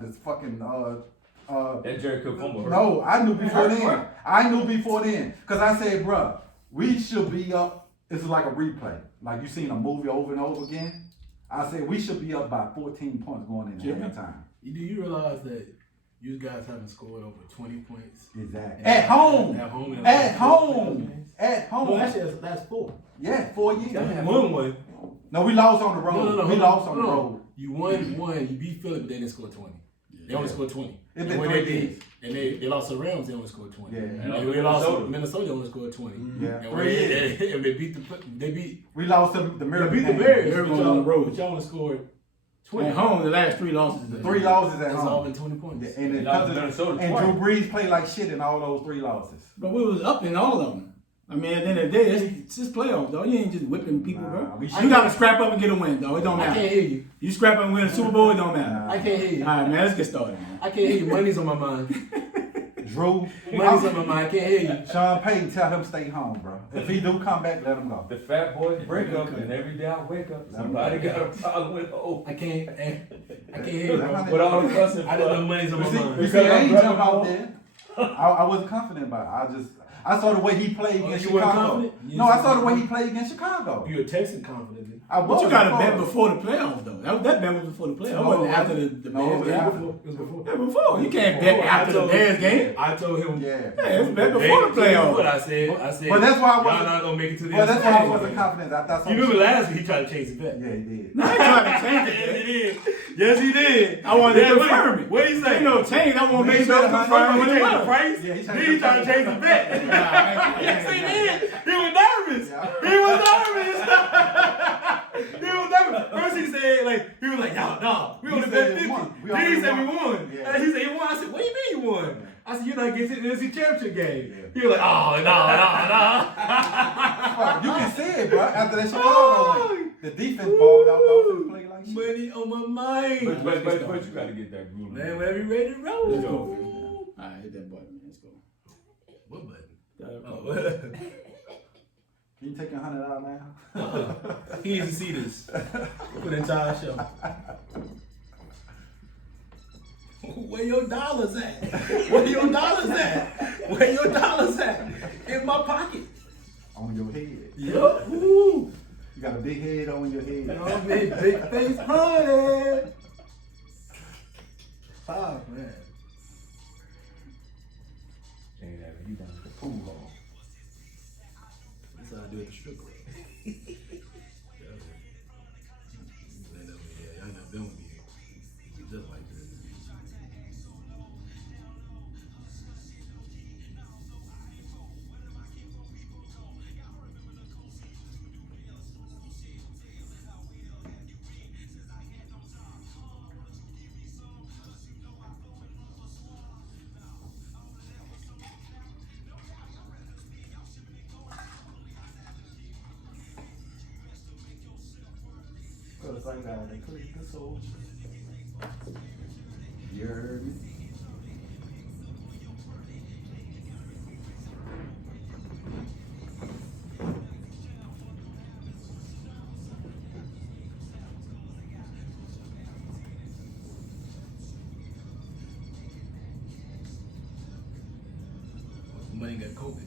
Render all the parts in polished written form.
this fucking that Jerry Cook fumble. No, I knew before then. Cause I said, bruh, we should be up. It's like a replay. Like you seen a movie over and over again. I said we should be up by 14 points going into halftime. Do you realize that you guys haven't scored over 20 points? Exactly. At home. No, actually, that's 4. Yeah, 4 years. One. No, we lost on the road. No, we lost on the road. You won one. You beat Philly, but they didn't score 20. They only scored 20. It's been 3 years. And they lost the Rams, they only scored 20. Yeah. And we lost Minnesota, they only scored 20. Yeah. And they beat We lost the Bears. They beat the Bears, but on the road. But y'all only scored 20. At home, the last 3 losses. The 3 losses at It's home. all been 20 points. Yeah, and Drew Brees played like shit in all those 3 losses. But we was up in all of them. I mean, at the end of the day, it's just playoffs, though. You ain't just whipping people, bro. You got to scrap up and get a win, though. It don't matter. I can't hear you. You scrap up and win a Super Bowl, it don't matter. I can't hear you. All right, man, let's get started, man. I can't hear you. Money's on my mind. Drew. Money's on my mind. I can't hear you. Sean Payton, tell him stay home, bro. If he do come back, let him go. The fat boys break up, and every day I wake up, somebody got a problem with hope. I can't hear you, bro. With all the fussing, I didn't know money's on my mind. You see, I ain't jump out there. I wasn't confident about it. I saw the way he played against Chicago. No, I saw the way he played against Chicago. You were texting confidently. But you got to bet before the playoffs, though. That bet was before the playoffs. It wasn't after the Bears game. It was before. Yeah, before. You can't bet after the Bears game. I told him. Yeah, it's bet before the playoffs. What I said. But that's why I y'all wasn't. not gonna make it to the. But that's why I wasn't confident. I thought. You remember last week he tried to change the bet. Yeah, he did. No, he tried to change it. Yes, he did. Yes, he did. I wanted to confirm it. What did he say? Ain't no change. I want to make sure to confirm what it was. Price? Yeah, he Then he tried to change the bet. Yes, he did. He was nervous. Yeah. He was nervous. First he said, he was like, no, we only bet 50. Then he said we won. Yeah. And he said he won. I said, what do you mean you won? I said, you're not getting to the NFC Championship game. Yeah. He was like, oh, no. You can see it, bro. After that Chicago game, the defense balled out. The offense played like shit. Money on my mind. But you gotta get that groove. Man, whenever you're ready to roll. Let's go. All right, hit that button, man. Let's go. What button? You taking $100 now? He needs to see this for the entire show. Where your dollars at? Where your dollars at? In my pocket. On your head. Yup. Woo. You got a big head on your head. Oh, big face honey. Oh, man. Ain't that you down at the pool hall. That's how I do it at the strip club. I ain't never been with you. Just like this. Cause I got to click the soul. You heard me? Money got COVID.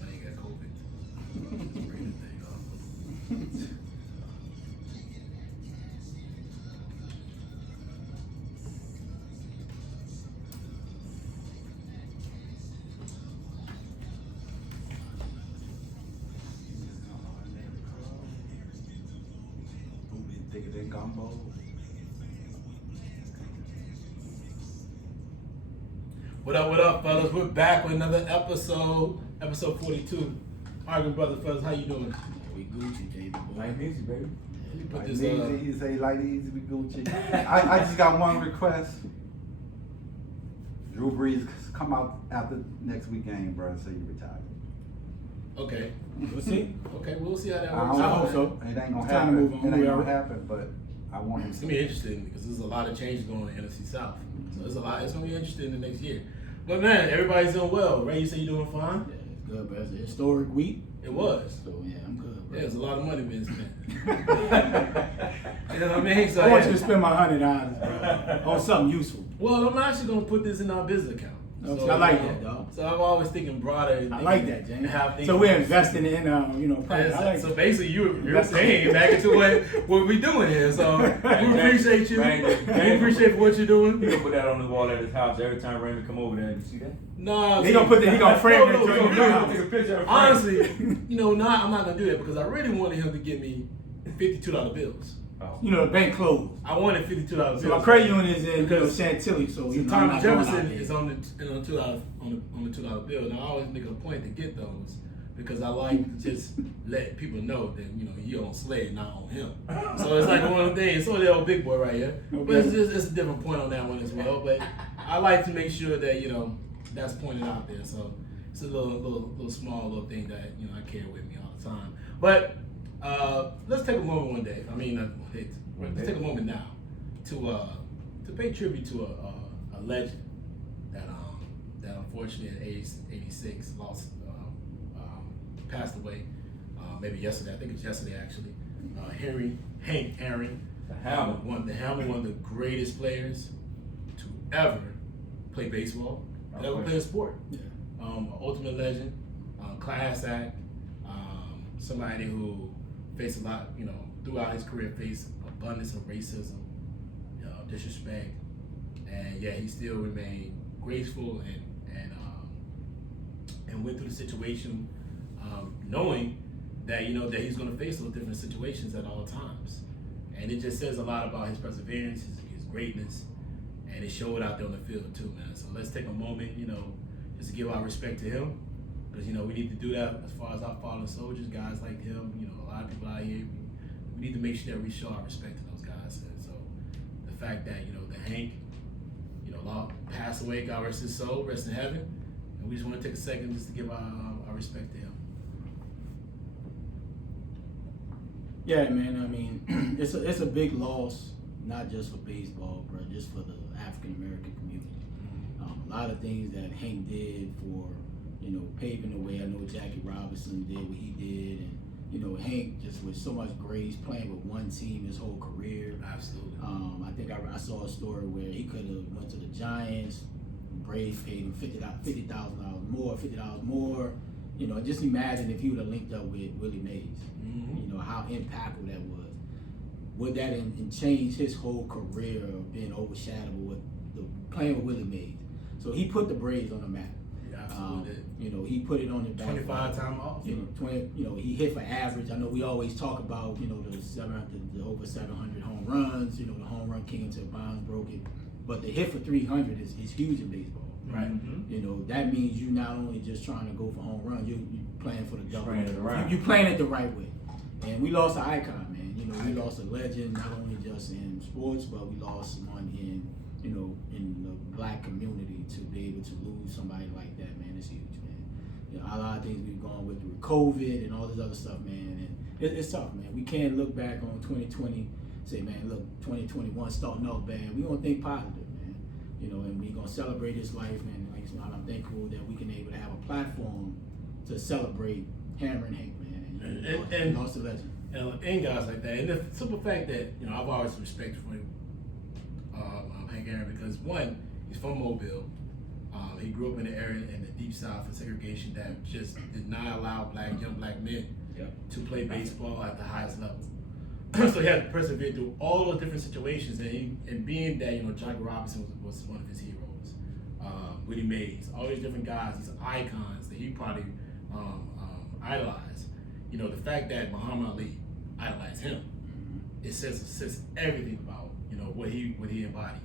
Money got COVID. Bring the thing off. Thicker than gumbo. What up, fellas? We're back with another episode 42. Arguing Brother, fellas, how you doing? We Gucci, Jay. Like easy, baby. Let me put Like this easy, he say like easy be Gucci. I just got one request. Drew Brees come out after next week game, bro, and say you retired. Okay. We'll see. Okay, we'll see how that I works. I hope so. It ain't gonna It's time to happen. move on. It ain't We gonna already- happen, but I want him It's to. gonna be interesting because there's a lot of changes going on in the NFC South. So it's a lot. It's gonna be interesting in the next year. But man, everybody's doing well. Ray, you say you're doing fine? Yeah, it's good, bro. It's a historic week. It was. So, yeah, I'm good. bro. Yeah, there's a lot of money being spent. You know what I mean? So, I want you to spend my $100, bro, on something useful. Well, I'm actually gonna put this in our business account. So, I like that, dog. So I'm always thinking broader. I like that, James. How So we're investing in, private. So, I like so that. basically, you're paying back into what we doing here. So we appreciate you. We appreciate what you're doing. He gonna put that on the wall at his house every time Raymond come over there. You see that? No, He gonna frame that joint in your house. Take a picture of honestly, I'm not gonna do that because I really wanted him to give me $52 bills. Oh. The bank closed. I wanted $52 bills. So my credit union is in Because Chantilly, so I'm Thomas not going out Jefferson there. is on the $2 on the $2 bill. Now I always make a point to get those because I like to just let people know that you own Slade, not on him. So it's like one of the things. So the old big boy right here, but it's a different point on that one as well. But I like to make sure that that's pointed out there. So it's a little small little thing that I carry with me all the time. But let's take a moment one day. Let's take a moment now to pay tribute to a legend that unfortunately at age 86 passed away. Maybe yesterday. I think it's yesterday actually. Hank Aaron, The Hammer. one of the greatest players to ever play baseball, ever play a sport. Yeah. Ultimate legend, class act, somebody who faced a lot, throughout his career, faced abundance of racism, disrespect, and yet he still remained graceful and went through the situation, knowing that that he's going to face those different situations at all times, and it just says a lot about his perseverance, his greatness, and it showed out there on the field too, man. So let's take a moment, just to give our respect to him. Because we need to do that as far as our fallen soldiers, guys like him. A lot of people out here. We need to make sure that we show our respect to those guys. And so the fact that the Hank, passed away, God rest his soul, rest in heaven, and we just want to take a second just to give our respect to him. Yeah, man. I mean, it's a big loss, not just for baseball, bro, just for the African American community. A lot of things that Hank did for paving the way. I know Jackie Robinson did what he did, and Hank just with so much grace, playing with one team his whole career. Absolutely. I think I saw a story where he could have went to the Giants, Braves paid him $50,000 more. Just imagine if he would have linked up with Willie Mays. Mm-hmm. How impactful that was. Would that and change his whole career of being overshadowed with playing with Willie Mays? So he put the Braves on the map. Absolutely. He put it on the back. 25 time off. He hit for average. I know we always talk about the over 700 home runs. The home run king until Bonds broke it. But the hit for 300 is huge in baseball, right? Mm-hmm. That means you not only just trying to go for home runs, you playing for the double. You playing it the right way. And we lost an icon, man. We lost a legend, not only just in sports, but we lost one in the black community. To be able to lose somebody like that, man, is huge, man. A lot of things we've gone with through COVID and all this other stuff, man. And it's tough, man. We can't look back on 2020, say, man, look, 2021 starting off bad. We gonna think positive, man. And we gonna celebrate his life. And I'm thankful that we can able to have a platform to celebrate Hammer and Hank, man. And lost a legend. And guys like that. And the simple fact that I've always respected for Hank Aaron because one, he's from Mobile. He grew up in an area in the deep south of segregation that just did not allow young black men to play baseball at the highest level. So he had to persevere through all those different situations, and being that Jackie Robinson was one of his heroes, Willie Mays, all these different guys, these icons that he probably idolized. The fact that Muhammad Ali idolized him, it says everything about what he embodied.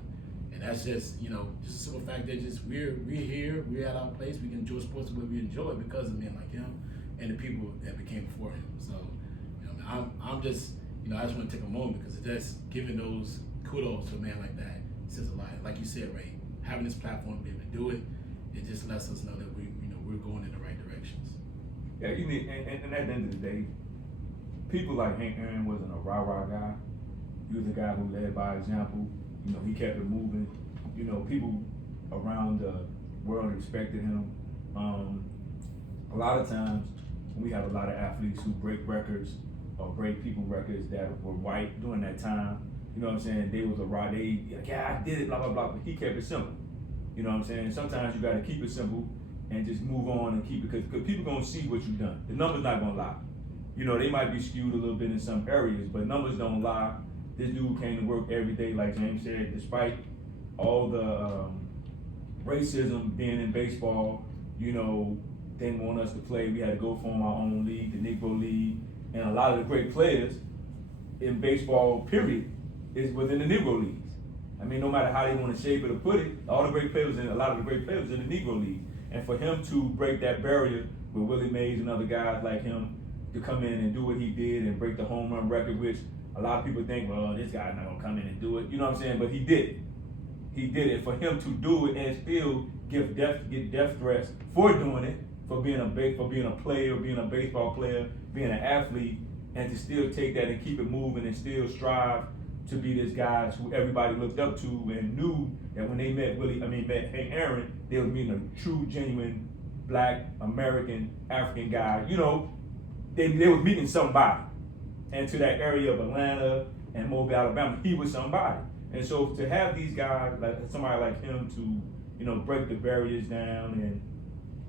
And that's just a simple fact that we're here, we're at our place, we can enjoy sports the way we enjoy it because of men like him and the people that became before him. So I'm just I just want to take a moment because it's just giving those kudos to a man like that says a lot. Like you said, Ray, having this platform to be able to do it just lets us know that we're going in the right directions. Yeah, and at the end of the day, people like Hank Aaron wasn't a rah-rah guy. He was a guy who led by example. He kept it moving. People around the world respected him. A lot of times we have a lot of athletes who break records or break people records that were white during that time. You know what I'm saying? They was a raw, yeah, I did it, blah, blah, blah, but he kept it simple. You know what I'm saying? Sometimes you gotta keep it simple and just move on and keep it, because people gonna see what you've done. The numbers not gonna lie. You know, they might be skewed a little bit in some areas, but numbers don't lie. This dude came to work every day, like James said, despite all the racism being in baseball, you know, didn't want us to play. We had to go form our own league, the Negro League, and a lot of the great players in baseball, period, is within the Negro Leagues. I mean, no matter how they want to shape it or put it, all the great players, and a lot of the great players in the Negro League. And for him to break that barrier with Willie Mays and other guys like him to come in and do what he did and break the home run record, which a lot of people think, well, this guy's not gonna come in and do it. You know what I'm saying? But he did it. He did it. For him to do it and still get death threats for doing it, for being a player, being a baseball player, being an athlete, and to still take that and keep it moving and still strive to be this guy who everybody looked up to and knew that when they met Hank Aaron, they were meeting a true, genuine Black American African guy. You know, they were meeting somebody. And to that area of Atlanta and Mobile, Alabama, he was somebody. And so to have these guys, like somebody like him, to, you know, break the barriers down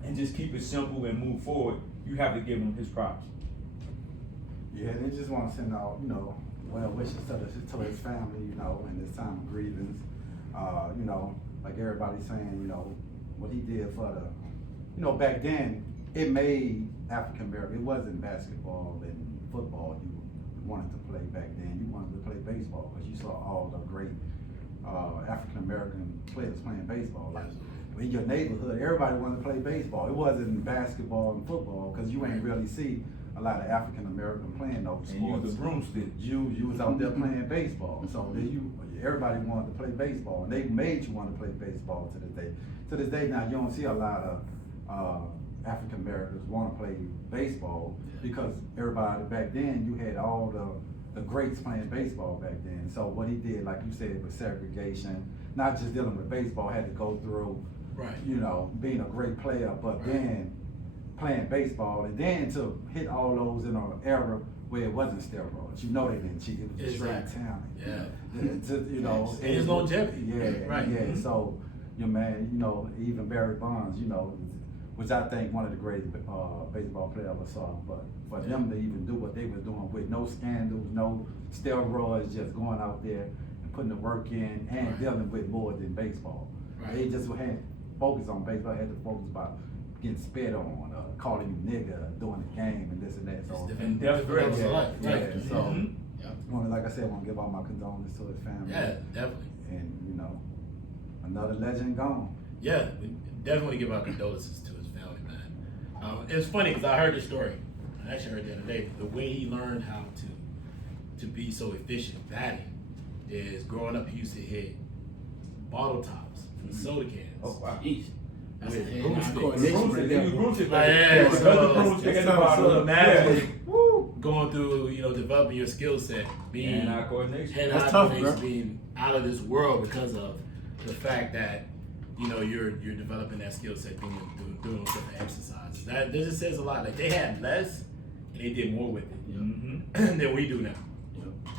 and just keep it simple and move forward, you have to give him his props. Yeah, they just want to send out, you know, well wishes to his family, you know, in this time of grievance. You know, like everybody's saying, you know, what he did for the, you know, back then, it made African American. It wasn't basketball and football you wanted to play back then. You wanted to play baseball because you saw all the great African American players playing baseball. Like in your neighborhood, everybody wanted to play baseball. It wasn't basketball and football because you ain't really see a lot of African American playing those sports. And you was a broomstick. You was out there playing baseball. So then everybody wanted to play baseball, and they made you want to play baseball to this day. To this day now, you don't see a lot of African Americans want to play baseball because everybody back then, you had all the greats playing baseball back then. So what he did, like you said, with segregation, not just dealing with baseball, had to go through, you know, being a great player, but then playing baseball, and then to hit all those in an era where it wasn't steroids. You know they didn't cheat. It was just straight talent. You know, and his longevity. Yeah. So your man, you know, even Barry Bonds, you know, which I think one of the greatest baseball players I ever saw. But for them to even do what they was doing with no scandals, no steroids, just going out there and putting the work in and dealing with more than baseball. They just had focus on baseball. Had to focus about getting spit on, calling you nigga during the game and this and that. So and death threats. So like I said, I want to give all my condolences to his family. Yeah, definitely. And you know, another legend gone. Yeah, we definitely give our condolences to his family, man. It's funny because I heard this story. I actually heard the other day. The way he learned how to be so efficient batting is growing up. He used to hit bottle tops from soda cans. Oh wow. Imagine going through, you know, developing your skill set, being hand-eye coordination. Hand-eye coordination, being out of this world because of the fact that, you know, you're developing that skill set, doing those different exercises. That just says a lot. Like they had less and they did more with it than we do now,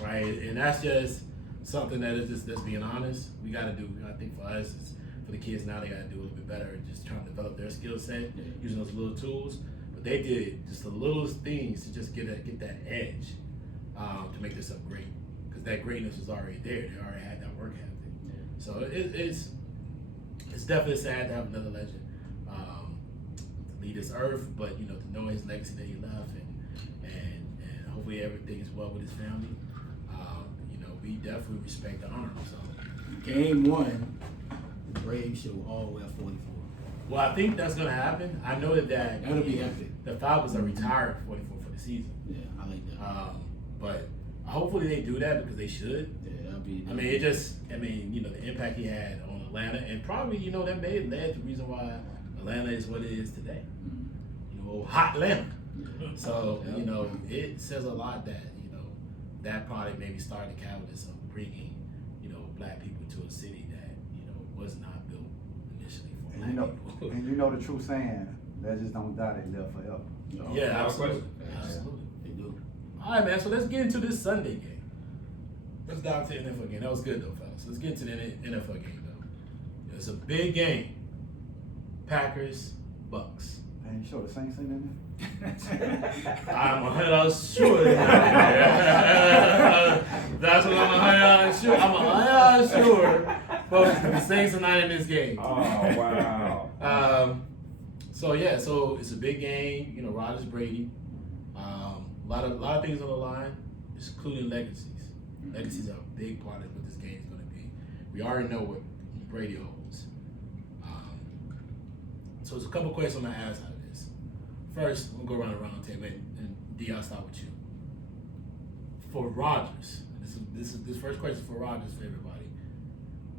right? And that's just something that is just, let's being honest, we got to do. I think for us, it's, for the kids now, they got to do a little bit better, just trying to develop their skill set, using those little tools. But they did just the littlest things to just get that edge to make this up great, because that greatness was already there. They already had that work ethic. So it's definitely sad to have another legend to lead this earth, but you know, to know his legacy that he left, and hopefully everything is well with his family. You know, we definitely respect and honor him. So Game 1. The Braves should all wear 44. Well, I think that's gonna happen. I know That'll be epic. The Falcons are retired 44 for the season. Yeah, I like that. But hopefully they do that because they should. Yeah, that'll be. I mean, you know, the impact he had on Atlanta, and probably, you know, that may have led to the reason why Atlanta is what it is today. You know, hot Atlanta. So, you know, it says a lot that, you know, that probably maybe started the catalyst of bringing, you know, black people to a city that, you know, was not built initially for black people. And you know the true saying, Legends don't die, they live forever. Yeah, absolutely. question. Absolutely. They do. All right, man. So let's get into this Sunday game. Let's dive to the NFL game. That was good, though, fellas. Let's get into the NFL game, though. It's a big game. Packers, Bucs. Man, you sure the Saints ain't in I'm 100% sure. That's what I'm 100% sure. I'm 100% sure. But the Saints are not in this game. Oh wow. So it's a big game. You know, Rodgers and Brady. A lot of things on the line, including legacies. Legacies are a big part of what this game is going to be. We already know what Brady holds. So there's a couple questions I'm gonna ask out of this. First, we'll go around the round table, and D, I'll start with you. For Rodgers, this first question for Rodgers for everybody.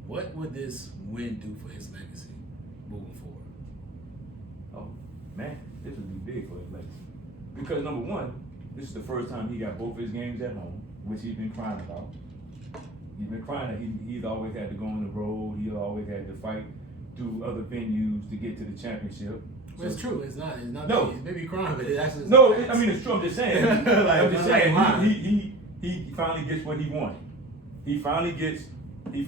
What would this win do for his legacy moving forward? Oh man, this would be big for his legacy. Because number one, this is the first time he got both his games at home, which he's been crying about. He's been crying that he's always had to go on the road. He always had to fight through other venues to get to the championship. Well, it's true. It's not. No. He's maybe crying, but it actually. No, I mean it's true. I'm just saying. I'm just saying. Like, He finally gets what he wanted. He finally gets. You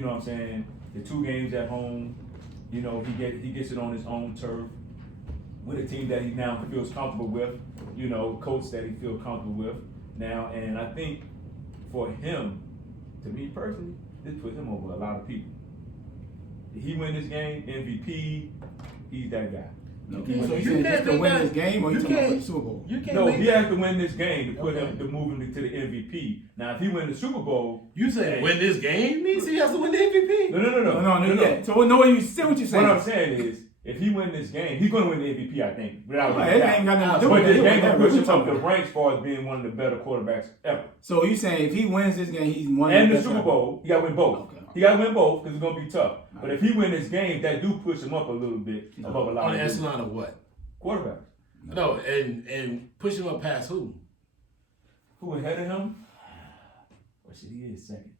know what I'm saying? The 2 games at home. You know he gets it on his own turf with a team that he now feels comfortable with. You know, coach that he feels comfortable with now, and I think for him, to me personally, this put him over a lot of people. He win this game, MVP, he's that guy. Okay, so you you can't just to make win that- this game, or you you talking about can't- the Super Bowl? You can't. No, make he that. has to win this game to put Okay. him to move him to the MVP. Now, if he win the Super Bowl, You said hey, win this game means he has to win the MVP. No. Yeah. So no, you see what you're saying. What I'm saying is, if he win this game, he's going to win the MVP, I think. Without Well, a it doubt. ain't got nothing to do But with this it. game will What push you him up talking the about? ranks for as being one of the better quarterbacks ever. So you saying if he wins this game, he's one of And the the best Super ever. Bowl, he got to win both. Okay. He got to win both because it's going to be tough. But if he win this game, that do push him up a little bit above a lot On of the dudes. echelon of what? Quarterbacks. No, and push him up past who? Who ahead of him? Well, shit, he is second.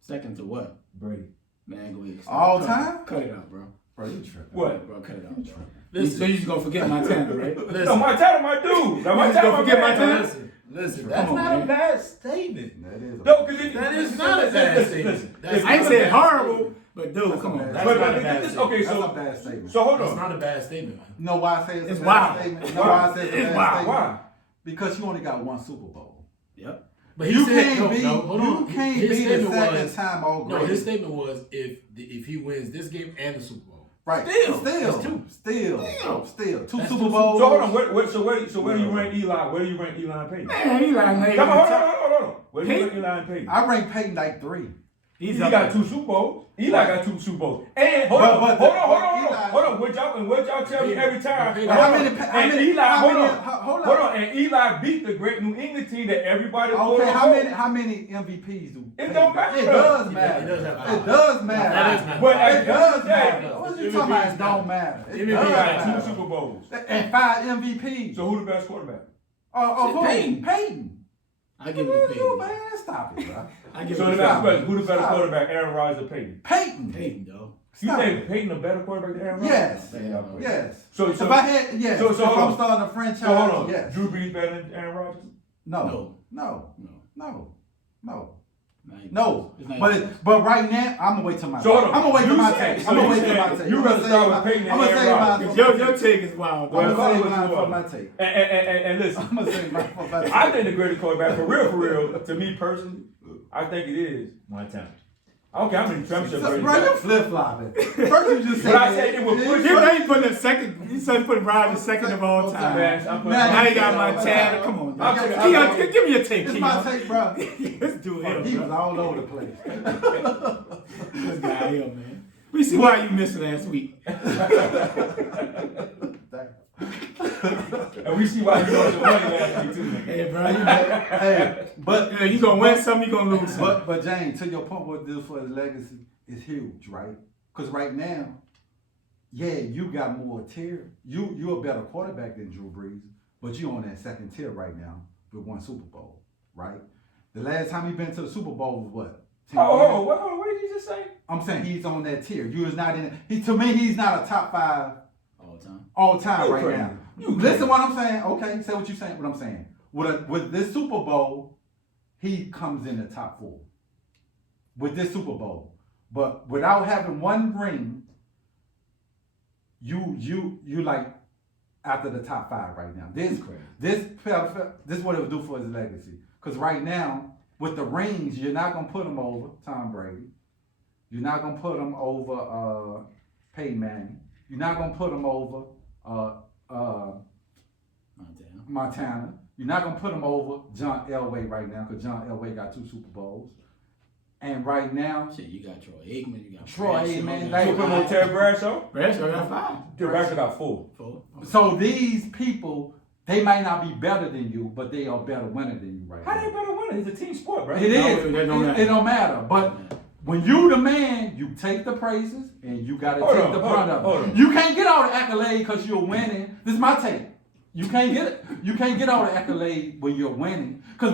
Second to what? Brady. Man, go ahead. All Cut- time? Cut it out, bro. Bro, you tripping. What? Bro, cut it out, bro. Listen. So you just gonna forget Montana, right? Listen. No, Montana, my dude. Now, You just Montana, gonna my forget man. Montana? Listen, that's Come on, not a man. bad statement. That is a No, because That is not a bad statement. That's I ain't not a saying bad horrible, statement. but dude, That's come a on. bad- That's But not a bad this, statement. okay, That's a so bad statement. hold That's on. not a bad statement, man. You know why I say it's It's a bad wild. statement? You know why I say it's a It's bad wild. statement? Why? Because you only got one Super Bowl. Yep. But he You said, can't be. hold on. You can't His be the statement second was- time all No, great. his statement was if he wins this game and the Super Bowl. Right. Still. Still. That's two. Still. Two That's Super two. Bowls. So hold on. Where do you rank Eli? Where do you rank Eli and Peyton? Man, he like maybe Come on, hold on. Where do you rank Peyton? Eli and Peyton? I rank Peyton like 3. He He's up got there. 2 Super Bowls. Eli got 2 Super Bowls. And hold But- on. but What y'all tell me every time? But Hold how on. many- And how many- Eli, how hold many- on. hold on. Hold on. And Eli beat the great New England team that everybody. Okay, voted how many MVPs do? It don't matter. It does It matter. does have It does matter. That is matter. But It does Yeah. matter. What you talking about? It don't matter. It He does got 2 matter. Super Bowls. And 5 MVPs. So who the best quarterback? Who? Peyton. Peyton. I give it to Peyton. Man, stop it, bro. I give So it the to next Stop. question: who the better Stop. quarterback, Aaron Rodgers or Peyton? Peyton. Peyton, though. You Stop think it. Peyton a better quarterback than Aaron Rodgers? Yes. Yeah. Yes. So If I had, yes. so if hold I'm on. starting a franchise, So hold on. yes. Drew Brees better than Aaron Rodgers? No. No. No. It's not But even but right now, I'm gonna wait till my So hold take. on. I'm gonna wait till You my said- take. so I'm gonna you wait till my said take. you I'm rather gonna start save with my- Peyton and I'm gonna Aaron save Rodgers. mine for Your my take. take is wild. Well, I'm follow gonna what save mine you for are. my take. And listen, I'm gonna save mine for my take. I think the greatest quarterback, for real, to me personally, I think it is Montana. I don't care how many championships So, Brady bro, you got. flip flopping. First you just said But I said it was push- You know he put the second. He said he put Rodgers second of all time. Man, I'm putting- Man, Now you got Montana. Come on, I'll dog. take it. Keon, give me your take, It's my Keon. take, bro. Let's do it. He was all over the place. This guy here, man. We see why you missed last week. And we see why you lost your money last week too, man. Hey, bro, you know, Hey, but you gonna win some, you gonna lose some. but James, to your point, what this for his legacy is huge, right? Because right now, yeah, you got more tier. You're a better quarterback than Drew Brees, but you on that second tier right now with 1 Super Bowl, right? The last time he been to the Super Bowl was what? 10 years? What did you just say? I'm saying he's on that tier. You is not in. To me, he's not a top 5 All time You right crazy. now. You Listen what I'm saying. Okay, say what you saying. What I'm saying. With this Super Bowl, he comes in the top 4. With this Super Bowl, but without having one ring, you like after the top 5 right now. This is what it would do for his legacy. Because right now, with the rings, you're not gonna put him over Tom Brady. You're not gonna put him over Peyton Manning. You're not gonna put him over Montana. You're not gonna put him over John Elway right now, because John Elway got 2 Super Bowls. And right now, Shit, you got Troy Aikman, you got Troy Aikman, So put him on Terry Bradshaw? Bradshaw got 5. Terry Bradshaw got 4. so these people, they might not be better than you, but they are better winner than you right How now. they better win it? It's a team sport, bro. It is. that don't matter. It don't matter. But when you the man, you take the praises and you gotta take the brunt of it. You can't get all the accolade because you're winning. This is my take. You can't get it. You can't get all the accolade when you're winning. Because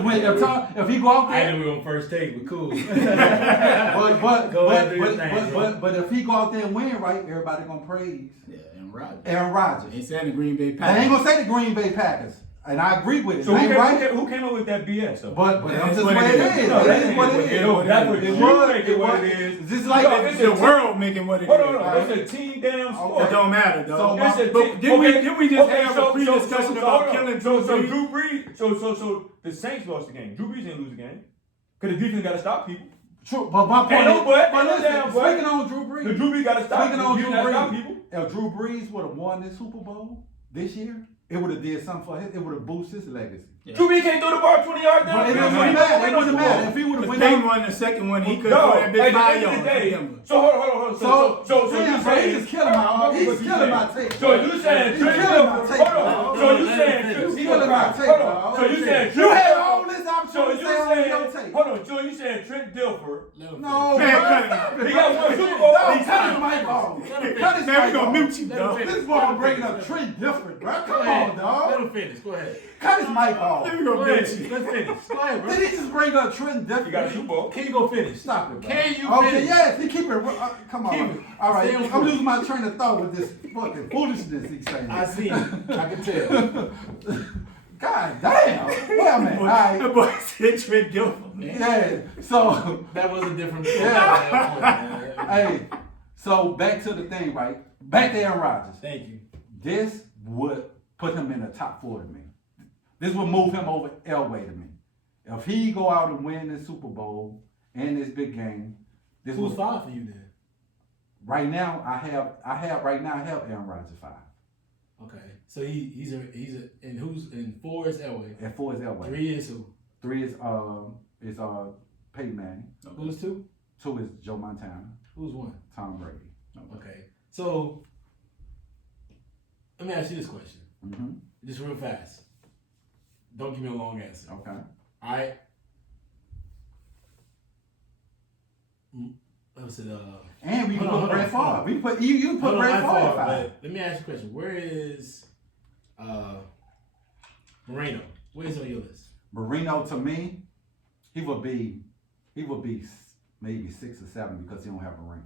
if he go out I there, didn't we on first take, but cool. but Go ahead, do your thing. but if he go out there and win, right, everybody gonna praise Yeah, and Rodgers. Aaron Rodgers. Ain't saying the Green Bay They Packers. ain't gonna say the Green Bay Packers, and I agree with it. So They ain't right. who came up with that BS, though? But that's That's just what what it it is. is. No, It is what it is. That's what It you was. make it what it is. Just like No, it's The world making what it is. Hold on, it's a team damn sport. It don't matter, though. So It's a But team- didn't we just have so- a pre-discussion so- about hold on. killing So Drew Brees? Drew Brees, so the Saints lost the game. Drew Brees didn't lose the game. Because the defense got to stop people. True, but my point Ain't no is, but, but ain't no listen, damn but. speaking on Drew Brees, The Drew Brees got to stop speaking people. on The Drew defense gotta stop Brees, people. if Drew Brees would have won this Super Bowl this year, it would have did something for him. It would have boosted his legacy. Yeah. Drew Brees can't throw the ball 20 yards down. But it the doesn't field. matter. It He wouldn't don't matter win if he would have If went they out. won the second one, he could No, have at been the 5 end of the day. yards. So hold on. So Damn, you bro, saying he's killing my, he's killing my take. So you saying He's Trent killing my Dilfer? take. Hold on. So you saying He's he killing gonna my cry. take, Hold dog. on. So you saying You had Trent all Dilfer? this So opportunity you to say on your saying tape. hold on. So you saying Trent Dilfer? No, Man, bro, cut it. stop it, He bro. got one Super Bowl. No, He cut his mic off. Cut his Man, we mic gonna off. mute you, dog. This boy bringing up Trent different, bro. Come on, Let dog. him finish. Go ahead. Cut his mic off. Let me Go go ahead. mute you. Let's finish. Go ahead, bro. Did he just bring up Trent different? You got a Super Bowl. Can you go finish? Stop it, bro. Can you Okay, finish? yes, he keep it. Come on. Keep it. All right, Stay on I'm course. losing my train of thought with this fucking foolishness he's saying. I see. I can tell. God damn. Where I'm at? All right. That boy said Trent Dilfer, man. Yeah. So, That was a different. Yeah. hey, so back to the thing, right? Back to Aaron Rodgers. Thank you. This would put him in the top 4 to me. This would move him over Elway to me. If he go out and win this Super Bowl and this big game, this Who's would, 5 for you then? right now I have Aaron Rodgers 5. Okay. So he's and who's in 4 is Elway. And 4 is Elway. 3 is who? 3 is Peyton Manning. Who's 2? 2 is Joe Montana. Who's 1? Tom Brady. Okay. So let me ask you this question. Mm-hmm. Just real fast. Don't give me a long answer. Okay. All right. What's it? And we can Hold on, put Brett hold on. Favre. We put you put Hold on, Brett my Favre fault, at 5. but let me ask you a question. Where is Moreno? Where's on your list? Marino, to me, he would be maybe 6 or 7 because he don't have a ring.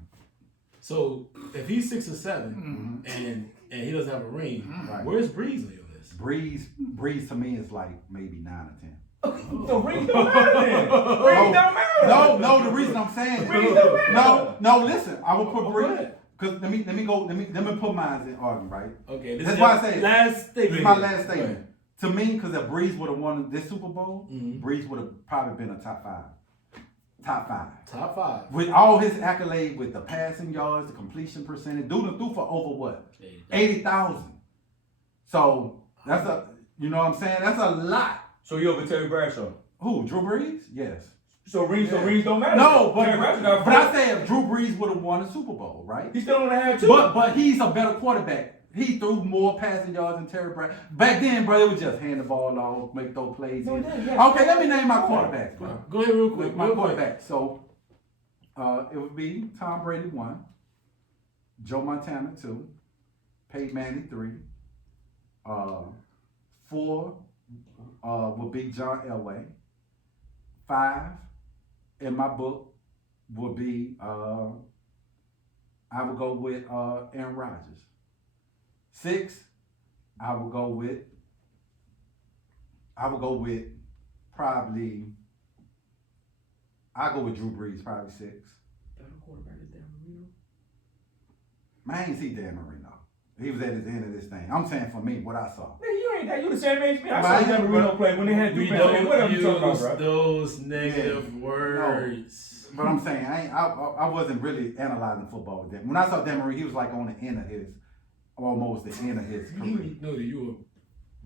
So if he's 6 or 7 and he doesn't have a ring, Right. where's Breeze on your list? Breeze to me is like maybe 9 or 10. The ring don't matter then. Ring don't matter. No, the reason I'm saying Breeze don't matter. no, listen, I will put Go Breeze ahead. because let me put mine in argument, right? Okay, this That's is why your I say last This statement. is my here. last Go statement. ahead. To me, because if Breeze would have won this Super Bowl, Mhm. Breeze would have probably been a top 5. Top 5. Top 5. With all his accolades, with the passing yards, the completion percentage, dude threw for over what? 80,000. So that's you know what I'm saying? That's a lot. So you over Terry Bradshaw? Who? Drew Brees? Yes. So rings Yeah. don't matter. No, but Terry Bradshaw got but I 4. say if Drew Brees would have won a Super Bowl, right? He still only had 2. But he's a better quarterback. He threw more passing yards than Terry Bradshaw. Back then, bro, it was just hand the ball off, make those plays. No, yeah. Okay, let me name my quarterbacks, bro. Go ahead real quick. My real quick. quarterback. So it would be Tom Brady 1, Joe Montana 2, Peyton Manning 3, 4 would be John Elway. 5 in my book would be I would go with Aaron Rodgers. 6, I would go with probably. I go with Drew Brees, probably 6. Man, I ain't see Dan Marino. He was at the end of this thing. I'm saying for me, what I saw. Man, you ain't that. You the same age as me. I saw Dan Marino play when they had We Duke. don't Whatever you talking about, use bro. those negative words. But I'm saying I wasn't really analyzing football with Dan. When I saw Dan Marino, he was like on the end of his, almost the end of his career. You know that you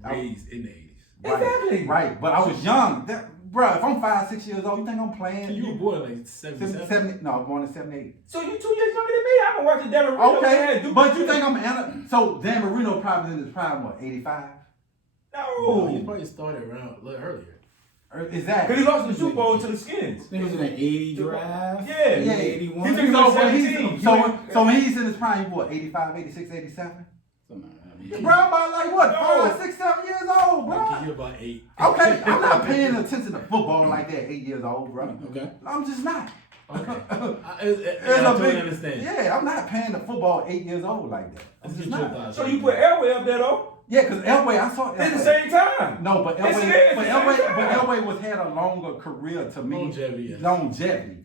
were raised in the 80s. Exactly. Right. But I was young. Bro, if I'm 5, 6 years old, you think I'm playing? You were born like 77? 70, no, born in 78. So you 2 years younger than me. I've been watching Dan Marino. Okay, but you think I'm so Dan Marino probably in his prime, what, 85? No, he No. probably started around a little earlier. Exactly. Because he lost the Super Bowl to the Skins. He was in an 80 draft. Yeah. Yeah. 81. He took him So to when 17. so when he's in his prime, he what, 85, 86, 87? Something Bro, I'm about like what, No. 5, 6, 7 years old, bro. Like you're about 8. Okay, I'm not paying attention to football like that 8 years old, bro. Okay. I'm just not. Okay. I It's totally understand. Yeah, I'm not paying the football 8 years old like that. I'm Let's just get your not. thoughts. So you put Elway up there though? Yeah, because Elway, I saw Elway. At the same time. No, but Yes, it is. Elway, but It's the same time. Elway was had a longer career to me. Longevity, yes. Longevity.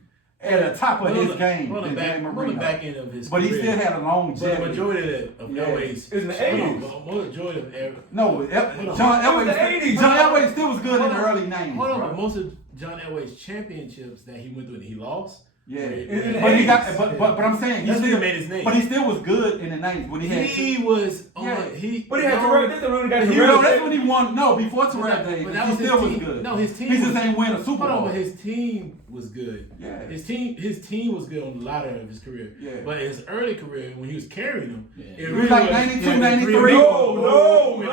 At the top of his game On the than Dan back, on the Marino. back end of his But he career. still had a But the longevity. majority of Yeah. Elway's. It's in the 80s. Majority of Elway. No, on. John It was the Elway. 80s. John Elway still was good in the Hold on. early 90s. Hold on, bro. but most of John Elway's championships that he went through and he lost. Yeah, in the but he got, 80s. but I'm saying he That's when still he made his name. But he still was good in the 90s when he had. He was on. Yeah. But he had Terrell. This is when he got You know, that's Terrell. when he won. No, before Terrell days, but that he was his still was team. good. No, his team He just was- ain't win a Super Hold on, Bowl. but his team was good. Yeah. His team was good on the latter of his career. Yeah. But in his early career, when he was carrying them, Yeah. it He really was like was 92, 93. No, no, no, no,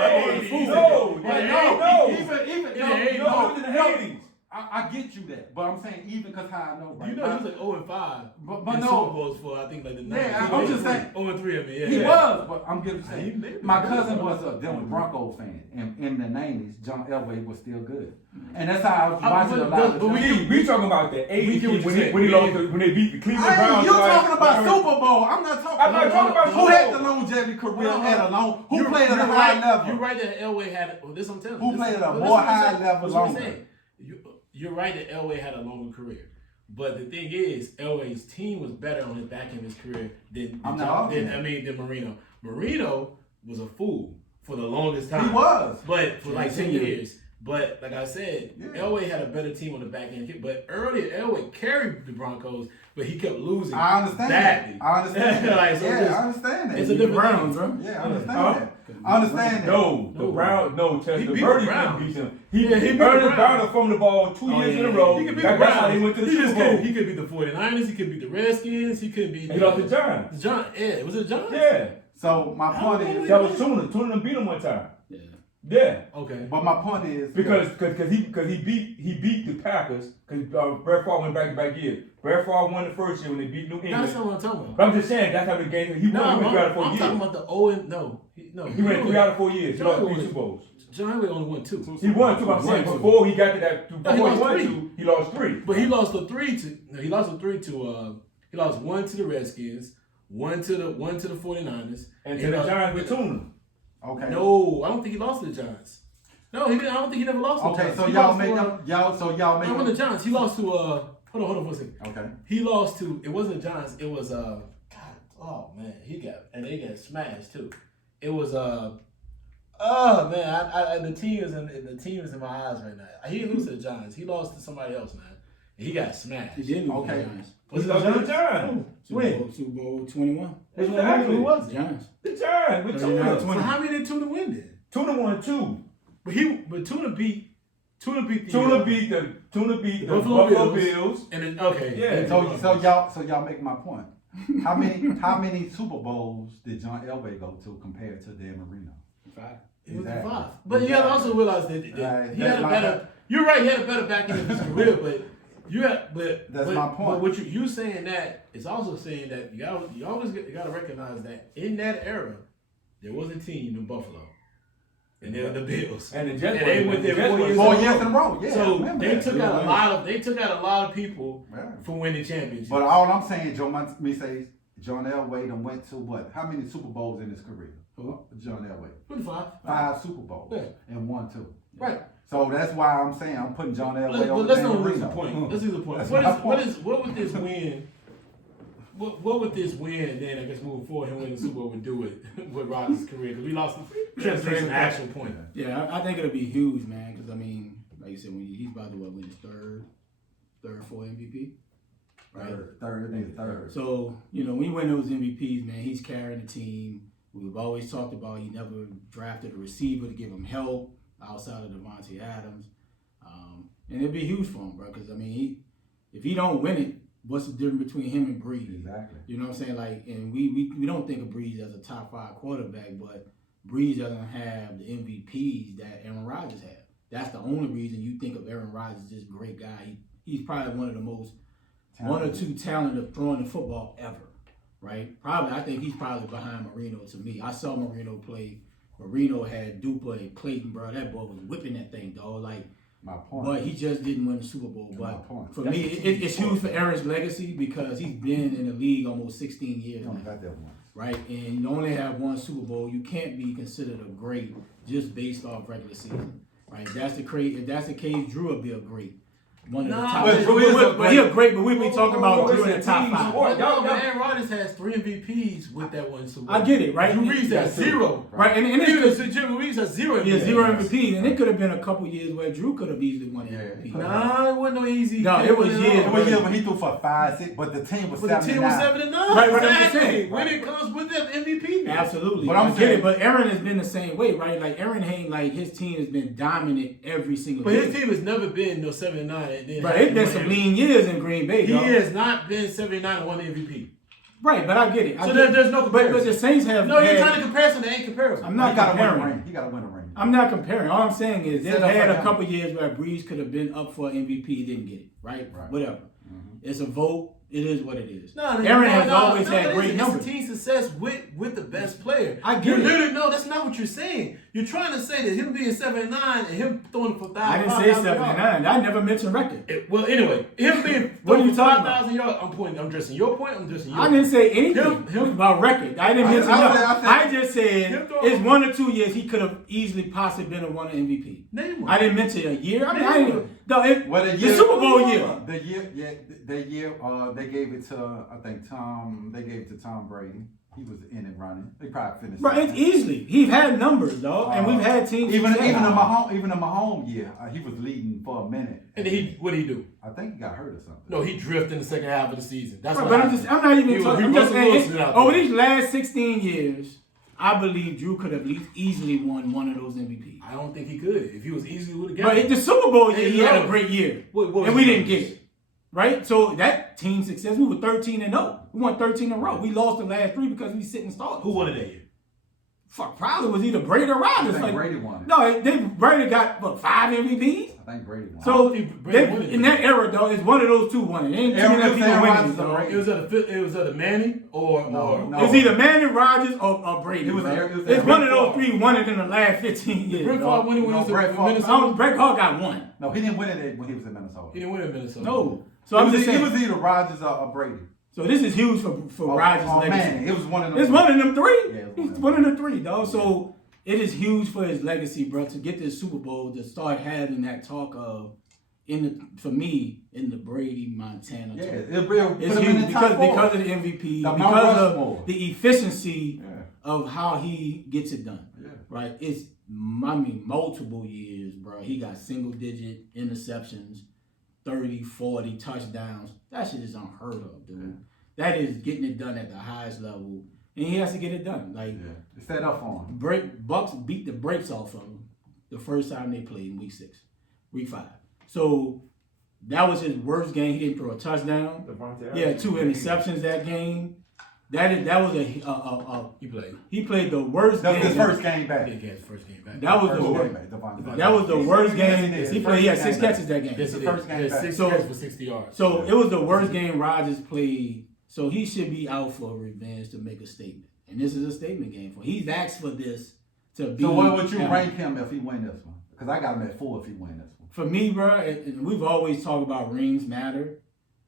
Even no, in the 80s. I get you that, but I'm saying even because how I know, right? You know, he was like 0-5. But in no. Super Bowls for I think like the 90s. Yeah, I'm just saying. 0-3 of me. Yeah. He was, but I'm giving He you maybe my was. cousin was a Denver Broncos fan, and in the 90s, John Elway was still good, and that's how I was watching a lot of. but John- We talking about the 80s get what when you're he saying. lost when they beat the Cleveland Browns. You're talking about Super Super Bowl. I'm not talking. I'm not talking about who Super had Bowl. the longevity career Hold on, at a hold long. Who played at a high level? You're right that Elway had. Well, this I'm telling you. Who This- played at a well, more this is what I'm high saying. level That's what I'm longer? saying. You're right that Elway had a longer career. But the thing is, Elway's team was better on his back end of his career than Marino. Marino was a fool for the longest time. He was. But for like 10 years. years. But like I said, Yeah. Elway had a better team on the back end. But earlier, Elway carried the Broncos, but he kept losing. I understand badly. that. I understand that. Like, so yeah, it's- I understand that. It's a different Browns, thing. bro. Yeah, I understand Huh? that. I understand that. No, the Brown, no, He Chester beat Birdie the couldn't Browns. beat them. Yeah, he beat the Ernest Browns. Brown from the ball 2 years in a row. He could beat That's the how Browns. he went to the He Super just Bowl. he could beat the 49ers. He could beat the Redskins. He could beat He lost to Giants. Yeah, was it John? Yeah, So my point is, that was Tuna. Tuna beat him one time. Yeah. Yeah. Okay. but my point is Because he beat the Packers because Brett Favre went back years. Brett Favre won the first year when they beat New That's England. not what I'm talking about. But I'm just saying that's how the game. He No, won 3 out of 4 I'm years. talking about the O and no. He went 3 out of 4 years. He lost John 3 was- Super Bowls. John Elway only won 2. He won 2. I'm saying before he got to that. Before he lost won 3. 2, he lost 3. But he lost the 3 to. No, he lost the 3 to. He lost 1 to the Redskins, 1 to the 49ers, And to the Giants with Tuna. okay. No, I don't think he lost to the Giants. No, he didn't. I don't think he never lost to the Okay, Giants. so He y'all lost make to, them. Y'all make No, them. the Giants. He lost to. Hold on for a second. Okay. He lost to. It wasn't the Giants. It was God. Oh man, they got smashed too. It was Oh man, I the team is in my eyes right now. He didn't lose to the Giants. He lost to somebody else, man. And he got smashed. He did lose Okay. the Giants. Was it He lost the to the Giants? Giants. Super Bowl 21. Exactly. Who was it? Giants. The Giants with 39, Tuna. So how many did Tuna win then? Tuna won 2. But Tuna beat the Tuna beat the Buffalo Bills. And then okay. Yeah. So y'all make my point. How many Super Bowls did John Elway go to compared to Dan Marino? 5. It was Exactly. 5. But you gotta also realize that he That's had a my better. point. You're right. He had a better back end of his career, but That's my point. But what you saying that is also saying that you gotta recognize that in that era there was a team in Buffalo, and they were the Bills, And the Jets and they went there 4 years. 4 years in a row. Yeah. I So remember they that. took out a lot of people Yeah. for winning championships. But all I'm saying, John Elway done went to what? How many Super Bowls in his career? John Elway. 25. 5 Super Bowls Yeah. and 1 2. Right. So that's why I'm saying I'm putting John Elway But over let's Dan not lose Marino. the point. Let's lose the point. That's my point. What would this win? What would this win? Then I guess moving forward, him winning the Super Bowl would do with Rodgers' career because we lost some actual point. Yeah, I think it'll be huge, man. Because I mean, like you said, he's about to win his third, 4 MVP. Right. Third. So when you win those MVPs, man, he's carrying the team. We've always talked about he never drafted a receiver to give him help outside of Devontae Adams, and it'd be huge for him, bro. Because I mean, if he don't win it, what's the difference between him and Breeze? Exactly. You know what I'm saying? Like, and we don't think of Breeze as a top 5 quarterback, but Breeze doesn't have the MVPs that Aaron Rodgers had. That's the only reason you think of Aaron Rodgers as this great guy. He's probably one of the most one or two talent of throwing the football ever, right? Probably, I think he's probably behind Marino to me. I saw Marino play. Marino had Dupa and Clayton, bro. That boy was whipping that thing, dog. Like, my point. but he just didn't win the Super Bowl. But for That's me, it's huge for Aaron's legacy because he's been in the league almost 16 years. You only got that once. Right? And you only have one Super Bowl. You can't be considered a great just based off regular season. Right? If that's the case, Drew will be a great. One of the top. But he's great, but we be talking about Drew in the top 5. Aaron Rodgers has 3 MVPs with that one Super Bowl. I get it, right? Drew Brees has 0. Right, and Drew Brees has 0 MVPs. Yeah, 0 MVPs, and it could have been a couple years where Drew could have easily won MVP. Nah, it wasn't no easy. No, it was years. It was years when he threw for 5, 6, but the team was 7 The team was 7-9. Right, I'm just Exactly. saying. When it comes with that MVP. Absolutely. But I'm I get saying- it, but Aaron has been the same way, right? Like Aaron ain't like his team has been dominant every single But year. his team has never been no 7-9. And then Right, it's been some lean years in Green Bay, He dog. has not been 7-9 and won the MVP. Right, but I get it. So there's no comparison. But the Saints have. No, you're trying to comparison. They ain't comparison. I'm not He got to win a comparing. ring. He got to win a ring. I'm not comparing. All I'm saying is they've Set up had for a him. couple years where Breeze could have been up for MVP, didn't get it. Right? Whatever. It's a vote. It is what it is. Aaron has always had great numbers. It's a team success with the best player. I get it. No, that's not what you're saying. You're trying to say that him being 7-9 and him throwing for 5,000. I didn't say 79. I never mentioned record. Well, anyway, him being What are you talking 5,000 yards. I'm addressing your point. I'm addressing your I didn't say anything about record. I didn't mention that. I just said it's 1 or 2 years he could have easily possibly been a winner MVP. Name one. I didn't mention a year. I mean, I didn't. The Super Bowl year. The year they gave it to Tom. They gave it to Tom Brady. He was in it running. They probably finished. Right, it's easily. He's had numbers, dog, and we've had teams. Even the Mahomes year, he was leading for a minute. And then what did he do? I think he got hurt or something. No, he drifted in the second half of the season. That's Right, what but happened. I'm not even talking. I'm just saying, Wilson out over there. these last 16 years, I believe Drew could have easily won one of those MVPs. I don't think he could. If he was easily would have got But it. the Super Bowl year, he had no. a great year, What was and we the didn't numbers? get it. Right, so that team success, we were 13-0. We won 13 in a row. We lost the last 3 because we sitting starters. Who won it that year? Fuck, probably was either Brady or Rodgers. I think Brady won it. No, Brady got 5 MVPs. I think Brady won. So Brady won it. in that era, though, it's one of those 2 won it. Ain't too many people winning. So. It was either Manning or No. It's either Manning, Rodgers, or Brady. It was bro. it was It's one of Brett those Favre. 3 won it in the last 15 years. Brett Favre when he was in Brett Favre. Minnesota. Brett Favre got 1. No, he didn't win it when he was in Minnesota. He didn't win in Minnesota. No. So I'm just saying. It was either Rodgers or Brady. So this is huge for Rodgers' legacy. Man, it was one of them. It's one of them 3. Yeah, it was It's one of the 3, dog. So it is huge for his legacy, bro, to get this Super Bowl, to start having that talk of, for me, in the Brady, Montana Yeah, talk. It's huge because of the MVP, The Mount because Rushmore. of the efficiency of how he gets it done. Yeah. Right? It's, I mean, multiple years, bro. He got single-digit interceptions, 30, 40 touchdowns. That shit is unheard of, dude. That is getting it done at the highest level, and he has to get it done. Like, It's set up for him. Bucs beat the brakes off of him the first time they played in week 5. So that was his worst game. He didn't throw a touchdown. He had 2 interceptions that game. That was he played the worst That game. was his first game back. He got his first game back. That was the worst game. He played. He had 6 catches that game. Yes, he first did. game He back. had 6 So- catches for 60 yards. So it was the worst game Rodgers played. So he should be out for revenge to make a statement. And this is a statement game for him. He's asked for this to be. So what would you rank him if he win this one? Because I got him at 4 if he win this one. For me, bro, and we've always talked about rings matter.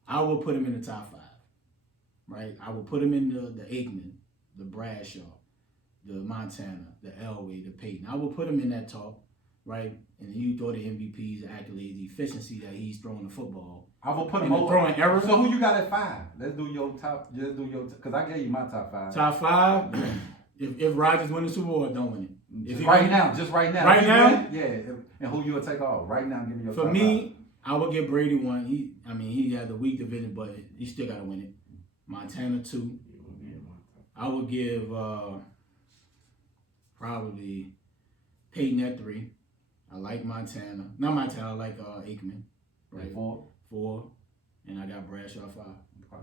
I will put him in the top 5. Right? I will put him in the Aikman, the Bradshaw, the Montana, the Elway, the Peyton. I would put him in that talk, right? And then you throw the MVPs, the accolades, the efficiency that he's throwing the football. I will put And him the over. throwing error. So who you got at 5? Let's do your top. Just do your because I gave you my top 5. Top 5. If Rodgers win the Super Bowl, don't win it. If he right win- now, just right now. Right If he now? win, yeah. And who you will take off right now? Give me your For top me, I would give Brady 1. He had a weak division, but he still got to win it. Montana 2. I would give probably Peyton at 3. I like Montana. Not Montana. I like Aikman. Right. 4. And I got Bradshaw 5. Okay.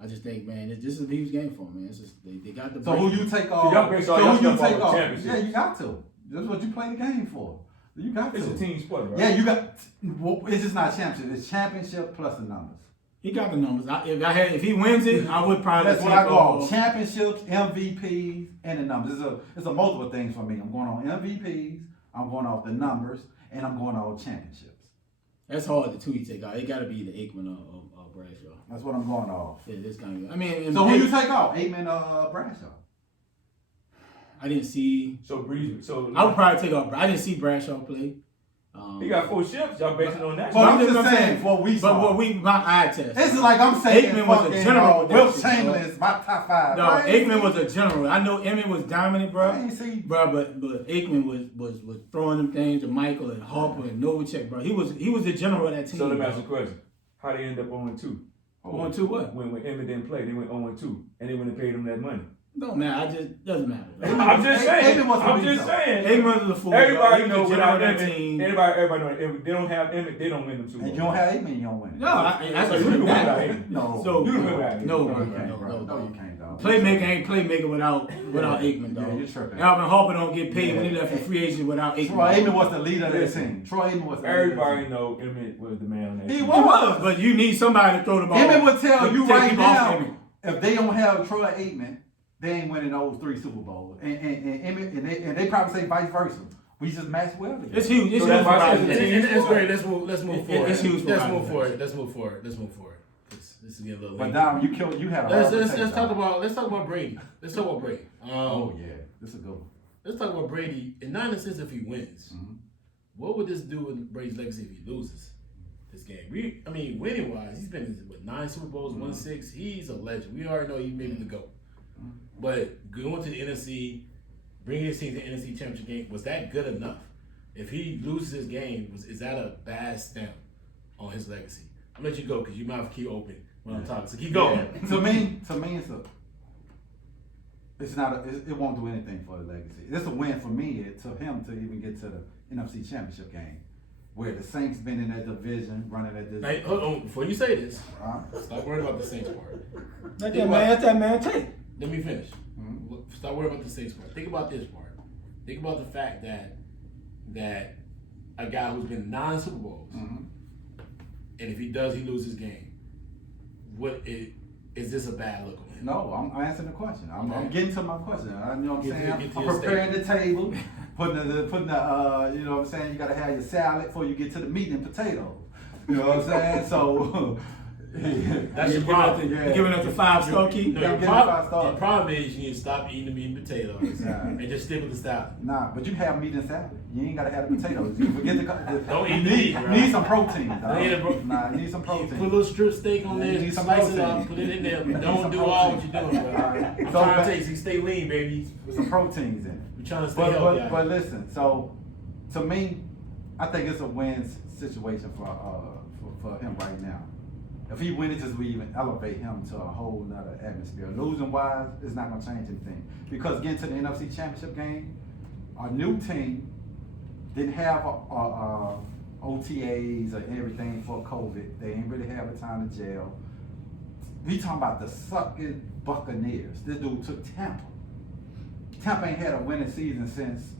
I just think, man, this is a huge game for them, man. It's just, they got the. So who you take off? y'all base all So y'all who you stuff take off off? the championship. Yeah, you got to. That's what you play the game for. You got It's to. a team sport, right? Yeah, you got. Well, it's just not championship. It's championship plus the numbers. He got the numbers. If he wins it, I would probably. That's what I go on. Championships, MVPs, and the numbers. It's a multiple things for me. I'm going on MVPs. I'm going off the numbers, and I'm going off championships. That's hard to tweet take out. It got to be the Aikman or Bradshaw. That's what I'm going off. It's gonna be. I mean, So who you take off? Aikman, Bradshaw. I didn't see. So Breeze. So I would probably take off. I didn't see Bradshaw play. he got 4 ships. Y'all basing on that. But I'm just just saying, what we saw. But my eye test. This is like I'm saying, Aikman was a general with that Will shit, Chamberlain bro. is my top 5. No, Aikman was a general. I know Emmett was dominant, bro. I ain't see. Bro, but Aikman was throwing them things to Michael and Harper and Novacek, bro. He was the general of that team. So let me bro. ask you a question. How they end up 0-2? 1-2 what? When Emmett didn't play, they went 0-2, and they wouldn't have paid him that money. No, man, doesn't matter. I'm just saying. Aikman was I'm a just beat, saying. Aikman was a fool. Everybody bro. know He was the without general of that Emmett. team. Everybody know if they don't have Emmett, they don't win them Super And Bowl. you don't have Aikman, you don't win. No, I So you agree can with win that. without Aikman. No. So You can win without Aikman. no, No, you no, can't, bro. no, No, no. you can't, dog. Playmaker ain't playmaker without Aikman, dog. Yeah, you're tripping. Alvin Harper don't get paid when he Yeah. left for free agent without Aikman. Troy Aikman was the leader of that Listen. team. Troy Aikman was the leader of that Everybody team. know Emmett was the man on that He team. was. But you need somebody to throw the ball. Emmett would tell you Take right people off now, Emmett. if they don't have Troy Aikman, they ain't winning those 3 Super Bowls. And Emmett, and they probably say vice versa. We just match well together. It's huge. It's So huge that's for why I said Rodgers. the team- It's great. Let's move forward. It's huge for Let's Rodgers. move forward. Let's move forward. Let's move forward. This is getting a little But late. Dom, you had a hard Let's potato, talk Dom. about Brady. Let's talk about Brady. Oh yeah, this is a good one. Let's talk about Brady, and not in the sense if he wins. Mhm. What would this do with Brady's legacy if he loses this game? Winning wise, he's been in 9 Super Bowls, won 6. He's a legend. We already know he made him the GOAT. But going to the NFC, bringing his team to the NFC Championship game, was that good enough? If he loses his game, is that a bad stamp on his legacy? I'm gonna let you go because your mouth keep open when I'm talking. So keep going. Yeah. To me, it won't do anything for the legacy. It's a win for me to him to even get to the NFC Championship game, where the Saints been in that division, running at this. Hey, hold on. Before you say this, Uh, stop worrying about the Saints part. Let that man take. Let me finish. Mhm. Stop worrying about the Saints part. Think about this part. Think about the fact that a guy who's been 9 Super Bowls, mhm. and if he loses his game, is this a bad look on him? No, I'm answering the question. I'm Okay. getting to my question. You know what I'm Get to- saying? get to I'm your preparing the table, putting the you know what I'm saying? You gotta have your salad before you get to the meat and potatoes. You know what I'm saying? So That's your You're problem. giving us the 5-star key. No, Yeah, your give it 5 stars. problem is you need to stop eating the meat and potatoes Yeah. and just stick with the salad. Nah, but you have meat and salad. You ain't gotta have the potatoes. You forget Don't you eat the need, meat, bro. need some protein. dog. Need a pro- Nah, you need some Put a protein. little strip steak on Yeah, you there, need some slice it protein. up, put it in there. You But need don't some do all what protein. you're doing, bro. Alright. I'm So, trying but- to taste. You stay lean, baby. Some proteins in it. We're trying to stay healthy. But listen, so to me, I think it's a win situation for him right now. If he wins, just we even elevate him to a whole nother atmosphere. Losing wise, it's not gonna change anything because getting to the NFC Championship game, our new team didn't have OTAs or everything for COVID. They ain't really have a time to jail. We talking about the sucking Buccaneers. This dude took Tampa. Tampa ain't had a winning season since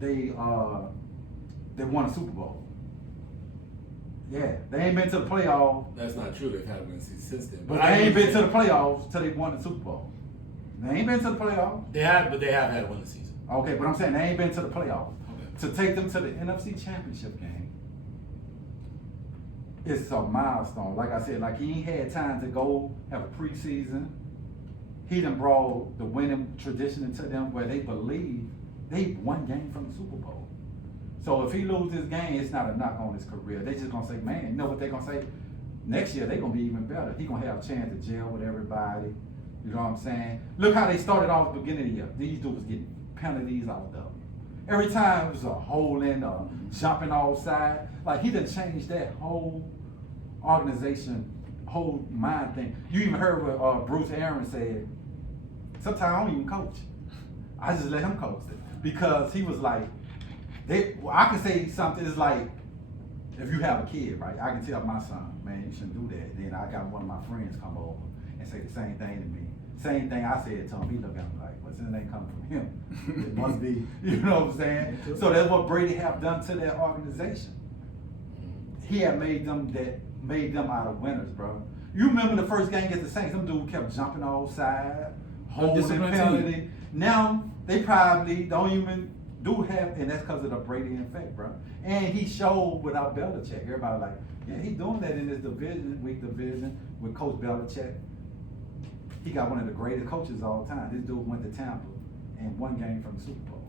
they won a Super Bowl. Yeah, they ain't been to the playoffs, That's not true. They've had wins since then. but they ain't been to the playoffs till they won the Super Bowl. They ain't been to the playoffs. They have had a winning season. Okay, but I'm saying they ain't been to the playoffs. Okay. To take them to the NFC Championship game, it's a milestone. Like I said, like he ain't had time to go have a preseason. he done brought the winning tradition into them where they believe they one game from the Super Bowl. So if he loses this game, it's not a knock on his career. They just gonna say, man, you know what they gonna say? Next year they gonna be even better. He gonna have a chance to gel with everybody. You know what I'm saying? Look how they started off at the beginning of the year. These dudes was getting penalties out of them. Every time it was a hole in, jumping offside. Like he done changed that whole organization, whole mind thing. You even heard what Bruce Aaron said. Sometimes I don't even coach. I just let him coach it because he was like, I can say something. It's like if you have a kid, right? I can tell my son, man, you shouldn't do that. Then I got one of my friends come over and say the same thing to me. Same thing I said to him. He looked at me like, well, since it ain't coming from him, it must be. You know what I'm saying? So that's what Brady have done to that organization. He had made them out of winners, bro. You remember the first game against the Saints? Them dudes kept jumping offside, holding penalty. Now they probably don't even have, and that's because of the Brady effect, bro. And he showed without Belichick. Everybody like, yeah, he's doing that in this weak division with Coach Belichick. He got one of the greatest coaches of all time. This dude went to Tampa and won game from the Super Bowl.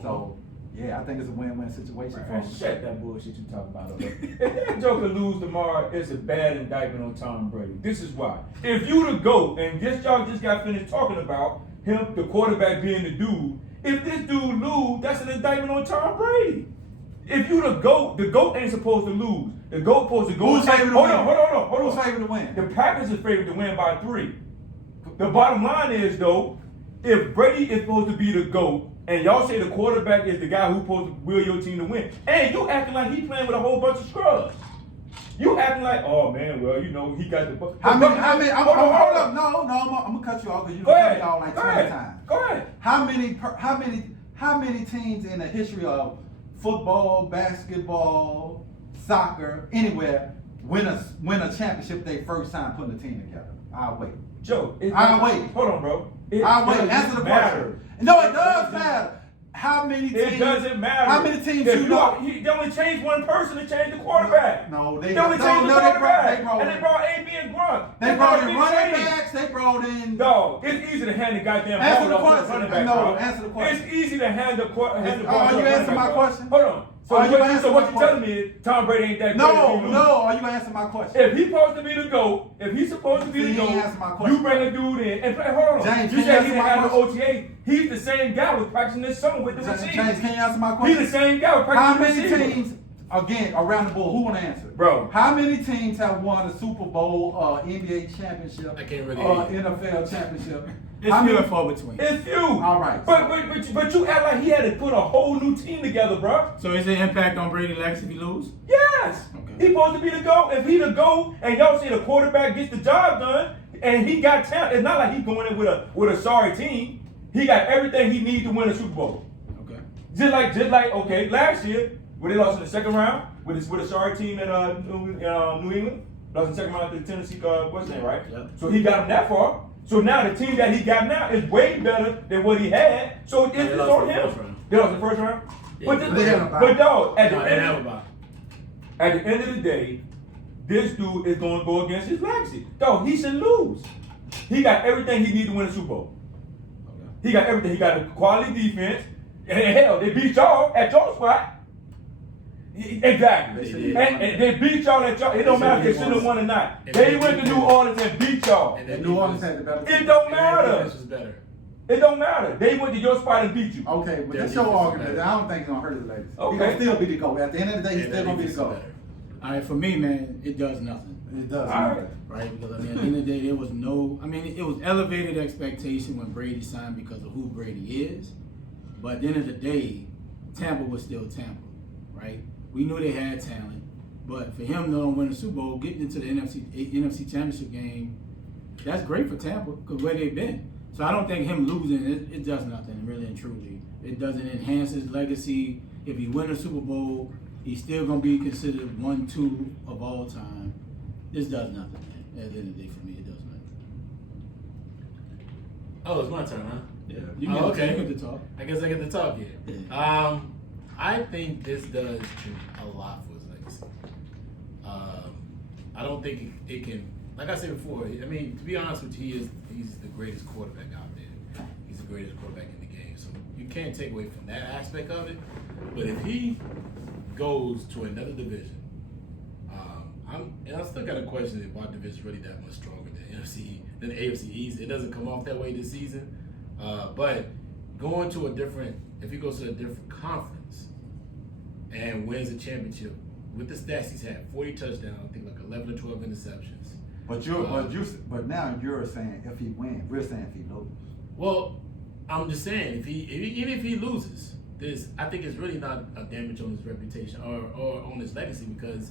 So, yeah, I think it's a win-win situation for him. Shut that bullshit you talking about. If that Joker lose tomorrow, it's a bad indictment on Tom Brady. This is why. If you the GOAT, and y'all just got finished talking about him, the quarterback being the dude, if this dude lose, that's an indictment on Tom Brady. If you the GOAT ain't supposed to lose. The GOAT supposed to go. Who's favored to win? Hold on. Who's favored to win? The Packers is favored to win by 3. The bottom line is, though, if Brady is supposed to be the GOAT, and y'all say the quarterback is the guy who's supposed to will your team to win, and you acting like he playing with a whole bunch of scrubs. You acting like, oh man, well, you know, he got the. How many? Hold up. No, I'm gonna cut you off because you cut me off like 20 times. Go ahead. How many teams in the history of football, basketball, soccer, anywhere win a championship their first time putting a team together? I'll wait. Joe, I'll wait. Hold on, bro. I'll wait. Answer the question. No, it does matter. How many teams? It doesn't matter. How many teams you know? They only changed one person to change the quarterback. No, they only changed the quarterback. And they brought AB and Grunt. They brought in running backs. They brought in. Dog, it's easy to hand the goddamn answer ball the off to the question. running back. No, answer the question. It's easy to hand the ball off to the you answer my question? Hold on. So what you're telling me is Tom Brady ain't that great. No. Are you gonna answer my question? If he's supposed to be the GOAT, you bring a dude in and play. Hold on. James, you said he didn't have no OTA. He's the same guy who's practicing this summer with the receivers. James, can you answer my question? He's the same guy who's practicing How many teams? Again, around the board, who want to answer? Bro. How many teams have won a Super Bowl, NBA championship, I can't really NFL championship? It's few and far between. It's few. All right. But you act like he had to put a whole new team together, bro. So is there impact on Brady Lex if he lose? Yes. Okay. He's supposed to be the GOAT. If he the GOAT and y'all say the quarterback gets the job done and he got talent, it's not like he's going in with a sorry team. He got everything he needs to win a Super Bowl. Okay. Just like okay, last year when they lost in the second round with a sorry team in New England, lost in the second round to the Tennessee what's his name, right? Yep. So he got him that far. So now the team that he got now is way better than what he had. So it's on him. They lost in the first round. Yeah, But dog, at the end of the day, this dude is going to go against his legacy. Dog, he should lose. He got everything he needs to win a Super Bowl. Okay. He got everything. He got a quality defense. And hell, they beat y'all at your spot. Exactly. And they beat y'all at y'all. It don't matter if they should have won or not. They went to New Orleans and beat y'all. And New Orleans had the better team. It don't matter. Was better. It don't matter. They went to your spot and beat you. Okay, but that's your argument. I don't think it's gonna hurt his legacy. Okay. He's gonna still be the GOAT. At the end of the day, he's still gonna be the GOAT. All right, for me, man, it does nothing. It does. All right. Right? Because, I mean, at the end of the day, there was it was elevated expectation when Brady signed because of who Brady is. But at the end of the day, Tampa was still Tampa, right? We knew they had talent. But for him to win a Super Bowl, getting into the NFC Championship game, that's great for Tampa because where they've been. So I don't think him losing, it does nothing, really and truly. It doesn't enhance his legacy. If he wins a Super Bowl, he's still going to be considered 1-2 of all time. This does nothing, man. At the end of the day, for me, it does nothing. Oh, it's my turn, huh? Yeah. You get to talk. I guess I get to talk here. Yeah. I think this does a lot for his legacy. I don't think it can, like I said before, I mean, to be honest with you, he's the greatest quarterback out there. He's the greatest quarterback in the game. So you can't take away from that aspect of it. But if he goes to another division, I still got a question if our division is really that much stronger than the AFC East. It doesn't come off that way this season. But going to if he goes to a different conference and wins a championship with the stats he's had, 40 touchdowns, I think like 11 or 12 interceptions. But now you're saying if he wins, we're saying if he loses. Well, I'm just saying even if he loses, I think it's really not a damage on his reputation or on his legacy, because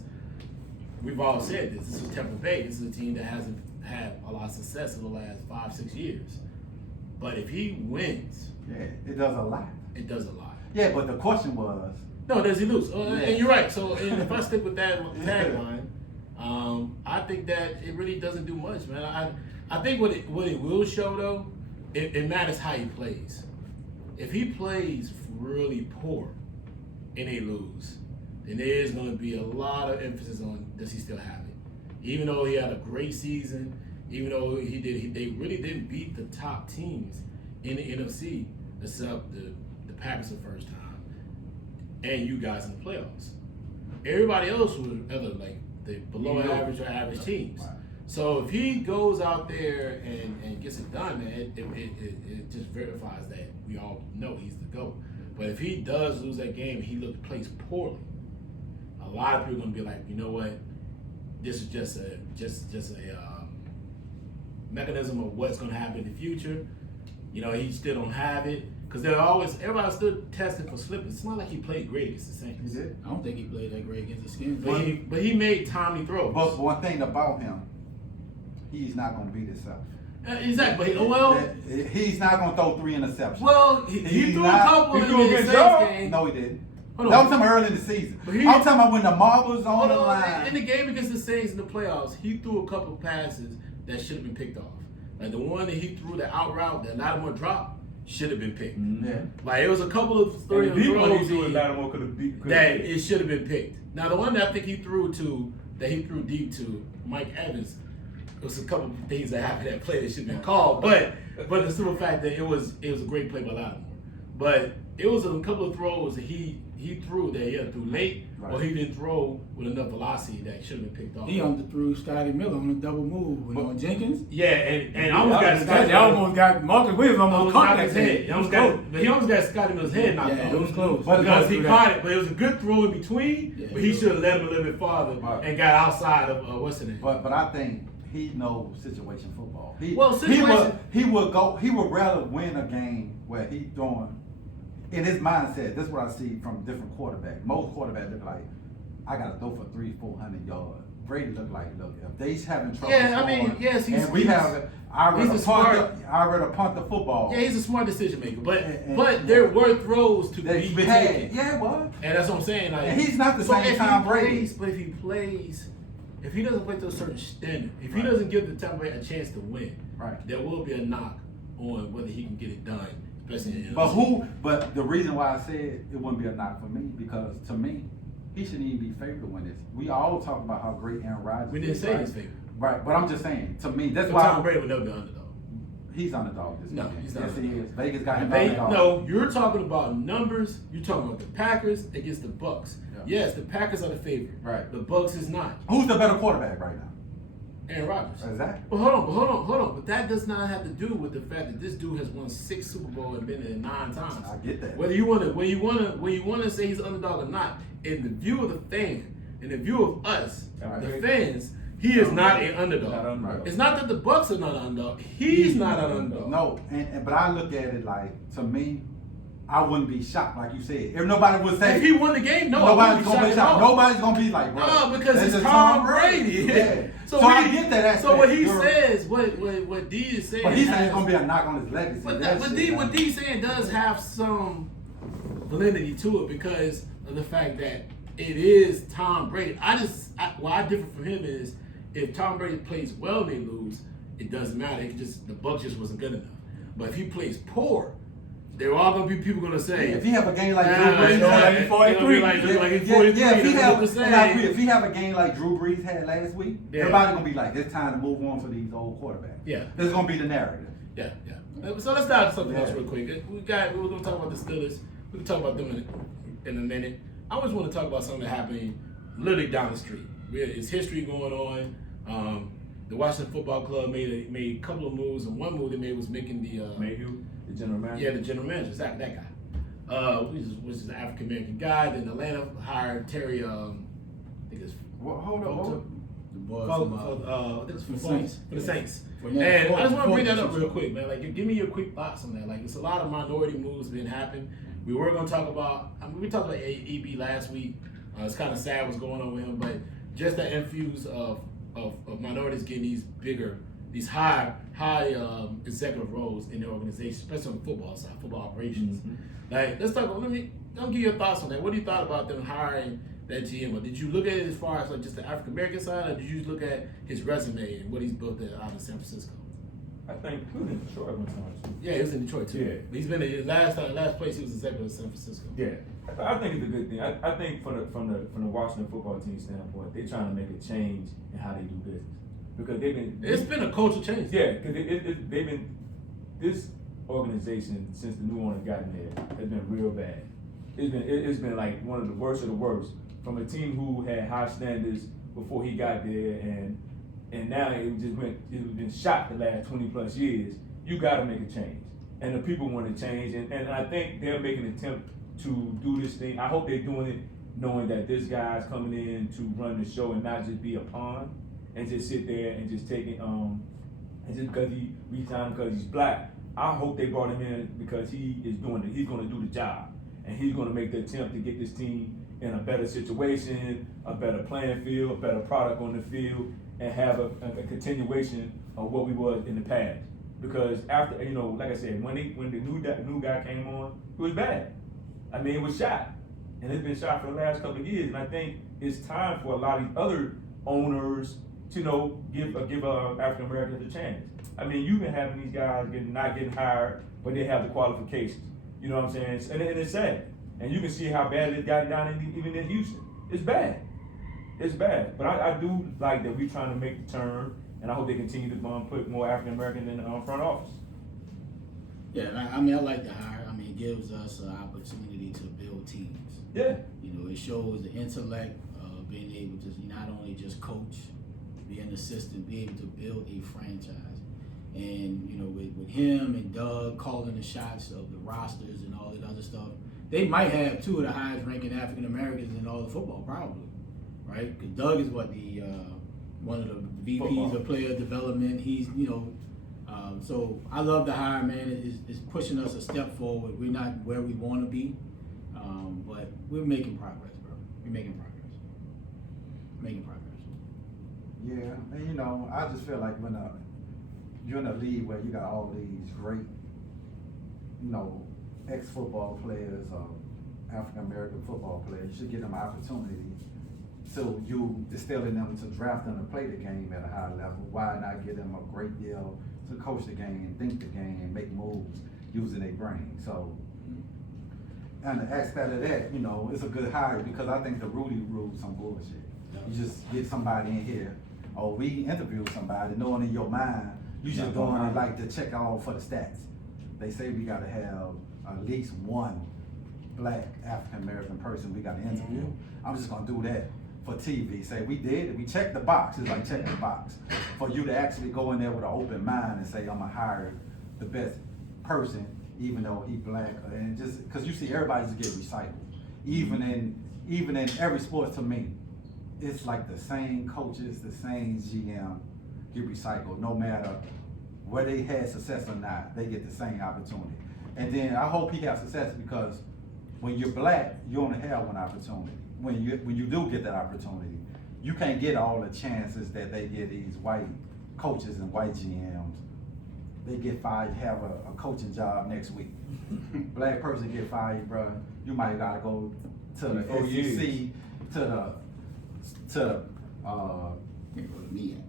we've all said this. This is Tampa Bay. This is a team that hasn't had a lot of success in the last 5-6 years. But if he wins, yeah, it does a lot. It does a lot. Yeah, but the question was, no, does he lose? And you're right. So if I stick with that tagline, I think that it really doesn't do much, man. I think what it will show though, it matters how he plays. If he plays really poor and they lose, then there is going to be a lot of emphasis on does he still have it. Even though he had a great season, even though they really didn't beat the top teams in the NFC except the Packers the first time, and you guys in the playoffs. Everybody else was either like the below average or average teams. Right. So if he goes out there and gets it done, man, it just verifies that we all know he's the GOAT. But if he does lose that game and he plays poorly, a lot of people are gonna be like, you know what, this is just a mechanism of what's gonna happen in the future. You know, he still don't have it. Because everybody's still testing for slipping. It's not like he played great against the Saints. He did. I don't think he played that great against the Skins. But he made timely throws. But one thing about him, he's not going to beat himself. Exactly. He's not going to throw 3 interceptions. Well, he threw a couple in the Saints game. No, he didn't. Hold on. That was something early in the season. I'm talking about when the marbles on the line. In the game against the Saints in the playoffs, he threw a couple passes that should have been picked off. Like the one that he threw, the out route that Lattimore dropped, should have been picked. Mm-hmm. Yeah. Like it was a couple of throws that it should have been picked. Now the one that I think he threw deep to Mike Evans, it was a couple of things that happened that play that should have been called. But the simple fact that it was a great play by Lattimore. But it was a couple of throws that he threw that he had to throw late, right, or he didn't throw with enough velocity that should have been picked off. He underthrew Scotty Miller on a double move on Jenkins. Yeah, and almost got Marcus Williams almost caught his head. He almost got Scotty Miller's head knocked off. It was close. Because he caught it, but it was a good throw in between. But he should have let him a little bit farther and got outside of what's the name. But I think he knows situation football. He would rather win a game where he throwing. In his mindset, that's what I see from different quarterbacks. Most quarterbacks look like, I got to throw for 300-400 yards. Brady look like, if they having trouble I rather punt the football. Yeah, he's a smart decision maker. But there were throws to be taken. Yeah, it was. And that's what I'm saying. Like, and he's not the same Tom Brady. But if he doesn't play to a certain standard, if he doesn't give the Tom Brady a chance to win, there will be a knock on whether he can get it done. But the reason why I said it wouldn't be a knock for me, because to me, he shouldn't even be favored to win this. We all talk about how great Aaron Rodgers is. We didn't say he's favored. Right, but I'm just saying, to me, that's why Tom Brady would never be underdog. He's underdog this weekend. He's not. Yes, he is. Vegas got him underdog. No, you're talking about numbers. You're talking about the Packers against the Bucs. Yeah. Yes, the Packers are the favorite. Right. The Bucs is not. Who's the better quarterback right now? Aaron Rodgers. Exactly. But hold on. But that does not have to do with the fact that this dude has won 6 Super Bowls and been in 9 times. I get that. Whether you want to say he's an underdog or not, in the view of the fan, in the view of us, the fans, he is not an underdog. Right. It's not that the Bucs are not an underdog. He's not an underdog. No, but I look at it like, to me, I wouldn't be shocked, like you said. If nobody would say, if he won the game, nobody's gonna be shocked. Nobody's gonna be like, bro. No, because it's Tom Brady. Yeah. So I get that aspect. So what he says, what D is saying, but he's saying it's gonna be a knock on his legacy. But what D saying does have some validity to it because of the fact that it is Tom Brady. Why I differ from him is if Tom Brady plays well and they lose, it doesn't matter. The Bucs just wasn't good enough. But if he plays poor, There are gonna be people gonna say, if he have a game like Drew nah, Brees, like 43. like he's 43. yeah, if he that's have, what we're and I agree, saying. if he have a game like Drew Brees had last week, Yeah. everybody gonna be like, it's time to move on for these old quarterbacks. Yeah. That's gonna be the narrative. Yeah. So let's dive into something else Yeah. real quick. We were gonna talk about the Steelers. We can talk about them in a minute. I always want to talk about something that happened literally down the street. It's history going on. The Washington Football Club made a couple of moves, and one move they made was making the Mayhew, the general manager. yeah, the general manager, exactly that guy. Which is an African American guy. Then Atlanta hired Terry. I think it's Well, hold on. The boy I from think it's the for Saints. the Saints. For- And yeah, I just want to bring that for- up real quick, man. Like, give me your quick thoughts on that. Like, it's a lot of minority moves been happening. We were going to talk about. We talked about EB last week. It's kind of sad what's going on with him, but just that infuse of minorities getting these bigger, these high executive roles in the organization, especially on the football side, football operations. Mm-hmm. Like, let's talk. Let me give your thoughts on that. What do you thought about them hiring that GM? Or did you look at it as far as like just the African American side, or did you look at his resume and what he's built out in San Francisco? I think he was in Detroit one time too. Yeah, he was in Detroit too. Yeah. He's been in last place he was executive in San Francisco. Yeah, I think it's a good thing. I think from the Washington football team standpoint, they're trying to make a change in how they do business because It's been a culture change. Yeah, because they've been this organization since the new owner got in there has been real bad. It's been like one of the worst of the worst from a team who had high standards before he got there and now it's been shot the last 20 plus years. You got to make a change, and the people want to change, and I think they're making an attempt to do this thing. I hope they're doing it knowing that this guy's coming in to run the show and not just be a pawn and just sit there and just take it and just because he resigned because he's black. I hope they brought him in because he is doing it. He's going to do the job, and he's going to make the attempt to get this team in a better situation, a better playing field, a better product on the field, and have a continuation of what we was in the past. Because after, like I said, when the new guy came on, it was bad. I mean, it was shot, and it's been shot for the last couple of years. And I think it's time for a lot of these other owners to, give African Americans a chance. I mean, you've been having these guys not getting hired, but they have the qualifications. You know what I'm saying? And it's sad. And you can see how bad it's gotten down even in Houston. It's bad. It's bad. But I do like that we're trying to make the turn, and I hope they continue to put more African Americans in the front office. Yeah, I mean, I like the hire. I mean, it gives us an opportunity to build teams. Yeah. It shows the intellect of being able to not only just coach, be an assistant, be able to build a franchise. And, with him and Doug calling the shots of the rosters and all that other stuff, they might have two of the highest ranking African Americans in all of football, probably, right? Because Doug is one of the VPs Football. of player development. He's, so I love the hire, man. It's pushing us a step forward. We're not where we want to be, but we're making progress, bro. We're making progress. Yeah, and I just feel like when you're in a league where you got all these great, ex-football players or African-American football players, you should give them an opportunity. So you instilling them to draft them to play the game at a high level. Why not give them a great deal to coach the game, think the game, and make moves using their brain? So, and the aspect of that, it's a good hire because I think the Rudy rules some bullshit. You just get somebody in here, or we interview somebody, knowing in your mind, you just going to like to check all for the stats. They say we got to have at least one black African American person we got to interview. I'm just going to do that for TV. Say we did, we checked the box. It's like checking the box. For you to actually go in there with an open mind and say, I'm going to hire the best person, even though he black. And just because you see everybody just get recycled. Even in every sport, to me, it's like the same coaches, the same GM get recycled. No matter where they had success or not, they get the same opportunity. And then I hope he has success because when you're black, you only have one opportunity. When you do get that opportunity, you can't get all the chances that they get these white coaches and white GMs. They get fired, have a coaching job next week. Black person get fired, bro. You might gotta go to the SEC, to the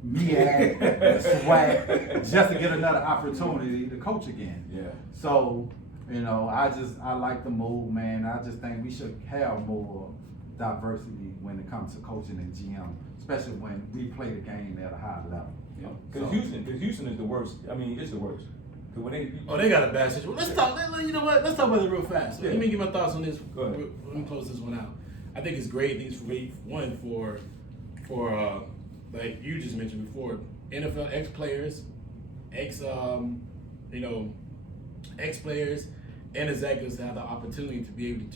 MEAC, the SWAC, just to get another opportunity to coach again. Yeah. So, You know, I like the move, man. I just think we should have more diversity when it comes to coaching and GM, especially when we play the game at a high level. Because Houston is the worst. I mean, it's the worst. Cause when they got a bad situation. Let's talk. You know what? Let's talk about it real fast. Yeah. Let me give my thoughts on this. Go ahead. Let me close this one out. I think it's great. I think it's great. One for like you just mentioned before, NFL ex-players, ex-players and executives to have the opportunity to be able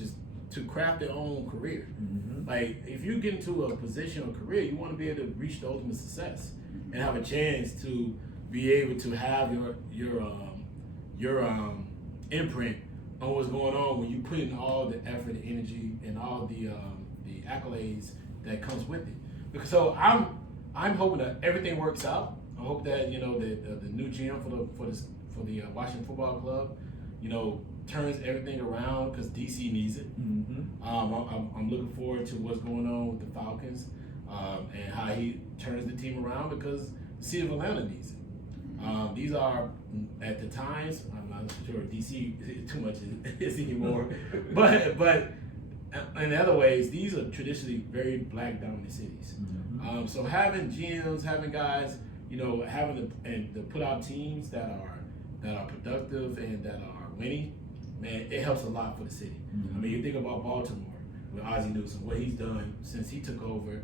to craft their own career. Mm-hmm. Like if you get into a position or career, you want to be able to reach the ultimate success and have a chance to be able to have your imprint on what's going on when you put in all the effort and energy and all the accolades that comes with it. Because so I'm hoping that everything works out. I hope that the new GM for the Washington Football Club, turns everything around because DC needs it. Mm-hmm. I'm looking forward to what's going on with the Falcons and how he turns the team around because the city of Atlanta needs it. These are, at the times, I'm not sure DC too much is anymore, but in other ways, these are traditionally very black dominant cities. Mm-hmm. So having GMs, having guys, having to put out teams that are productive and that are winning, man, it helps a lot for the city. Mm-hmm. I mean, you think about Baltimore with Ozzie Newsome, what he's done since he took over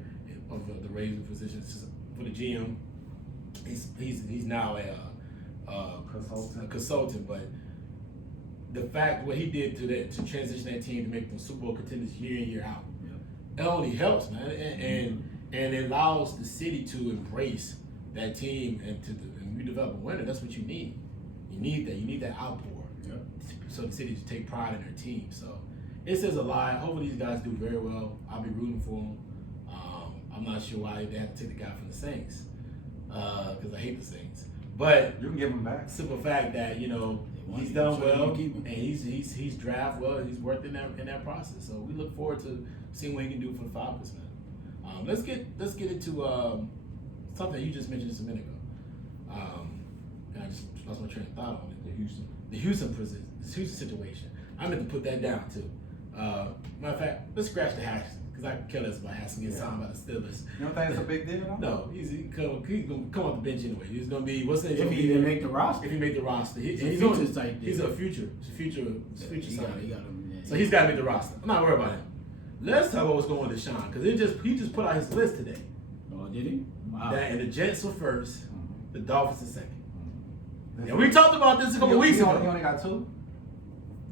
of the Ravens position for the GM. He's now a consultant, but the fact what he did to transition that team to make them Super Bowl contenders year in year out, it only helps, man, and it allows the city to embrace that team and we develop a winner. That's what you need. You need that outpour. So the city to take pride in their team. So it says a lot. Hopefully these guys do very well. I'll be rooting for them. I'm not sure why they had to take the guy from the Saints because I hate the Saints. But you can give him back. Simple fact that he's done well and he's draft well and he's worked in that process. So we look forward to seeing what he can do for the Falcons, man. Let's get into something you just mentioned just a minute ago. And I just lost my train of thought on it. The Houston situation. I meant to put that down too. Matter of fact, let's scratch the hash because I can kill us by Haskins getting signed by the Steelers. You don't think it's a big deal? No, he's gonna come off the bench anyway. He's gonna be if he even make the roster. If he make the roster, he's a future signing. So he's got to make the roster. I'm not worried about him. Let's talk about what's going on with Deshaun because he just put out his list today. Oh, did he? Wow. And the Jets were first, the Dolphins are second. And we talked about this a couple weeks ago. He only got two?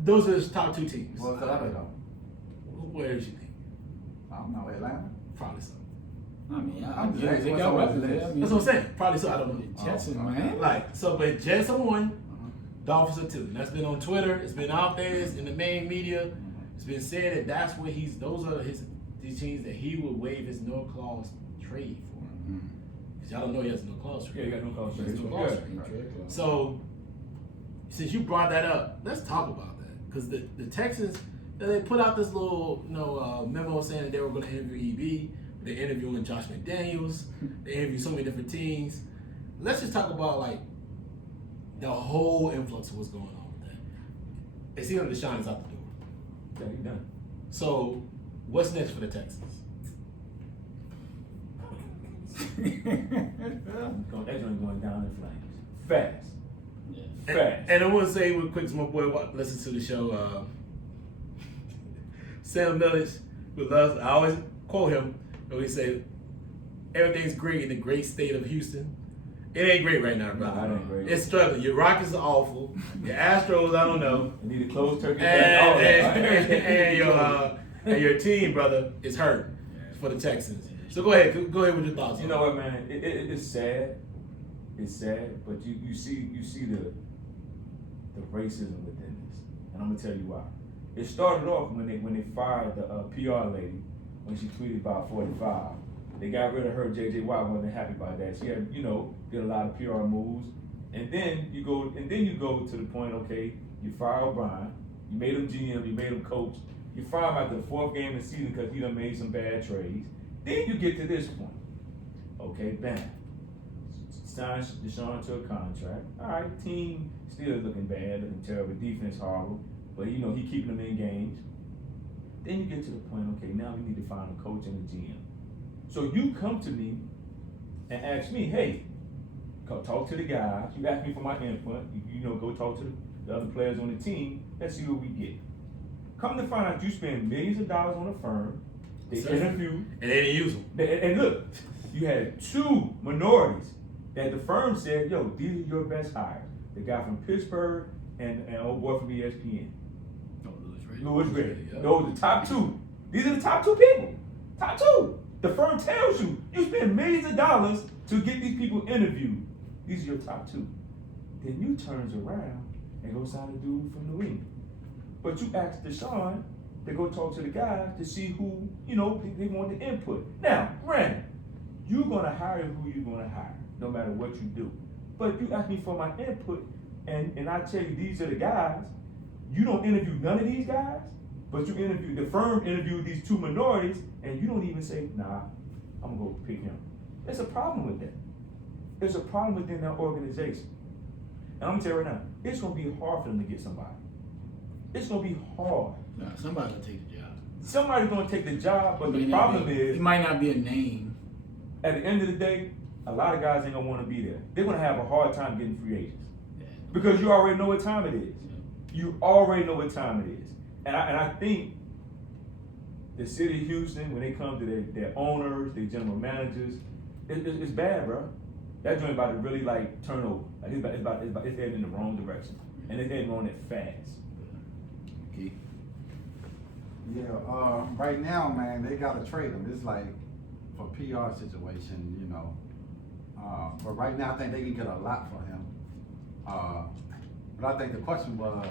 Those are his top two teams. What's the other though? Where did you think? I don't know, Atlanta? Probably so. I mean, they got weapons. That's what I'm saying. Probably so. I don't know. Jets and Miami. But Jets are one, Dolphins are two. And that's been on Twitter. It's been out there. It's in the main media. It's been said that that's what those are these teams that he will waive his no clause trade for. Because y'all don't know he has no clause trade. Yeah, he got no clause trade. He has no clause trade. So, since you brought that up, let's talk about that. Because the Texans, they put out this little memo saying that they were going to interview EB. They're interviewing Josh McDaniels. They interview so many different teams. Let's just talk about the whole influx of what's going on with that. It's either Deshaun is out the door. Yeah, he's done. So, what's next for the Texans? That joint going down in flames. Fast. Yeah. Fast. And I want to say real quick to my boy, listen to the show, Sam Milledge, who loves, I always quote him, when he said, everything's great in the great state of Houston. It ain't great right now, brother. Nah, it ain't great. It's struggling. Your Rockets are awful. Your Astros, I don't know. You need a closed turkey. And your team, brother, is hurt for the Texans. So go ahead with your thoughts. You know what, man? It's sad. It's sad, but you see the racism within this, and I'm gonna tell you why. It started off when they fired the PR lady when she tweeted about 45. They got rid of her. J.J. Watt wasn't happy about that. She had, did a lot of PR moves, and then you go to the point. Okay, you fire O'Brien, you made him GM, you made him coach. You fire him after the 4th game of the season because he done made some bad trades. Then you get to this point. Okay, bam. signed Deshaun to a contract. All right, team still looking bad, looking terrible, defense horrible, but you know he keeping them in games. Then you get to the point, okay, now we need to find a coach and a GM. So you come to me and ask me, hey, go talk to the guys. You ask me for my input. You know, go talk to the other players on the team. Let's see what we get. Come to find out, you spend millions of dollars on a firm. They interview. And they didn't use them. And look, you had 2 minorities that the firm said, yo, these are your best hires. The guy from Pittsburgh and old boy from ESPN. Louis Brady. Yeah. Those are the top 2. These are the top 2 people. Top 2. The firm tells you, you spend millions of dollars to get these people interviewed. These are your top 2. Then you turns around and go sign a dude from New England. But you asked Deshaun to go talk to the guys to see who, you know, they want the input. Now, granted, you're gonna hire who you're gonna hire, no matter what you do. But if you ask me for my input, and I tell you these are the guys, you don't interview none of these guys, but you interview, the firm interviewed these 2 minorities, and you don't even say, nah, I'm gonna go pick him. There's a problem with that. There's a problem within that organization. And I'm gonna tell you right now, it's gonna be hard for them to get somebody. It's gonna be hard. Nah, somebody will take the job. Somebody's gonna take the job, but the problem is, it might not be a name. at the end of the day, a lot of guys ain't gonna wanna be there. They're gonna have a hard time getting free agents. Yeah. Because you already know what time it is. You already know what time it is. And I think the city of Houston, when they come to their owners, their general managers, it's bad, bro. That joint about to really like turn over. Like it's heading in the wrong direction. And it's heading on it fast. Okay. Yeah, right now, man, they gotta trade him. It's like for PR situation, you know. But right now, I think they can get a lot for him. But I think the question was,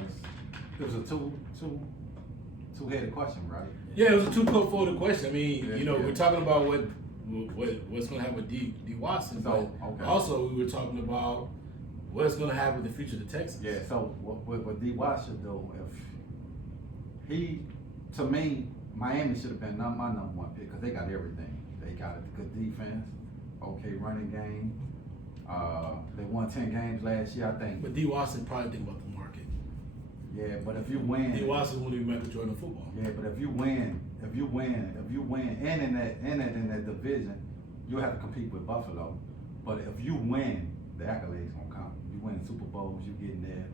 it was a two-headed question, right? Yeah, it was a two-folded question. I mean, Yeah, you know, yeah. we're talking about what's going to happen with D. Watson, So, but okay. also we were talking about what's going to happen with the future of the Texans. Yeah. So what D. Watt should do, if he, to me, Miami should have been my number 1 pick because they got everything. They got a good defense, okay running game. They won 10 games last year, I think. But D. Watson probably think about the market. Yeah, but if you win, D. Watson won't even Michael Jordan football. yeah, but if you win, and in that division, you'll have to compete with Buffalo. But if you win, the accolades gonna come. You win Super Bowls, you getting there.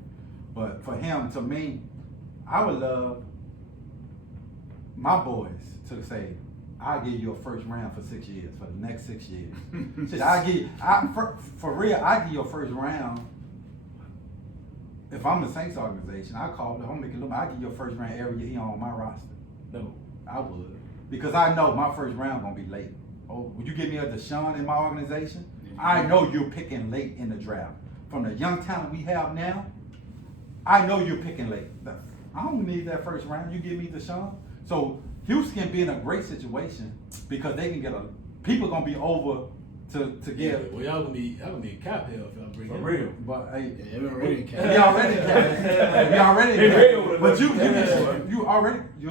But for him, to me, I would love my boys to say, I'll give you a first round for 6 years, for the next 6 years. Shit, for real, I give you a first round. If I'm the Saints organization, I call it, I'm making them, I give you a first round every year he on my roster. No. I would. Because I know my first round gonna be late. Oh, would you give me a Deshaun in my organization? I know you're picking late in the draft. From the young talent we have now, I know you're picking late. I don't need that first round. You give me Deshaun. So Houston can be in a great situation because they can get people gonna be over to Yeah, give. well, y'all gonna be cap hell if y'all bring For him. real. But hey, Yeah, they already we already but you'll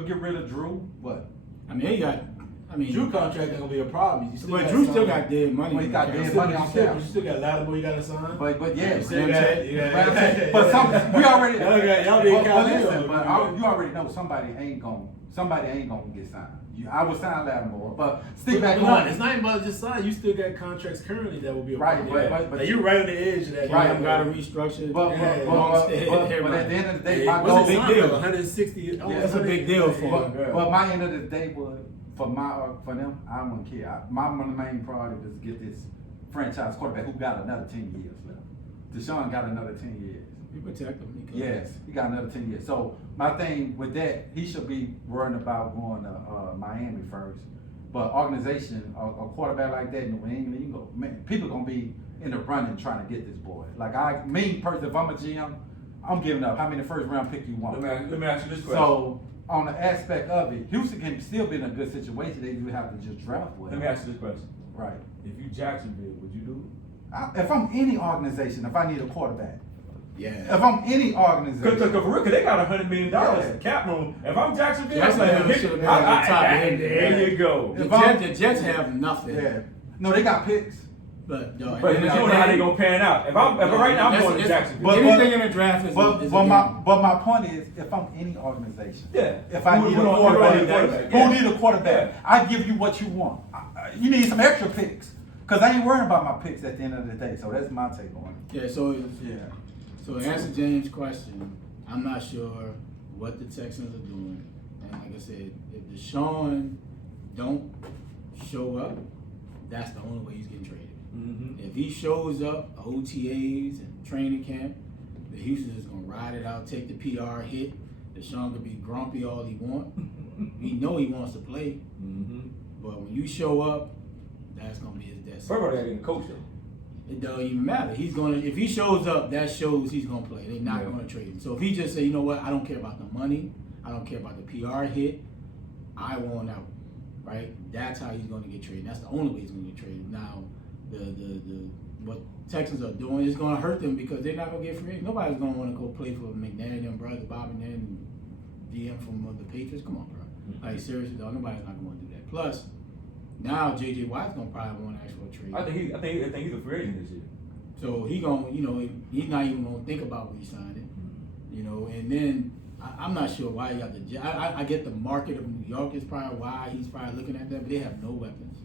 get rid of Drew. But I mean, Drew contract ain't gonna be a problem. You still but got Drew some- still got dead money. Well, he got in the dead account. money on You cap. still got Lattimore you gotta sign. But yeah, You still got, but some we already. Y'all being but listen, Cal but Hill. you already know somebody ain't gonna get signed. I would sign Lattimore, but stick back But on. it's not even about just sign. You still got contracts currently that will be a Right, problem. but Like, you're right on the edge of that. Right, You gotta restructure. But at the end of the day, my What's goal. it, big deal? 160. That's a big deal for him. But my end of the day would for them, I wouldn't care. My main priority was to get this franchise quarterback who got another 10 years left. Deshaun got another 10 years. You protect him. Yes, he got another 10 years. So my thing with that, he should be worrying about going to Miami first. But organization, a quarterback like that in New England, you go, man, people gonna be in the running trying to get this boy. Like me personally, if I'm a GM, I'm giving up. How many first round pick you want? Let me ask you this question. So on the aspect of it, Houston can still be in a good situation. They would have to just draft well. Let me ask you this question. Right. If you Jacksonville, would you do it? If I'm any organization, if I need a quarterback, Yeah. if I'm any organization, Because they got $100 million Yeah. cap room. If I'm Jacksonville, Jacksonville I'm like, should have been on top. there you go. The Jets have nothing. yeah, no, they got picks. But But you don't know how they gonna pan out. If right now I'm going to Jacksonville. Anything in the draft is but a my point is, if I'm any organization, if I need a quarterback, who need a quarterback, I give you what you want. You need some extra picks, cause I ain't worrying about my picks at the end of the day. So that's my take on it. Yeah. So to answer James' question, I'm not sure what the Texans are doing. And like I said, if Deshaun don't show up, that's the only way he's getting traded. Mm-hmm. If he shows up, OTAs and training camp, the Houston is gonna ride it out, take the PR hit. Deshaun could be grumpy all he want. We know he wants to play, but when you show up, that's gonna be his destiny. First of all, they didn't coach him. It doesn't even matter. He's gonna if he shows up, that shows he's gonna play. They're not gonna trade him. So if he just say, you know what, I don't care about the money, I don't care about the PR hit, I want out. Right? That's how he's gonna get traded. That's the only way he's gonna get traded. Now the what Texans are doing is going to hurt them because they're not going to get free agents. Nobody's going to want to go play for McNair and brothers, Bob and then DM from the Patriots. Come on, bro. Like seriously, though, nobody's not going to do that. Plus, now JJ Watt's going to probably want to ask for a trade. I think he's a free agent this year. So he's not even going to think about re-signing. And then I'm not sure why he got the. I get the market of New York is probably why he's probably looking at that, but they have no weapons.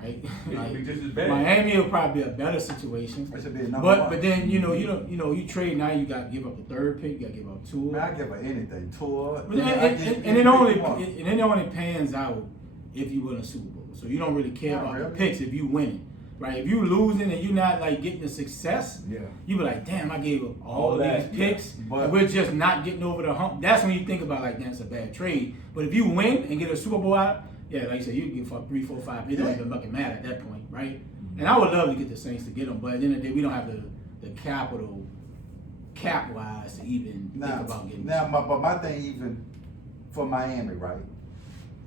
Right? Like, just as bad. Miami will probably be a better situation. It should be number one. But then you trade now. You got to give up the third pick. You got to give up Tua. Man, I give her anything. Tua. And it only pans out if you win a Super Bowl. So you don't really care about the picks if you win. Right? If you losing and you're not like getting the success, you be like, damn, I gave up all these picks, but we're just not getting over the hump. That's when you think about like, that's a bad trade. But if you win and get a Super Bowl out. Yeah, like you said, you can give up 3, 4, 5. It don't even fucking matter at that point, right? And I would love to get the Saints to get them, but at the end of the day, we don't have the capital cap-wise to even think about getting them. But my thing, even for Miami, right?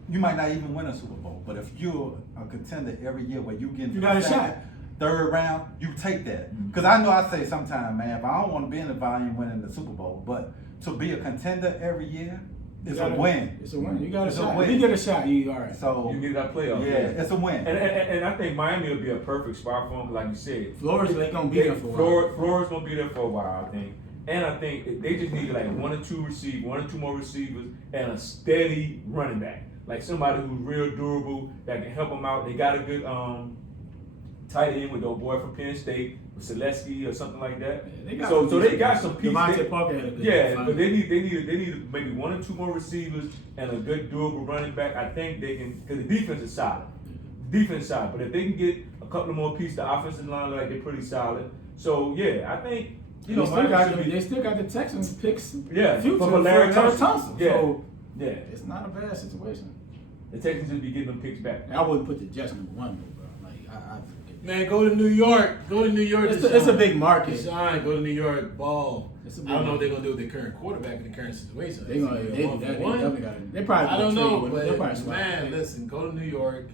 You might not even win a Super Bowl, but if you're a contender every year where you got a shot. Third round, you take that. Because I know I say sometimes, man, if I don't want to be in the volume winning the Super Bowl, but to be a contender every year, it's a win. It's a win. You got a shot. If you get a shot, you all right. So you get that playoff. Yeah, it's a win. And I think Miami will be a perfect spot for him, like you said. Flores, they're gonna be there for a while. Flores gonna be there for a while, I think. And I think they just need like 1 or 2 more receivers, and a steady running back, like somebody who's real durable that can help them out. They got a good tight end with the boy from Penn State, Selesky or something like that. Yeah, so they got some pieces. Devontae Parker had a good but they need maybe 1 or 2 more receivers and a good durable running back. I think they can, because the defense is solid. But if they can get a couple of more pieces, the offensive line like they're pretty solid. So yeah, I think they still got the Texans picks. Yeah, future for Larry Thompson. Yeah, so yeah, it's not a bad situation. The Texans would be giving them picks back. I wouldn't put the Jets number 1 though, bro. Man, go to New York. It's a big market. Deshaun, go to New York, ball. I don't know what they're gonna do with their current quarterback in the current situation. They probably. I don't know, but man, listen, go to New York,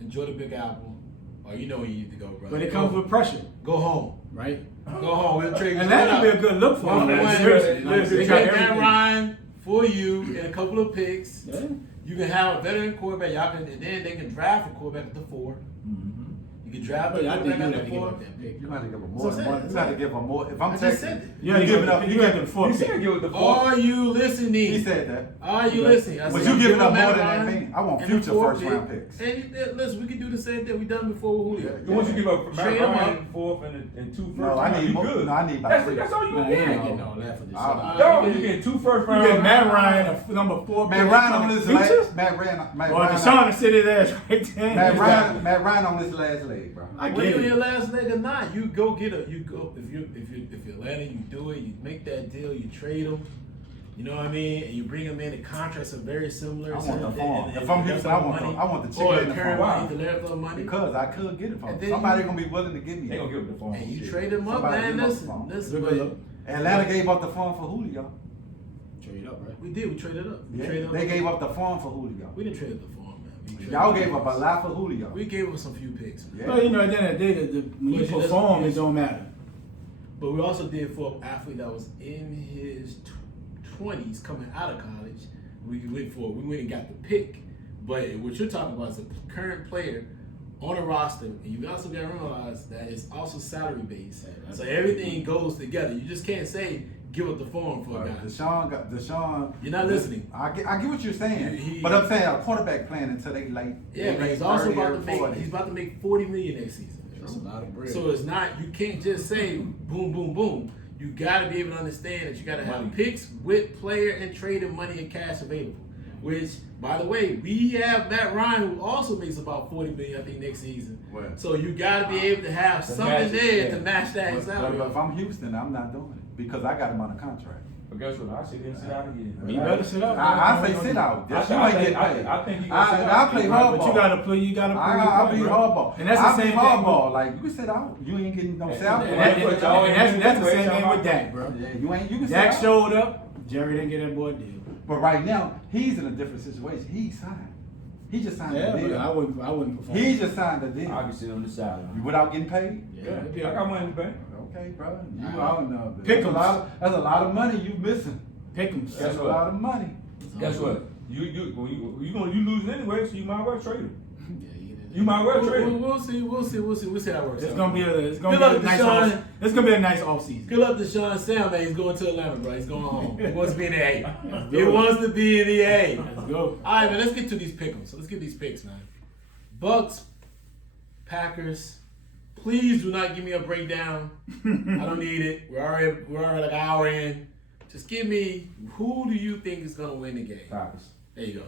enjoy the Big Apple, or you know where you need to go, bro. But it comes with pressure. Go home, right? Go home. We'll trade you. And that would be a good look for them. They got Matt Ryan for you and a couple of picks. Yeah. You can have a veteran quarterback. Y'all can, and then they can draft a quarterback at the 4. You can draft a quarterback at the 4. You got to give them more than one. You got to give them more. If I'm texting, you give it up. You got the 4. You said give it the 4. Are you listening? He said that. Are you listening? But you giving up more than that mean. I want future first round picks. And listen, we can do the same thing we done before with Julio. Once you give up Matt Ryan 4th and 2 first no, I need more. No, I need about 3. That's all you ain't getting all that for this. You get 2 first round. You get Matt Ryan number 4. Matt Ryan on this last. Matt Ryan. Deshaun sit his ass right there. Matt Ryan on this last leg, bro. I get it. Your last leg or not, you go get a. You go if you're Atlanta, you do it. You make that deal. You trade them. You know what I mean? And you bring them in. The contracts are very similar. I want the farm. If I'm Houston, I want the chicken in the farm. Money. Because I could get it from them. Somebody gonna be willing to give me. They gonna give it the farm. And you trade them up, man. Listen. Atlanta gave up the farm for Julio. Trade up, right? We did. We traded up. They gave up the farm for Julio. We didn't trade up the farm, man. Y'all gave up a lot for Julio. We gave up some few picks. Yeah. But at the end of the day, when you perform, it don't matter. But we also did for an athlete that was in his 20s coming out of college. We went and got the pick. But what you're talking about is a current player on a roster, and you also got to realize that it's also salary based. Yeah, So everything goes together. You just can't say give up the farm for a guy. Deshaun. You're not listening. I get what you're saying, He- but I'm saying a quarterback playing until they late. Yeah, they but late he's also 30 about or to make 40. he's about to make $40 million next season. That's a lot of bread. So it's not, you can't just say boom, boom, boom. You gotta be able to understand that you gotta have Money. picks with player and trading money and cash available. Which, by the way, we have Matt Ryan, who also makes about $40 million, I think, next season. Well, So you gotta be able to have To something match it, there yeah. to match that but salary. if I'm Houston, I'm not doing it because I got him on a contract. But guess what? I sit in and sit out again. You better sit out. I say sit out. I Yes, think- you ain't I get think- paid. I think he gonna sit I out. play Right, hardball. But you gotta play. You gotta play. I'll be hardball. And that's the I'll same be thing. hardball. Like you can sit out. You ain't getting no And salary. That's the same thing with Dak, bro. Yeah, you ain't. You can Dak sit out. showed up. Jerry didn't get that boy a deal. But right now, he's in a different situation. He signed. He just signed Yeah, the but deal. I wouldn't perform. He just signed the deal. I can sit on the sideline. Without getting paid. Yeah, I got money in the bank. Okay, bro. You Nah. out now. Pick That's a 'em. lot. That's a lot of money you missing. Pick him. Guess That's a what? lot of money. Guess what? You losing anyway, so you might as well trade him. Yeah, You might as well trade him. We'll see how it works. It's out. gonna be Good luck, a nice Deshaun. off. It's gonna be a nice off season. Good luck to Sean Sam, man. He's going to Atlanta, bro. He's going home. He wants to be in the A. Let's He go. wants to be in the A. Let's go. All right, man. Let's get to these pick'ems. So let's get these picks, man. Bucs, Packers. Please do not give me a breakdown. I don't need it. We're already like an hour in. Just give me who do you think is gonna win the game? Packers. There you go.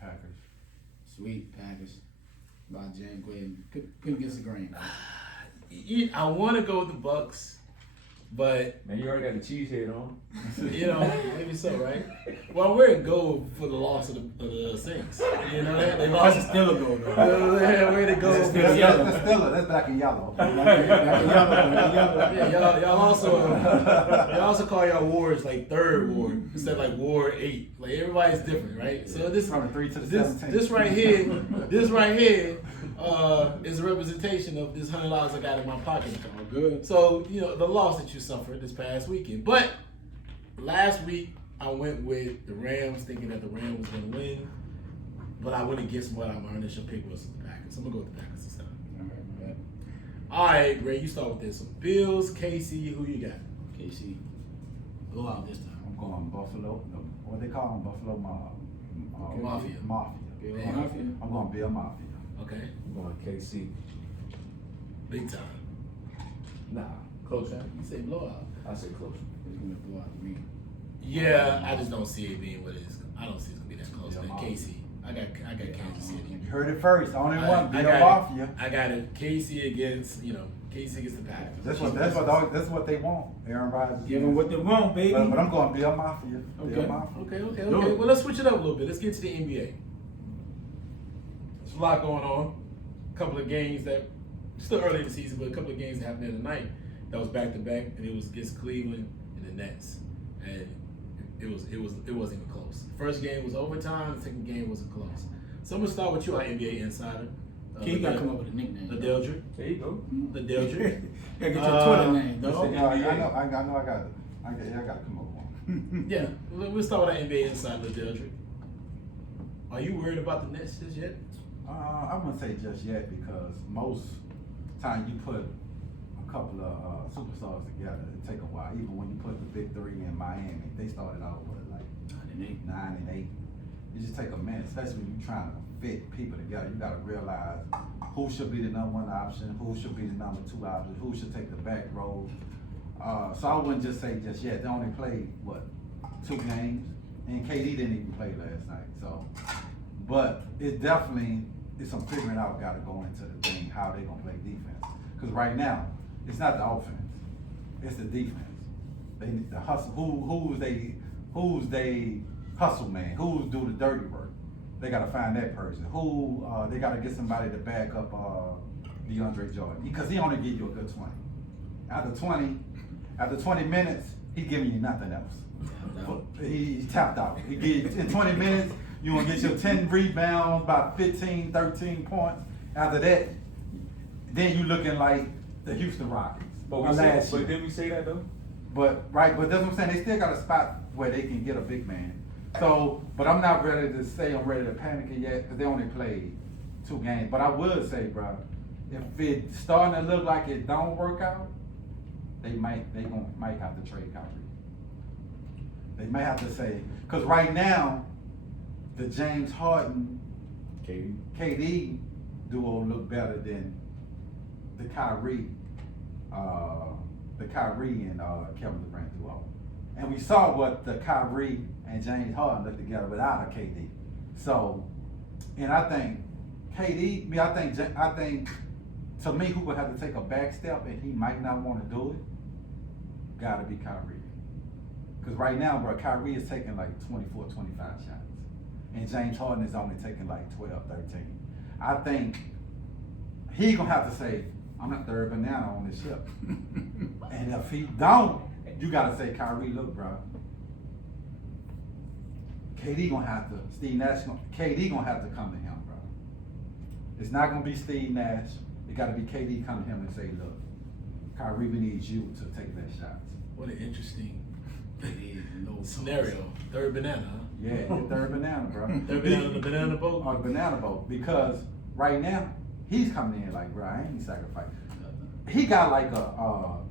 Packers. Sweet Packers. By Jan Gwen. Couldn't get the grain. I want to go with the Bucs, but Man, you already got the cheese head on. you know maybe so, right? Well, we're in gold for the loss of the Saints. You know that they lost. That's still a goal, though. Where to go? That's That's, yellow. that's Stella. That's black and yellow. Yeah, y'all also call y'all wards like third ward instead of like ward 8. Like everybody's different, right? So this From the 3 to the this 17. this right here is a representation of this $100 I got in my pocket. All good. So you know the loss that you suffered this past weekend, but last week I went with the Rams, thinking that the Rams was gonna win, but I went against what my initial pick was the Packers. So I'm gonna go with the Packers this time. All right, Ray, you start with this one. Bills, KC, who you got? KC. Go out this time. I'm going Buffalo. No, what they call them? Buffalo Mafia. Mafia. Bill Man. Mafia. I'm going Bill Mafia. Okay, I'm going KC. big time. Nah, close. You say blowout. I say close. It's gonna blow out to me. Yeah, I just don't see it being what it is. I don't see it's gonna be that close. Yeah, Man, Mafia. KC. I got Kansas City. You heard it first. Only one. I Bill got Mafia. I got it. KC against KC against the Packers. That's what they want. Aaron Rodgers. Give them what they want, baby. But I'm going Bill Mafia. Okay. Bill Mafia. Okay. Do it. Well, let's switch it up a little bit. Let's get to the NBA. There's a lot going on. A couple of games that still early in the season, but a couple of games that happened the other night that was back to back, and it was against Cleveland and the Nets, and it wasn't even close. The first game was overtime. The second game wasn't close. So I'm gonna start with you, our NBA insider. Kid gotta come up with a nickname. Ladeldrick. There you go. Ladeldrick. Gotta get your Twitter name, dog. listen, I know. I got to come up with one. Yeah, we'll start with our NBA insider, Ladeldrick. Are you worried about the Nets just yet? I wouldn't say just yet because most time you put a couple of superstars together, it take a while. Even when you put the big three in Miami, they started out with like 9 and 8. It just take a minute, especially when you're trying to fit people together. You got to realize who should be the number 1 option, who should be the number 2 option, who should take the back role. So I wouldn't just say just yet. They only played 2 games, and KD didn't even play last night. So, but it definitely is some figuring out got to go into the thing how they gonna play defense. Because right now it's not the offense, it's the defense. They need the hustle. Who's they hustle man? Who do the dirty work? They got to find that person. They got to get somebody to back up DeAndre Jordan because he only give you a good 20. After 20 minutes, he giving you nothing else. He tapped out. He gives in 20 minutes, you gonna get your 10 rebounds, about 15, 13 points. After that, then you looking like the Houston Rockets. But didn't we say that though? But that's what I'm saying. They still got a spot where they can get a big man. So, but I'm not ready to say I'm ready to panic it yet because they only played 2 games. But I would say, bro, if it's starting to look like it don't work out, they might have to trade Kyrie. They may have to say, because right now, the James Harden, KD duo look better than the Kyrie and Kevin Durant duo. And we saw what the Kyrie and James Harden looked together without a KD. So, and I think KD, I think to me, who would have to take a back step and he might not want to do it, gotta be Kyrie. Because right now, bro, Kyrie is taking like 24, 25 shots. And James Harden is only taking like 12, 13. I think he gonna have to say, I'm the third banana on this ship. And if he don't, you gotta say, Kyrie, look, bro. KD gonna have to, KD gonna have to come to him, bro. It's not gonna be Steve Nash. It gotta be KD come to him and say, look, Kyrie, we need you to take that shots. What an interesting scenario. Third banana, huh? Yeah, the third banana, bro. Third banana on the banana boat? On the banana boat. Because right now, he's coming in like, bro, I ain't sacrificing. He got like a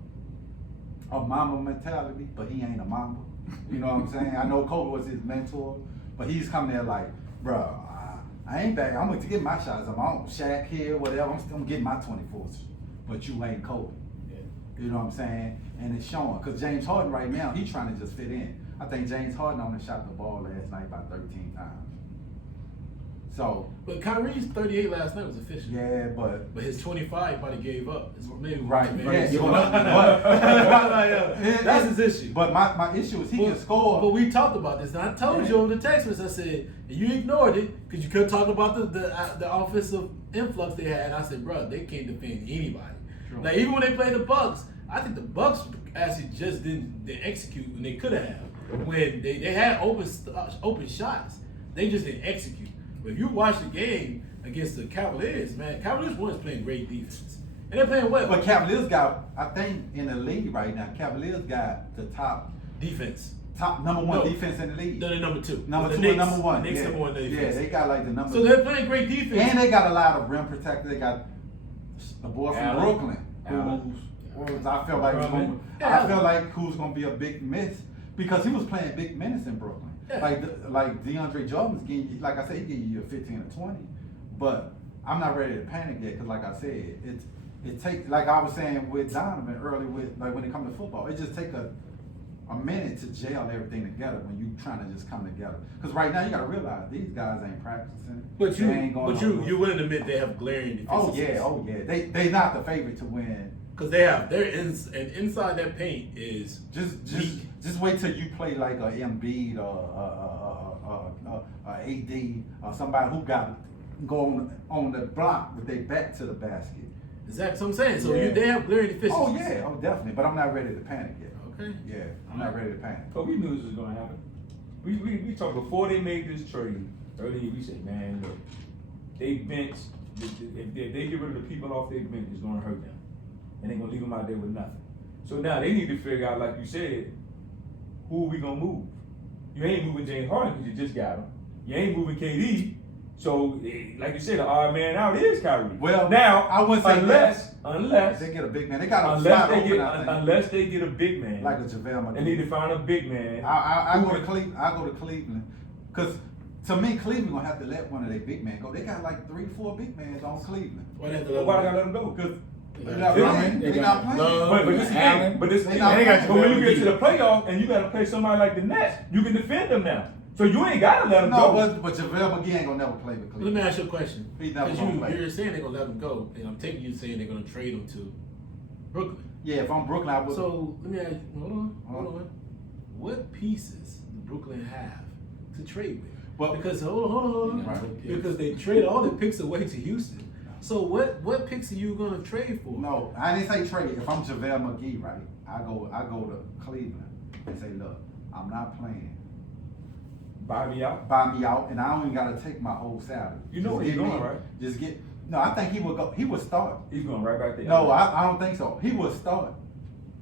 mama mentality, but he ain't a mama. You know what I'm saying? I know Kobe was his mentor, but he's coming there like, bro, I ain't bad. I'm going to get my shots. I'm on Shaq here, whatever. I'm still getting my 24s. But you ain't Kobe. Yeah. You know what I'm saying? And it's showing. Because James Harden right now, he's trying to just fit in. I think James Harden only shot the ball last night by 13 times. So. But Kyrie's 38 last night was efficient. Yeah, but his 25 he probably gave up. It's maybe right. Maybe But that's his issue. But my issue is he can score. But we talked about this. And I told you over the text message, I said, and you ignored it because you kept talking about the offensive influx they had. And I said, bro, they can't defend anybody. True. Like even when they played the Bucs, I think the Bucs actually just didn't execute when they could have. When they had open shots, they just didn't execute. But if you watch the game against the Cavaliers, man, Cavaliers was playing great defense. And they're playing well. But Cavaliers got, I think in the league right now, Cavaliers got the top defense. Number one defense in the league. No, they're number 2. Number 2 Knicks, and number 1. The Knicks number 1 defense. Yeah, they got like the number. So they're playing great defense. And they got a lot of rim protectors. They got a boy from Brooklyn. I feel like who's gonna be a big miss because he was playing big minutes in Brooklyn. Yeah. Like DeAndre Jordan's getting, like I said, he give you 15 or 20, but I'm not ready to panic yet because, like I said, it takes, like I was saying with Donovan early, with like when it comes to football, it just take a minute to gel everything together when you trying to just come together. Because right now you got to realize these guys ain't practicing. But you willing to admit they have glaring deficiencies. Oh yeah, they not the favorite to win. Because they're inside that paint is just wait till you play like a Embiid or AD or somebody who got going on the block with their back to the basket. Exactly what I'm saying. So they have glaring deficiencies. Oh yeah, definitely. But I'm not ready to panic yet. Okay. Yeah, I'm not ready to panic. But we knew this was going to happen. We talked before they made this trade earlier. We said, man, look, they bench. If they get rid of the people off their bench, it's going to hurt them. And they're going to leave them out there with nothing. So now they need to figure out, like you said, who are we going to move? You ain't moving James Harden because you just got him. You ain't moving KD. So, like you said, the odd man out is Kyrie. Well, now, I wouldn't say unless they get a big man. They got unless they get a big man. Like a JaVale McGee. They need to find a big man. I go to Cleveland. Because to me, Cleveland going to have to let one of their big men go. They got like 3-4 big men on Cleveland. Why they gotta let them go? Because they're not playing. But this thing, when you get to the playoffs and you got to play somebody like the Nets, you can defend them now. So you ain't got to let them go. No, but JaVale McGee ain't going to never play with Cleveland. Let me ask you a question. Because you're saying they're going to let him go, and I'm taking you saying they're going to trade him to Brooklyn. Yeah, if I'm Brooklyn, I would. So let me ask you, hold on. What pieces does Brooklyn have to trade with? Well, because hold on. Right. Because they traded all the picks away to Houston. So what picks are you gonna trade for? No, I didn't say trade. If I'm JaVale McGee, right, I go to Cleveland and say, look, I'm not playing. Buy me out, and I don't even gotta take my whole salary. You know where he's going, right? No, I think he would go. He would start. He's going right back there. No, I don't think so. He would start.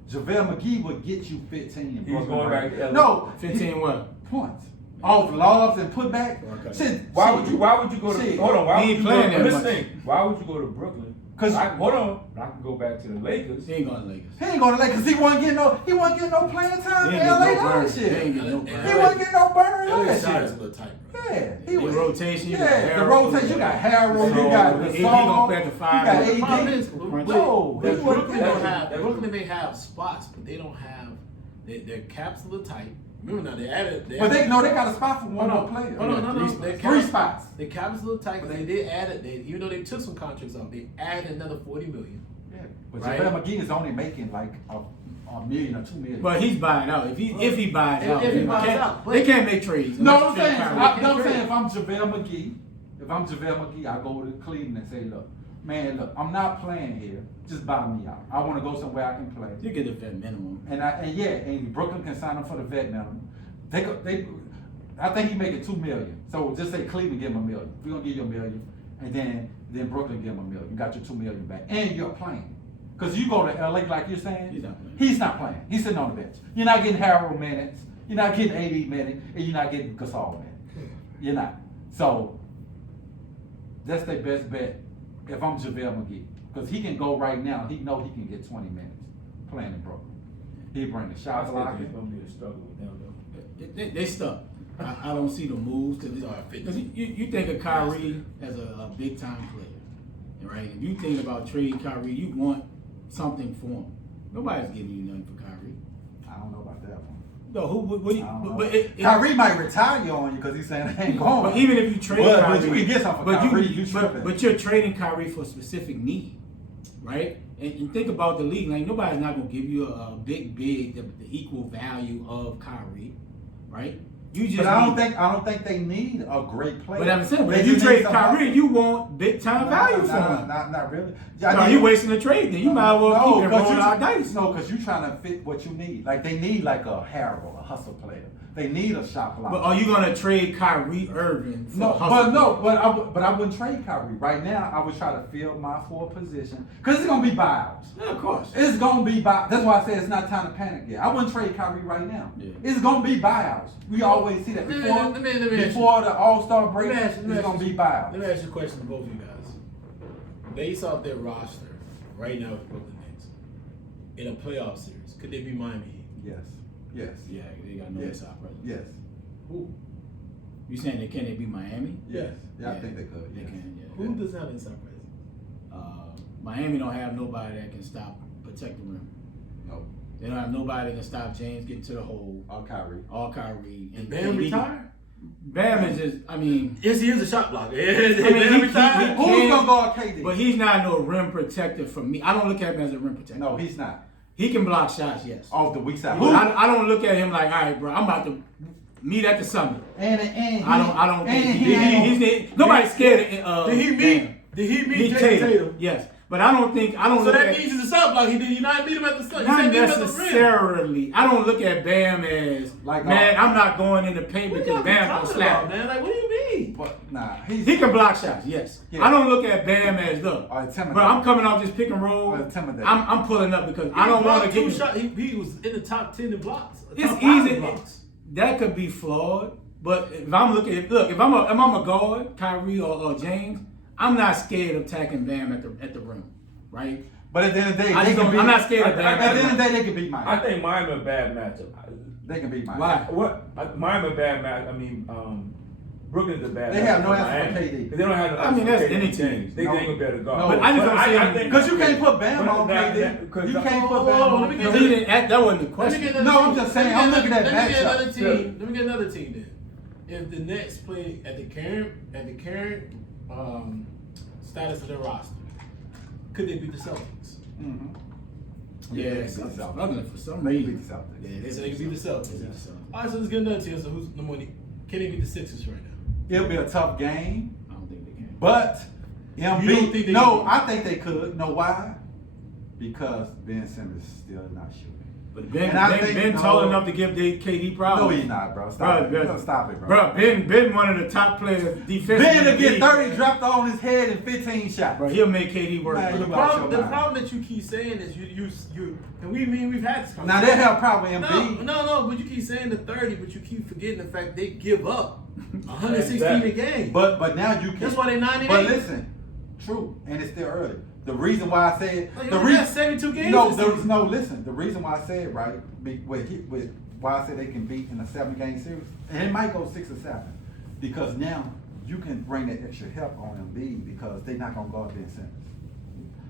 JaVale McGee would get you 15 in Brooklyn. He's going back to LA. No, 15 what? Points. off lobs and put back. Okay. Shit, Why would you go to? Shit. Hold on. Why He would ain't you playing go? that Listen, much. why would you go to Brooklyn? 'Cause- hold on. I can go back to the Lakers. He ain't going to Lakers. He ain't gonna because he wasn't getting no playing time He in ain't LA getting no burn. last He year. ain't getting no He burn. wasn't getting no burn LA last side is a year. little tight, bro. Yeah, he The was. rotation, you got Yeah, the Harold, rotation. You got Harold. So, You got he Gasol. gonna play at the You five. got The Problem AD. is, No, but he Brooklyn wasn't don't there. have Brooklyn may have spots, but they don't have their caps a little tight. Remember now they added. But they got a spot for one more player. Hold on, no. Three spots. The cap is a little tight because they did add it. Even though they took some contracts off, they added another $40 million. Yeah, but Right. JaVale McGee is only making like a million or 2 million. But he's buying out. If he buys If out, he they buys can't- out, but- they can't make trades. No, unless I'm you saying, trade Kyrie. I'm saying if I'm JaVale McGee, I go to Cleveland and say, look, I'm not playing here. Just buy me out. I want to go somewhere I can play. You get the vet minimum. And Brooklyn can sign him for the vet minimum. I think he's making $2 million. So just say Cleveland give him $1 million. We're gonna give you $1 million, and then Brooklyn give him $1 million. You got your $2 million back, and you're playing. Cause you go to LA like you're saying, He's not playing. He's sitting on the bench. You're not getting Harold minutes. You're not getting AD minutes, and you're not getting Gasol minutes. You're not. So that's their best bet. If I'm JaVale McGee, because he can go right now. He know he can get 20 minutes playing in Brooklyn. He bring the I shot think block. it's gonna be a struggle with them though. They stuck. I don't see the moves because you think of Kyrie as a big time player, right? If you think about trading Kyrie, you want something for him. Nobody's giving you nothing for Kyrie. I don't know about that one. No, what do you? I don't But know. Kyrie might retire you on you because he's saying I ain't going. But even if you trade Kyrie, but you can get something for Kyrie. You tripping. but you're trading Kyrie for a specific need, right? And think about the league. Like nobody's not gonna give you a big, the equal value of Kyrie, right? You just. But I don't think they need a great player. But I'm saying, but They if you just trade need somebody. Kyrie, you want big time value for him. Not really. No, you wasting the trade. Then you might as well keep it rolling our dice. No, because you're trying to fit what you need. Like they need like a Harold, a hustle player. They need a shot blocker. But are you gonna trade Kyrie Irving for No, a hustle player? but I wouldn't trade Kyrie right now. I would try to fill my forward position because it's gonna be buyouts. Yeah, of course. It's gonna be buy. That's why I say it's not time to panic yet. I wouldn't trade Kyrie right now. Yeah. It's gonna be buyouts. We always see that Let me before ask you- before the All-Star break. Let me ask It's gonna be buyouts. Let me ask you a question to both of you guys. Based off their roster right now with Brooklyn Nets in a playoff series, could they be Miami Heat? Yes. Yes. Yeah, they got no Yes. inside presence. Yes. Who? You saying they can they be Miami? Yes. Yeah, I think they could. They Yes. can. Yeah. Who doesn't have inside presence? Miami don't have nobody that can stop, protect the rim. No. They don't have nobody that can stop James getting to the hole. All Kyrie. All Kyrie. And Bam retired? Bam is just, I mean. Yes, he is a shot blocker. he Bam retired? Who's gonna guard KD? But he's not no rim protector for me. I don't look at him as a rim protector. No, he's not. He can block shots, yes. Off the weak side. But I don't look at him like, all right, bro, I'm about to meet at the summit. I don't think nobody's scared of Did he meet Jason Tatum? Yes. But I don't So look that at means he's a shot blocker. Did he not meet him at the sun? not He said meet him at the rim. necessarily. I don't look at Bam as Like, man, I'm not going in the paint What because y'all Bam gonna talking slap about, me. man? Like, what do you mean? But nah, He can block shots, yes. Yeah. I don't look at Bam as look. Intimidate. Bro, I'm coming off this pick and roll. Intimidate. I'm pulling up because I don't want to get shot. He was in the top 10 in blocks. It's Top 5 in easy. blocks. That could be flawed, but if I'm looking, if I'm a guard, Kyrie or James, I'm not scared of attacking Bam at the rim, right? But at the end of the day, I'm not scared of Bam. At the end of the day, they can beat Miami. I think Miami a bad matchup. They can beat Miami. Why? Miami a bad match. I mean, Brooklyn's a bad. They matchup have no for answer for Miami. KD. 'Cause they don't have no I mean, answer that's for KD any and team. James. They No. ain't gonna be able to guard. No. But I just don't see him Because you can't put Bam on KD. You can't put Bam on let me get KD. That wasn't the Let me question. get No, I'm just saying, I'm looking at let me get another matchup. team. Let me get another team then. If the Nets play at the current status of their roster, could they beat the Celtics? Mm-hmm. Yeah, they it's beat the Celtics. struggling for some They reason. beat the Celtics. Yeah, So they can beat the Celtics. They beat the Celtics. All right, so let's get another team. So who's number one? Can they beat the Sixers right now? It'll be a tough game, I don't think they can. but You don't think they no, can? I think they could. Know why? Because Ben Simmons still not shooting. But And I Ben think, tall enough to give KD No, problems. he's not, bro. Stop it. Bro, Stop it, bro. Bro, Ben one of the top players defensively. Ben to get in the 30 league. dropped on his head in 15 shots. Bro, he'll make KD work. Man, bro. you The out problem, your the mind. problem that you keep saying is you and we've had this Now conversation. they have a problem with Embiid. No, but you keep saying the 30, but you keep forgetting the fact they give up 116 Exactly. a game. But now you can. That's why they 98. But listen, true, and it's still early. The reason why I said Like, the you reason got 72 games No, this there was season. no. Listen, the reason why I said right with why I said they can beat in a 7-game series, and it might go 6 or 7, because now you can bring that extra help on Embiid because they're not gonna guard Ben Simmons.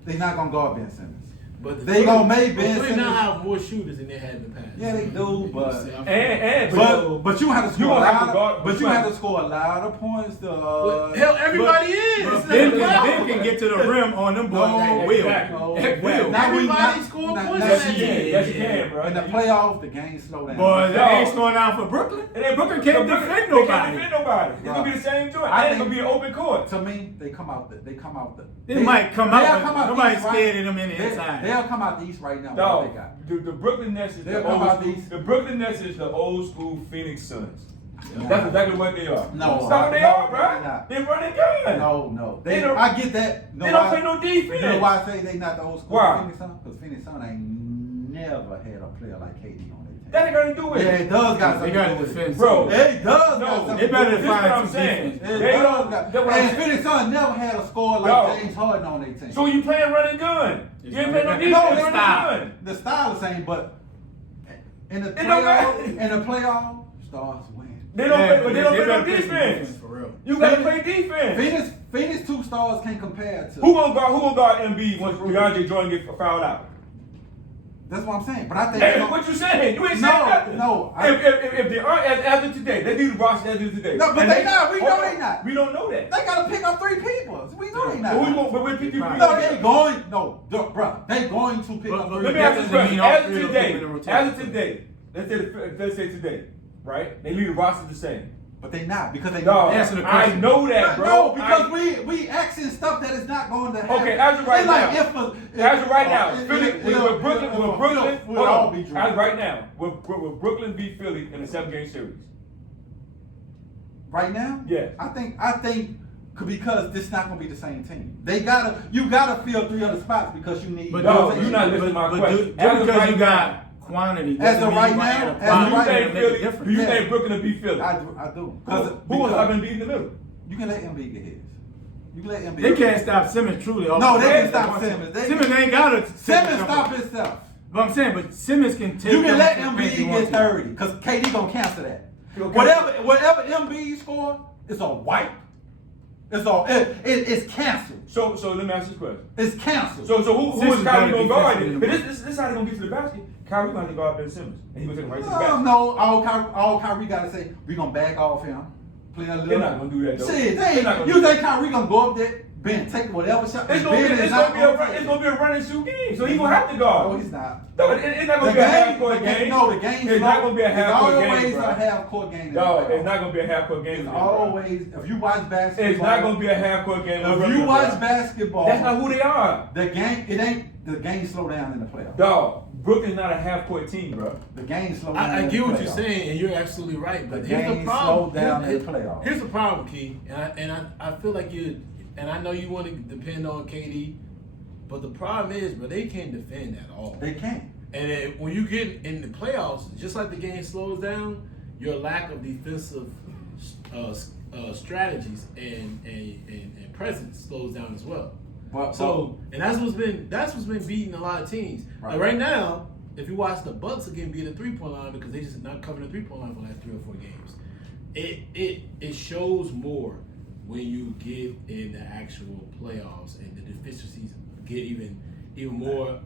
They're not gonna guard Ben Simmons. But They gonna make Ben They now Simmons. have more shooters than they had in the past. Yeah, they do, but. But you have to You score a gonna have lot to guard- of, but but you you have have to score a lot of points to. Hell, everybody is. But It's Ben not a problem. can get to the rim on them boys No, at will. exactly. At will. Now we Everybody not- scored now- points now- in Yes, that you can. game. Yes, you can, bro. In the playoffs, the game slow down. Boy, that No. ain't slowing down for Brooklyn. And then Brooklyn can't defend They nobody. can't defend nobody. It's gonna be the same joint. I And it's think- gonna be an open court. To me, they come out. They might come out, they'll but come out nobody's East scared of them in the They- inside. They'll come out the East right now. What Dog, they got? the Brooklyn Nets is They'll the come old out school. these- The Brooklyn Nets is the old school Phoenix Suns. No. That's exactly what they are. No, That's what they no, are, they're bro. not. They run and gun. No. They don't- I get that. They don't play no defense. You know why I say they not the old school Why? Phoenix Suns? Because Phoenix Suns ain't never had a player like KD on their team. That ain't gonna do it. Yeah, it does got They something got to to do with it. defend. Bro. It does got No, something they to better do This with is it. what I'm some saying. defense. It They does don't. got- That's what I'm And saying. Phoenix Suns never had a score like No. James Harden on their team. So you playing run and gun. You ain't playing no defense. No, run the and style. gun. The style is the same, but in the It don't matter. playoff, stars win. They don't play, but but they don't play no better play some defense. for real. You gotta play defense. Phoenix 2 stars can't compare to. Who gonna guard Embiid once DeAndre Jordan gets fouled out? That's what I'm saying. But I think. Hey, what you saying? You ain't saying nothing. No. If they aren't as of today, they do the roster as of today. No, but And they not. We know hold they on. not. We don't know that. They gotta pick up 3 people. We know they not. But we won't. But we're picking. No, they going. No, bro. They going to pick up 3 Let me people. ask you this That doesn't question. mean all As three of of today, them in the rotation. as of today, let's say today, right? They leave the roster the same. But they not because they. No, Answer the I question. know that, bro. No, because we asking stuff that is not going to happen. Okay, as of right It's now. if As of right now, it- Philly, it- with it'll- Brooklyn, it'll- hold we'll all on. be As drunk. of right now, will Brooklyn beat Philly in a 7-game series? Right now? Yes. I think because this not gonna be the same team. You gotta fill 3 other spots because you need. But No, dude, you're not listening to my but question. dude, As just of because right you now. got quantity, As of doesn't right mean now, you got as of quantity right to now, make a Do difference. you Yeah. think Brooklyn will beat Philly? I do. Who Because was I've been in the middle? you can let Embiid get his. You can let Embiid. They can't stop Simmons truly. No, they can can stop Simmons. Simmons ain't got to. Simmons stop himself. But I'm saying, but Simmons can take. You can them let to the paint Embiid he get wants to. 30 because KD gonna cancel that. Okay. Whatever Embiid score, it's a wipe. It's canceled. So let me ask this question. It's canceled. So who Simmons is Kyrie gotta gonna guard defensively it? But this is how they gonna get to the basket. Kyrie gonna have to guard Ben Simmons, and he gonna take him right to the basket. No, all Kyrie gotta say, we gonna back off him. Play a little. They're not gonna do that though. Shit, They're not gonna you do that. think Kyrie gonna go up there, Ben, take whatever shot? It's gonna be a run and shoot game, so he gonna have to guard. No, he's not. No, it's not gonna be a half-court game. No, the game. It's not gonna be a half-court game, It's bro. always a half-court game. No, it's not gonna be a half-court game. It's bro. always. If you watch basketball, It's not gonna be a half-court game. If you watch basketball, that's not who they are. the game. It ain't the game. Slow down in the playoffs. Dog, Brooklyn's not a half-court team, bro. The game slow down. I in get the what you're playoffs. saying, and you're absolutely right. But The here's the game problem. slowed down in the playoffs. Here's the problem, Key, and I feel like you, and I know you want to depend on KD, but the problem is, bro, they can't defend at all. They can't. And then when you get in the playoffs, just like the game slows down, your lack of defensive strategies and presence slows down as well. So, and that's what's been beating a lot of teams. Like right now, if you watch the Bucs again beat the 3-point line because they just not covering the 3-point line for the last 3 or 4 games. It shows more when you get in the actual playoffs and the deficiencies get even more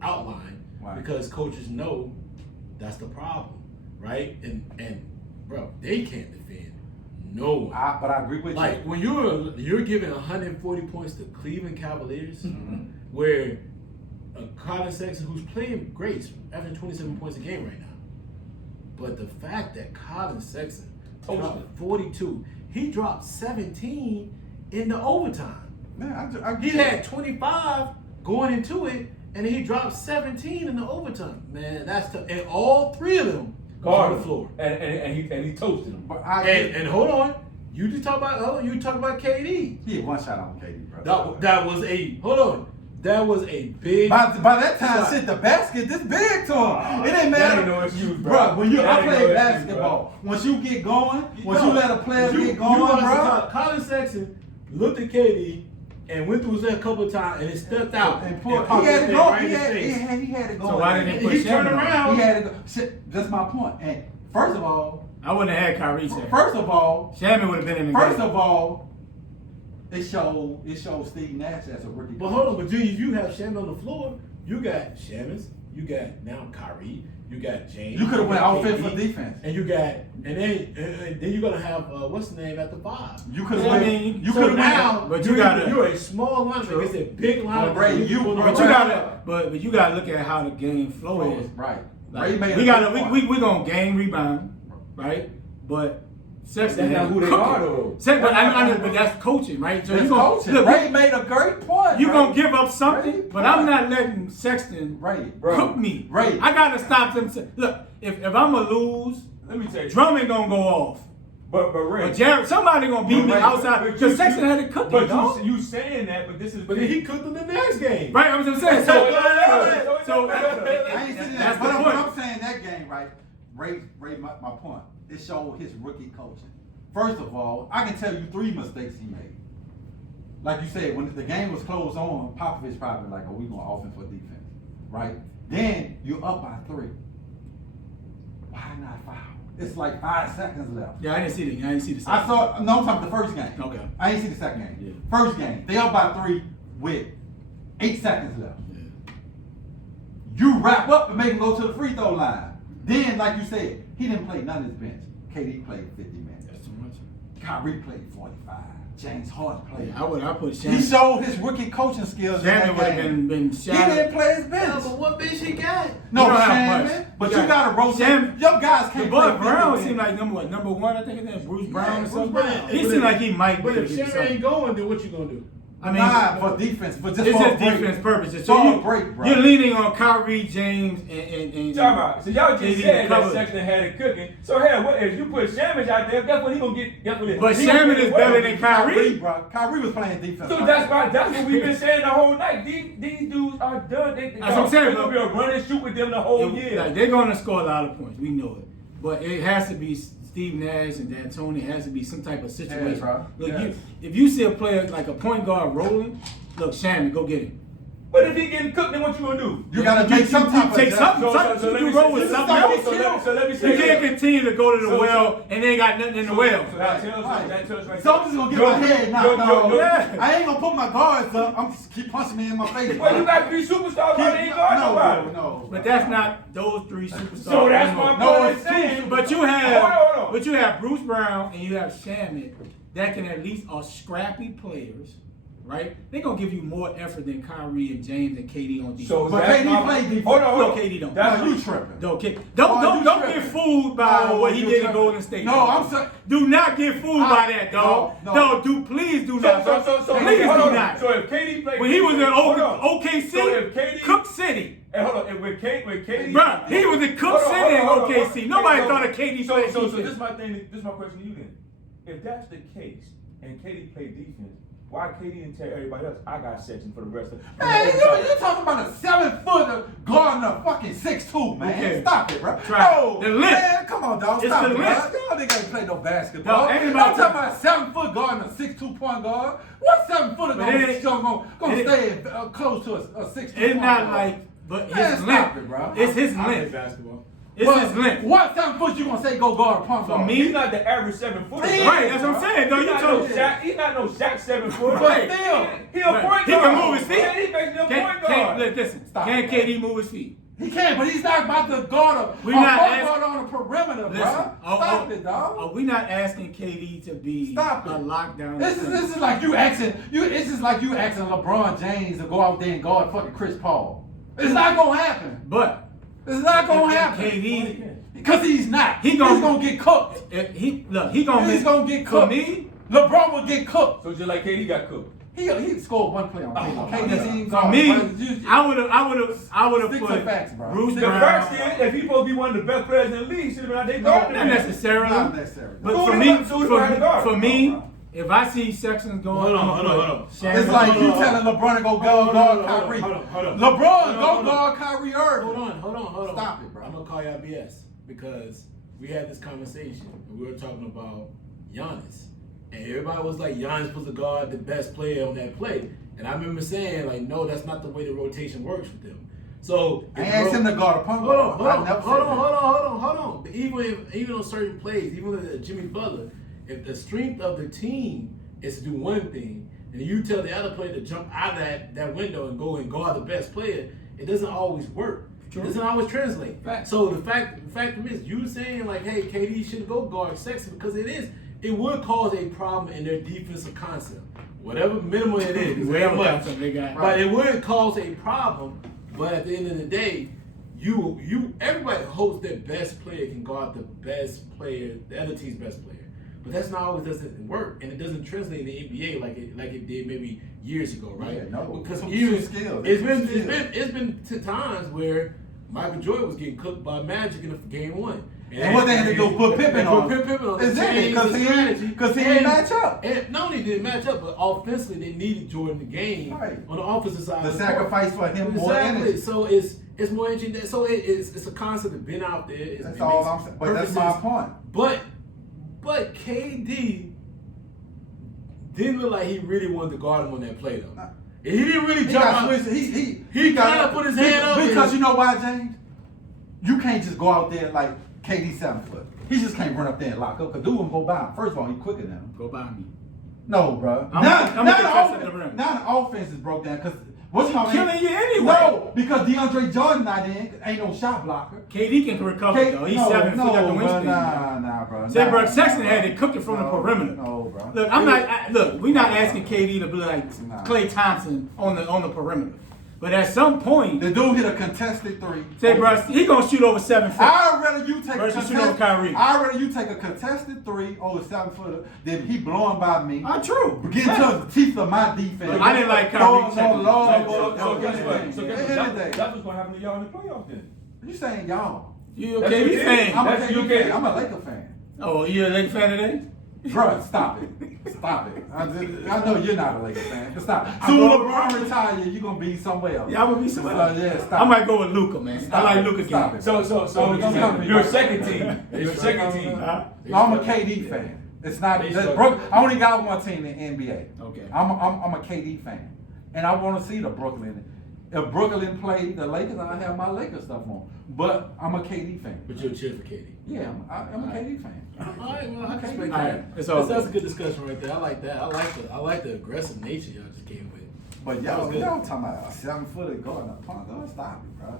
outlined because coaches know that's the problem, right? And bro, they can't defend no one. But I agree with you. Like when you're giving 140 points to Cleveland Cavaliers, where Colin Sexton, who's playing great, averaging 27 points a game right now, but the fact that Colin Sexton dropped 42, he dropped 17 in the overtime. Man, I He had 25 going into it, and he dropped 17 in the overtime. Man, that's and all three of them guard on the floor. And he toasted him. But And hold on, you just talk about KD. He had one shot on KD, bro. That was a big. By that time, shit, the basket this big to him. It didn't matter. That ain't no excuse, bro. Bro, when I That ain't play no excuse, basketball, once you get going, once you let a player get going, bro. Colin Sexton looked at KD and went through his head a couple of times and it stepped out. And popped he had his to head go. right in his face. He had to go. So why didn't he And put he turned Shannon on? around. He had to go. Shit, that's my point. And first of all, I wouldn't have had Kyrie second. first of all, Shannon would have been in the first game. of all, it showed Steve Nash as a rookie. But hold on, but Junior, you have Shannon on the floor. You got Shamus. You got now Kyrie. You got James. You could have went got offense KD, for defense. And you got then you're gonna have what's the name at the 5. You could have Yeah, I went. mean, You So could have now, went. but you gotta- you're a small linebacker. It's a big linebacker. Ray, you- put on But the you right gotta, but you gotta look at how the game flow is. Right. Like, Ray made we a gotta good point. we gonna game rebound, right? But Sexton That's not who they cooking. are, though. But that's coaching, right? So That's you gonna coaching. look, Ray made a great point. you Ray. gonna give up something, Ray, but I'm not letting Sexton Ray, cook me. Ray. I gotta stop them. Look, if I'm gonna lose, Let me tell you. Drummond gonna go off. But Ray. But Jared, somebody gonna beat me Ray, outside but because you- Sexton had it cooking. But dog. you saying that, but this is. But then he cooked them the next game. Right, I'm just saying. So So it don't matter. So it don't matter. I ain't saying That's that. the But point. I'm saying that game, right? Ray, my point. It showed his rookie coaching. First of all, I can tell you 3 mistakes he made. Like you said, when the game was closed on, Popovich probably like, "Oh, we going offense for defense," right? Then you're up by 3. Why not foul? It's like 5 seconds left. Yeah, I didn't see the second. I saw. No, I'm talking the first game. Okay. I ain't see the second game. Yeah. First game, they up by 3 with 8 seconds left. Yeah. You wrap up and make him go to the free throw line. Then, like you said, he didn't play none of his bench. KD played 50 minutes. That's too much. Kyrie played 45. James Harden played. Yeah, I put He Shannon. showed his rookie coaching skills. Shannon in would that have game. been He shot. didn't play his Yeah, bench. but what bitch he got? No, He don't have Shannon, much. but He you got- gotta rotate. Shannon- Your guys The can't boy play Brown 50 seemed minutes. like number 1. I think his name Bruce Brown or Bruce something. Brown. He But seemed like he might But be if able to Shannon get ain't something. going, then what you gonna do? I mean, nah, for defense, but just It's for a just break. defense purposes. For So a break, bro. you're leaning on Kyrie, James, and Talk about. So y'all just KD said to that cover. Sexton had it cooking. So hell, what if you put Shamus out there? Guess what he gonna get? Guess what? But he gonna Shaman get is well. better than Kyrie. bro. Kyrie was playing defense. So that's what we've been saying the whole night. These dudes are done. That's what I'm saying, It's gonna be a run and shoot with them the whole year. Like, they're going to score a lot of points. We know it. But it has to be Steve Nash and D'Antoni. It has to be some type of situation. Yeah, bro. Look, Yeah. if you see a player like a point guard rolling, look, Shannon, go get him. But if he getting cooked, then what you gonna do? You gotta make some type of take adjustment. something. So let You me roll say- with so something let me- else. so let me You say can't this. continue to go to the So- well and they ain't got nothing in the well. So that tells Right. that tells right So I'm just gonna get Yo, my head knocked yo, off. yo. I ain't gonna put my guards up. I'm just keep punching me in my face. Well, you got 3 superstars, but they ain't guard nobody. No. But that's not those 3 superstars. So that's my No, point. it's saying. But you Hold have, on. but you have Bruce Brown and you have Shannon that can at least are scrappy players, right? They're gonna give you more effort than Kyrie and James and KD on defense. So But that's KD my- played defense. Hold on, hold No, on. KD don't. That's No, you tripping. Don't get you don't tripping. get fooled by No, what he you did in tripping. Golden State. No, I'm sorry. Do not get fooled by that, dog. No. No, please do not. So please hold do on. not. So if KD played, When he was in hold on. OKC, So if KD, Cook City. and hold on, if with KD, Bruh, he was in Cook Hold on, City in hold on, hold on. OKC. Nobody So- thought of KD So playing this defense. is my thing. This is my question to you then. If that's the case, and KD played defense, why KD didn't tell everybody else I got section for the rest of? Man, you talking about a 7-footer guarding a fucking 6'2", man. Okay. Stop it, bro. Try. No, The length. man, come on, dog. It's Stop the it, bro. length. Y'all niggas ain't play no basketball. No, ain't I'm about talking about a 7-foot guarding a 6'2" point guard. What 7-footer But it gonna it- stay close to a 6'2" It's point not guard? like, but Man, his stop length. it, bro. It's his I play length. basketball. It's his length. What 7-foot you gonna say go guard a point For guard? me, He's not the average 7-footer. Please. Right, that's what I'm saying. Though He's you not no told Shaq. He's not no Shaq 7-footer. But still. He a Right. point guard. He can move his feet. Yeah, he's basically a point guard. Listen, Stop can it, KD move his feet? He can, but he's not about to guard a We point not ask- guard on the perimeter, bro. Listen, Stop it, dog. Are we not asking KD to be Stop it. a lockdown? This is like you asking LeBron James to go out there and guard fucking Chris Paul. It's not gonna happen. But It's not gonna if happen. KD, Because he's not. He He's gonna- gonna get cooked. he gonna He's gonna get for cooked. me. LeBron will get cooked. So just like KD got cooked. He scored one play on Taylor. KD ain't For guard. me, Bro. I would have Stick put to facts, bro. Bruce The Brown. facts is, if he's supposed to be one of the best players in the league, should have been out there guarding Not him. necessarily. Not necessarily. But Who for the me, fuck- who the fuck had to guard? for me, bro. if I see Sexton going, Hold on, I'm hold gonna on, put hold on. It's Shannon- like you hold on. telling LeBron to go Hold on, guard hold Kyrie. on, hold on. LeBron, go Hold on. guard Kyrie Irving. Hold on. Stop it, bro. I'm gonna call y'all BS because we had this conversation and we were talking about Giannis, and everybody was like, Giannis supposed to guard the best player on that play, and I remember saying like, no, that's not the way the rotation works with them. So I asked him to guard a point Hold guard. on. I never said that. Hold on. Even on certain plays, even with Jimmy Butler, if the strength of the team is to do one thing, and you tell the other player to jump out of that window and go and guard the best player, it doesn't always work. True. It doesn't always translate. Fact. So the fact is, you saying like, hey, KD shouldn't go guard Sexton because it would cause a problem in their defensive concept. Whatever minimum it is, Whatever much. concept they got. But it would cause a problem. But at the end of the day, everybody hopes their best player can guard the best player, the other team's best player. But that's not always doesn't work, and it doesn't translate in the NBA like it did maybe years ago, right? Yeah, no. Because Some even skills. it's been to times where Michael Jordan was getting cooked by Magic in game one. And what they had to do, put Pippen on. Pippen on. Exactly, because he And- didn't match up. And not only did it match up, but offensively they needed Jordan in the game Right. on the offensive side. The of the court. sacrifice for him more Exactly. energy. So it's more energy. So it's a concept that's been out there. That's all I'm saying. But that's my point. But KD didn't look like he really wanted to guard him on that play though. Nah. And he didn't really He jump got out. switched. He kinda put his hand up because and- you know why, James? You can't just go out there like KD 7 foot. He just can't run up there and lock up. Cause dude won't go by him. First of all, he quicker than him. Go by me. No, bro. I'm Now a contestant the of the rim. now the offense is broke down because what's He killing you anyway. No, because DeAndre Jordan not in. Ain't no shot blocker. KD can recover though. He's 7 foot out the wingspan. Nah, bro. Say, bro, Nah. Sexton had it cooking from the perimeter. No, bro. Look, we're not asking KD to be like Nah. Klay Thompson on the perimeter. But at some point, The dude hit a contested three. say, bro, he gonna shoot over 7 feet. I'd rather you take Versus shoot over Kyrie. I'd rather you take a contested three over 7 footer than he blowing by me. True. Get to the teeth of my defense. I didn't like Kyrie Lord, checking. So guess what? anything. That's what's gonna happen to y'all in the playoffs then. You saying y'all? You That's okay? what You it saying? is. I'm a That's KD okay. fan. I'm a Laker fan. Oh, you a Lakers fan today? Bruh, stop it. Stop it. I know you're not a Laker fan. But stop. Soon LeBron retire, you're gonna be somewhere else. Yeah, I'm gonna be somewhere. Yeah, stop. I might go with Luka, man. Stop I like it. Luka Stop game. it. So you're a second team. You're a second team. No, I'm a KD fan. It's not. They that's struggle. I only got one team in the NBA. Okay. I'm a KD fan, and I want to see the Brooklyn. If Brooklyn play the Lakers, I have my Lakers stuff on. But I'm a KD fan. But you're a cheer for KD. Yeah, I'm a KD fan. All right, well, I can respect Okay. that. Alright, it's all That's a good. good discussion right there. I like that. I like the aggressive nature y'all just came with. But That was y'all good. talking about a 7 footer guarding a point guard. Stop it, bro.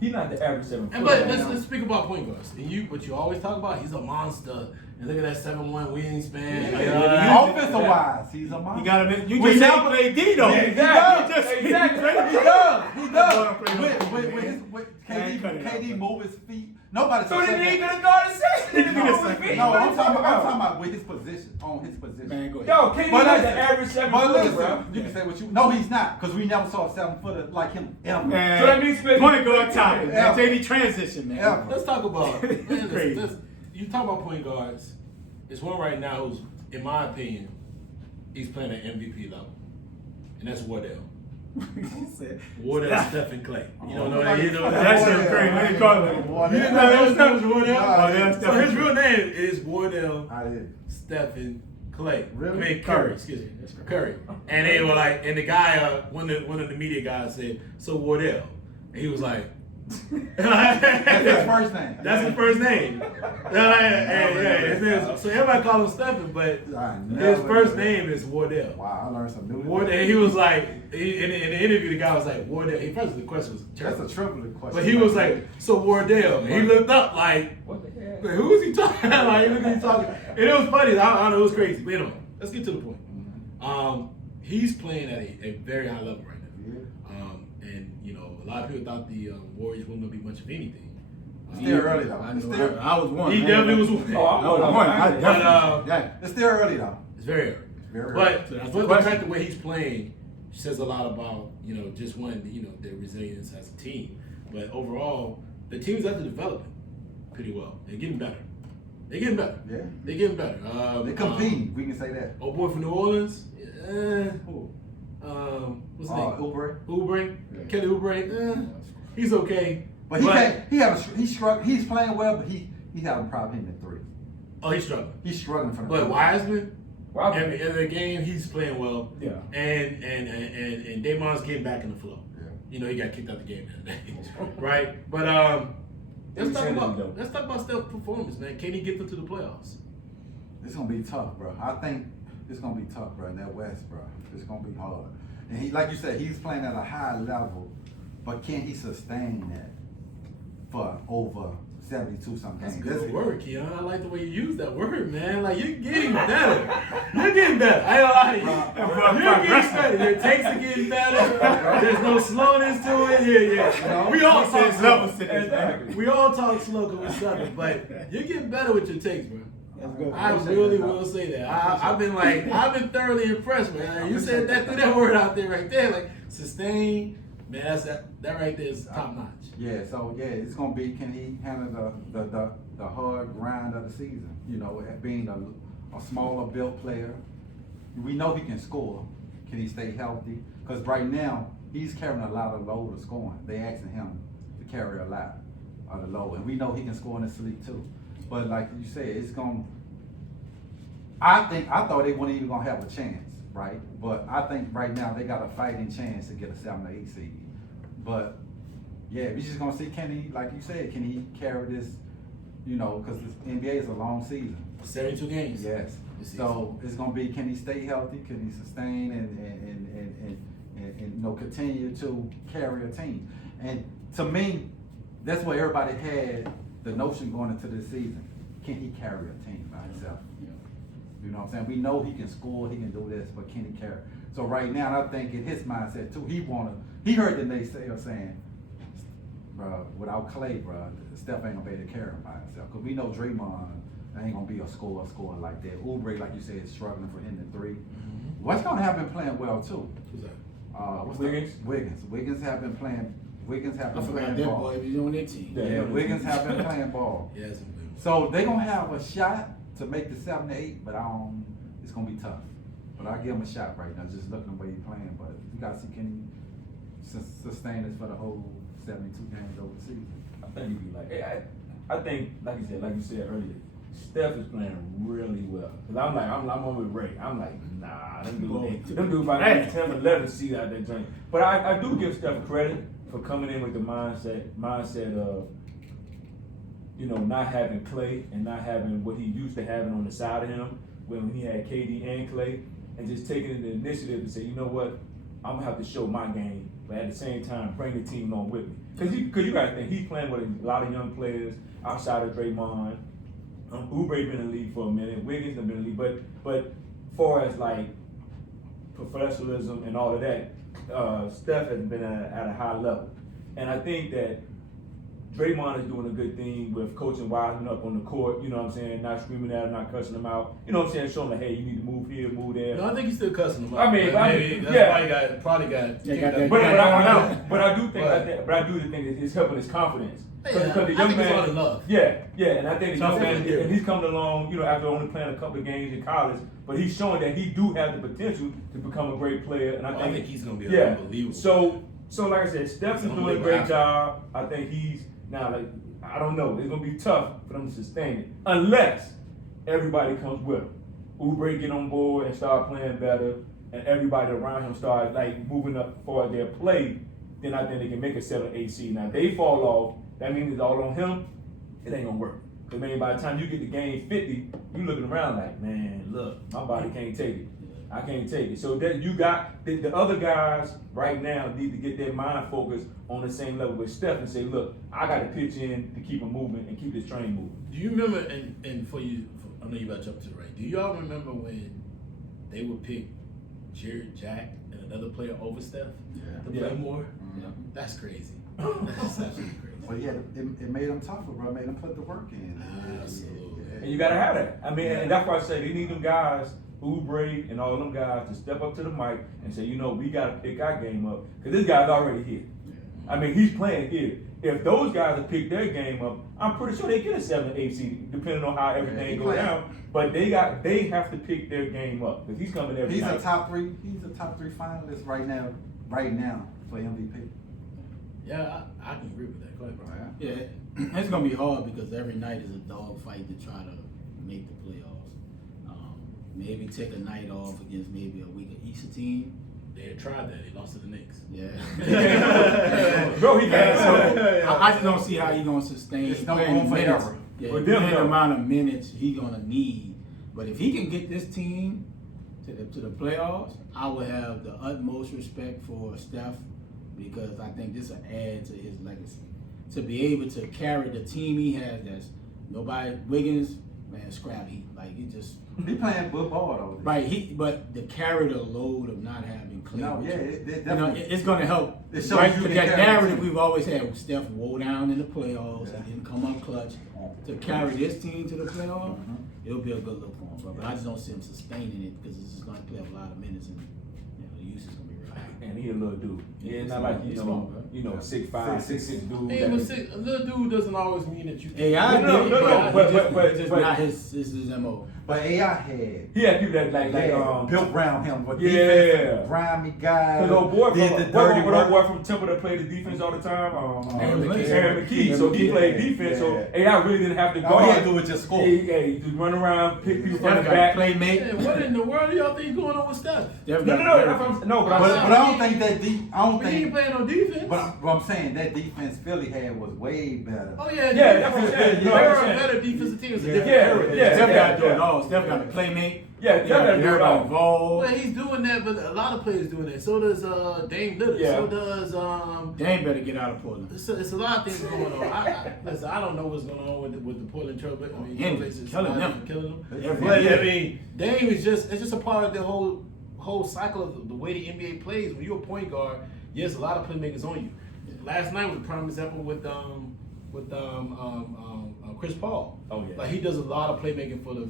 He's not the average 7 And foot. but let's speak about point guards. And what you always talk about, he's a monster. And look at that 7'1" wingspan. Offensive wise, he's a monster. You gotta be. You We just never- say AD though. Yeah, exactly. He does. With KD move his feet. Nobody. So said then he that. gonna guard the Sexton. No, I'm talking about with his position, on his position. Man, go ahead. Yo, KD But is the listen, average 7 But footer, listen, bro. you can say what you. No, he's not, because we never saw a 7 footer like him ever. Man, So that means point guard topic. Man. Yeah. JD transition, man. Yeah. Let's talk about Crazy. you talk about point guards. There's one right now who's, in my opinion, he's playing at MVP level, and that's Wardell. Wardell, Steph, and Clay. You don't know that? You know that? That's so crazy. What do you call it? Wardell. You didn't know that was Wardell? Nah, Oh, yeah, So his real name is Wardell, I did. Steph, and Clay. Really? I mean Curry. Excuse me, Curry. And they were like, and the guy, one of the media guys said, "So Wardell," and he was like, That's his first name. That's his first name. So everybody call him Stephen, but I his never first knew that. name is Wardell. Wow, I learned some new. Wardell. He was like, in the interview, the guy was like, Wardell. First, the question was That's terrible. a triplet question. But he was like, so Wardell. And he looked up like, What the hell? like, who is he talking? Like, who is he talking? And it was funny. I don't know, it was crazy. But anyway, let's get to the point. He's playing at a very high level right now. Yeah. And, you know, a lot of people thought the Warriors wouldn't be much of anything. Still early though. I It's know. still, I was one. He man. definitely was one. Oh, I was one. I But, definitely. Yeah. it's still early though. It's very early. Very But So that's but the the question. fact the way he's playing says a lot about just one their resilience as a team. But overall, the team's actually developing pretty well. They're getting better. They're getting better. Yeah. They're getting better. They competing. We can say that. Old boy from New Orleans. Who? What's his name? Oubre. Oubre. Yeah. Kelly Oubre. He's okay. But he's playing well, but he had a problem hitting the three. Oh, he's struggling. He's struggling from the But three. Wiseman, Wow. every game he's playing well. Yeah. And Damon's getting back in the flow. Yeah. He got kicked out the game the other day. Right? But let's talk about Steph's performance, man. Can he get them to the playoffs? It's gonna be tough, bro. I think it's gonna be tough, bro. In that West, bro, it's gonna be hard. And he, like you said, he's playing at a high level, but can he sustain that for over 72 some That's games? good word, Keon. I like the way you use that word, man. Like, you're getting better. You're getting better. I ain't gonna lie to you. You're getting better. Your takes are getting better. There's no slowness to it. Yeah. We all talk slow. We all talk slow because we're Southern, but you're getting better with your takes, bro. That's good. I really will say that. I've been thoroughly impressed, man. You said that, threw that word out there right there, like sustain. Man, that right there is top notch. Yeah, so it's gonna be, can he handle the hard grind of the season? Being a smaller built player, we know he can score. Can he stay healthy? Because right now he's carrying a lot of load of scoring. They asking him to carry a lot of the load, and we know he can score in his sleep too. But like you said, it's gonna. I thought they weren't even gonna have a chance, right? But I think right now they got a fighting chance to get a 7 or 8 seed. But yeah, we just gonna see, can he, like you said, can he carry this? Because the NBA is a long season. 72 games. Yes. So it's gonna be, can he stay healthy? Can he sustain and continue to carry a team? And to me, that's what everybody had the notion going into this season. Can he carry a team by himself? You know what I'm saying? We know he can score, he can do this, but can he carry? So right now, I think in his mindset too, he heard the naysayers saying, bro, without Clay, bro, Steph ain't gonna be able to carry him by himself. Because we know Draymond ain't gonna be a scorer like that. Oubre, like you said, is struggling for hitting the three. Mm-hmm. What's gonna have been playing well too? Who's that? Wiggins. Wiggins have been playing. Wiggins have I been forgot playing that ball. boy. He's on their team. Yeah, Wiggins have been playing ball. Yes. So they gonna have a shot to make the 7 to 8, but it's gonna be tough. But I give him a shot right now, just looking the way he's playing. But you gotta see, can he sustain this for the whole 72 games over the season? I think he'd be like, I think, like you said earlier, Steph is playing really well. Cause I'm on with Ray. I'm like, nah, them dudes about 10 or 11 seed out that joint. But I do give Steph credit for coming in with the mindset of, not having Clay and not having what he used to having on the side of him when he had KD and Clay, and just taking the initiative to say, you know what, I'm gonna have to show my game, but at the same time bring the team along with me. Cause you gotta think he's playing with a lot of young players outside of Draymond. Oubre been in the league for a minute. Wiggins have been in the league, but far as like professionalism and all of that, Steph has been at a high level, and I think that Draymond is doing a good thing with coaching Wiseman up on the court. You know what I'm saying? Not screaming at him, not cussing him out. You know what I'm saying? Showing him, hey, you need to move here, move there. No, I think he's still cussing him out. I mean, that's probably got. But I do think it's helping his confidence. Yeah, Because the young man, it's all in love. yeah, and I think the young man, Tough and he's coming along, after only playing a couple of games in college, but he's showing that he do have the potential to become a great player, and I think he's gonna be unbelievable. So like I said, Steph is doing a great job. I think he's now I don't know, it's gonna be tough for them to sustain it unless everybody comes with him. Oubre get on board and start playing better, and everybody around him start moving up for their play. Then I think they can make a 7 or 8 seed. Now if they fall off, that means it's all on him. It ain't gonna work. Because man, by the time you get to game 50, you looking around like, man, look, my body can't take it. I can't take it. So that you got the other guys right now need to get their mind focused on the same level with Steph and say, look, I got to pitch in to keep him moving and keep this train moving. Do you remember? And I know you about to jump to the right. Do y'all remember when they would pick Jared Jack and another player over Steph to play more? Yeah. That's crazy. That's absolutely crazy. But yeah, it made them tougher, bro. It made them put the work in. Absolutely. And you got to have that. I mean, and that's why I say they need them guys Oubre and all them guys to step up to the mic and say, we got to pick our game up because this guy's already here. I mean, he's playing here. If those guys have picked their game up, I'm pretty sure they get a 7 8 seed, depending on how everything goes down. But they have to pick their game up because he's coming every night. He's a top three finalist right now for MVP. Yeah, I can agree with that. Go ahead, Brian. Yeah, it's gonna be hard because every night is a dog fight to try to make the playoffs. Maybe take a night off against maybe a weaker Eastern team. They had tried that. They lost to the Knicks. Yeah. Bro, he got I just don't see how he's gonna sustain It's no playing room the for minutes. error. Yeah, With playing them, the though. amount of minutes he's gonna need. But if he can get this team to the playoffs, I would have the utmost respect for Steph because I think this will add to his legacy. To be able to carry the team he has, that's nobody Wiggins, man, scrappy. Like he just He playing good ball though. right. But to carry the load of not having Clay. No, with yeah, you, it you know, definitely. it's going to help. It shows Right? you But can that carry the narrative team. we've always had, Steph woe down in the playoffs, Yeah. he didn't come up clutch. To carry this team to the playoffs, Mhm. it'll be a good look for him. But I just don't see him sustaining it because it's just going to play a lot of minutes and the use is going to be real high. And he a little dude. Yeah, it's not like He's small, bro. 6'5", 6'6" dude. Hey, but a little dude doesn't always mean that you. Hey, I No, did, no, no, but- it's just but- not his MO. But AI had. He had people that built around him, but Yeah. defensive, grimy guy. Cause old boy did from the dirty old work. boy from Temple that played the defense all the time. Aaron McKee. Aaron McKee. So he played defense. So Yeah. AI really didn't have to All he guard. had to do was just score. He just run around, pick people from Steph the got back. to play mate. Hey, what in the world do y'all think going on with Steph? Steph No, got no, to no. play. No, but But I'm I don't think that I don't But he ain't think. playing no defense. But I'm saying that defense Philly had was way better. Oh yeah, Yeah, that's what I'm saying. They're No, I'm a saying. better defensive team. It's a Yeah. different Yeah, era. yeah. Steph got to do it all. Steph got to play mate. Yeah, Steph got to do it everybody all. involved. Well, he's doing that, but a lot of players doing that. So does Dame Lillard. Yeah. So does Dame better get out of Portland. It's a lot of things going on. Listen, I don't know what's going on with the Portland Trail. I mean, Him, Trailblazers killing them. killing them. Every But year. I mean, Dame is just a part of the whole cycle of the way the NBA plays. When you're a point guard, yes, a lot of playmakers on you. Last night was a prime example with Chris Paul. Oh, yeah. Like he does a lot of playmaking for the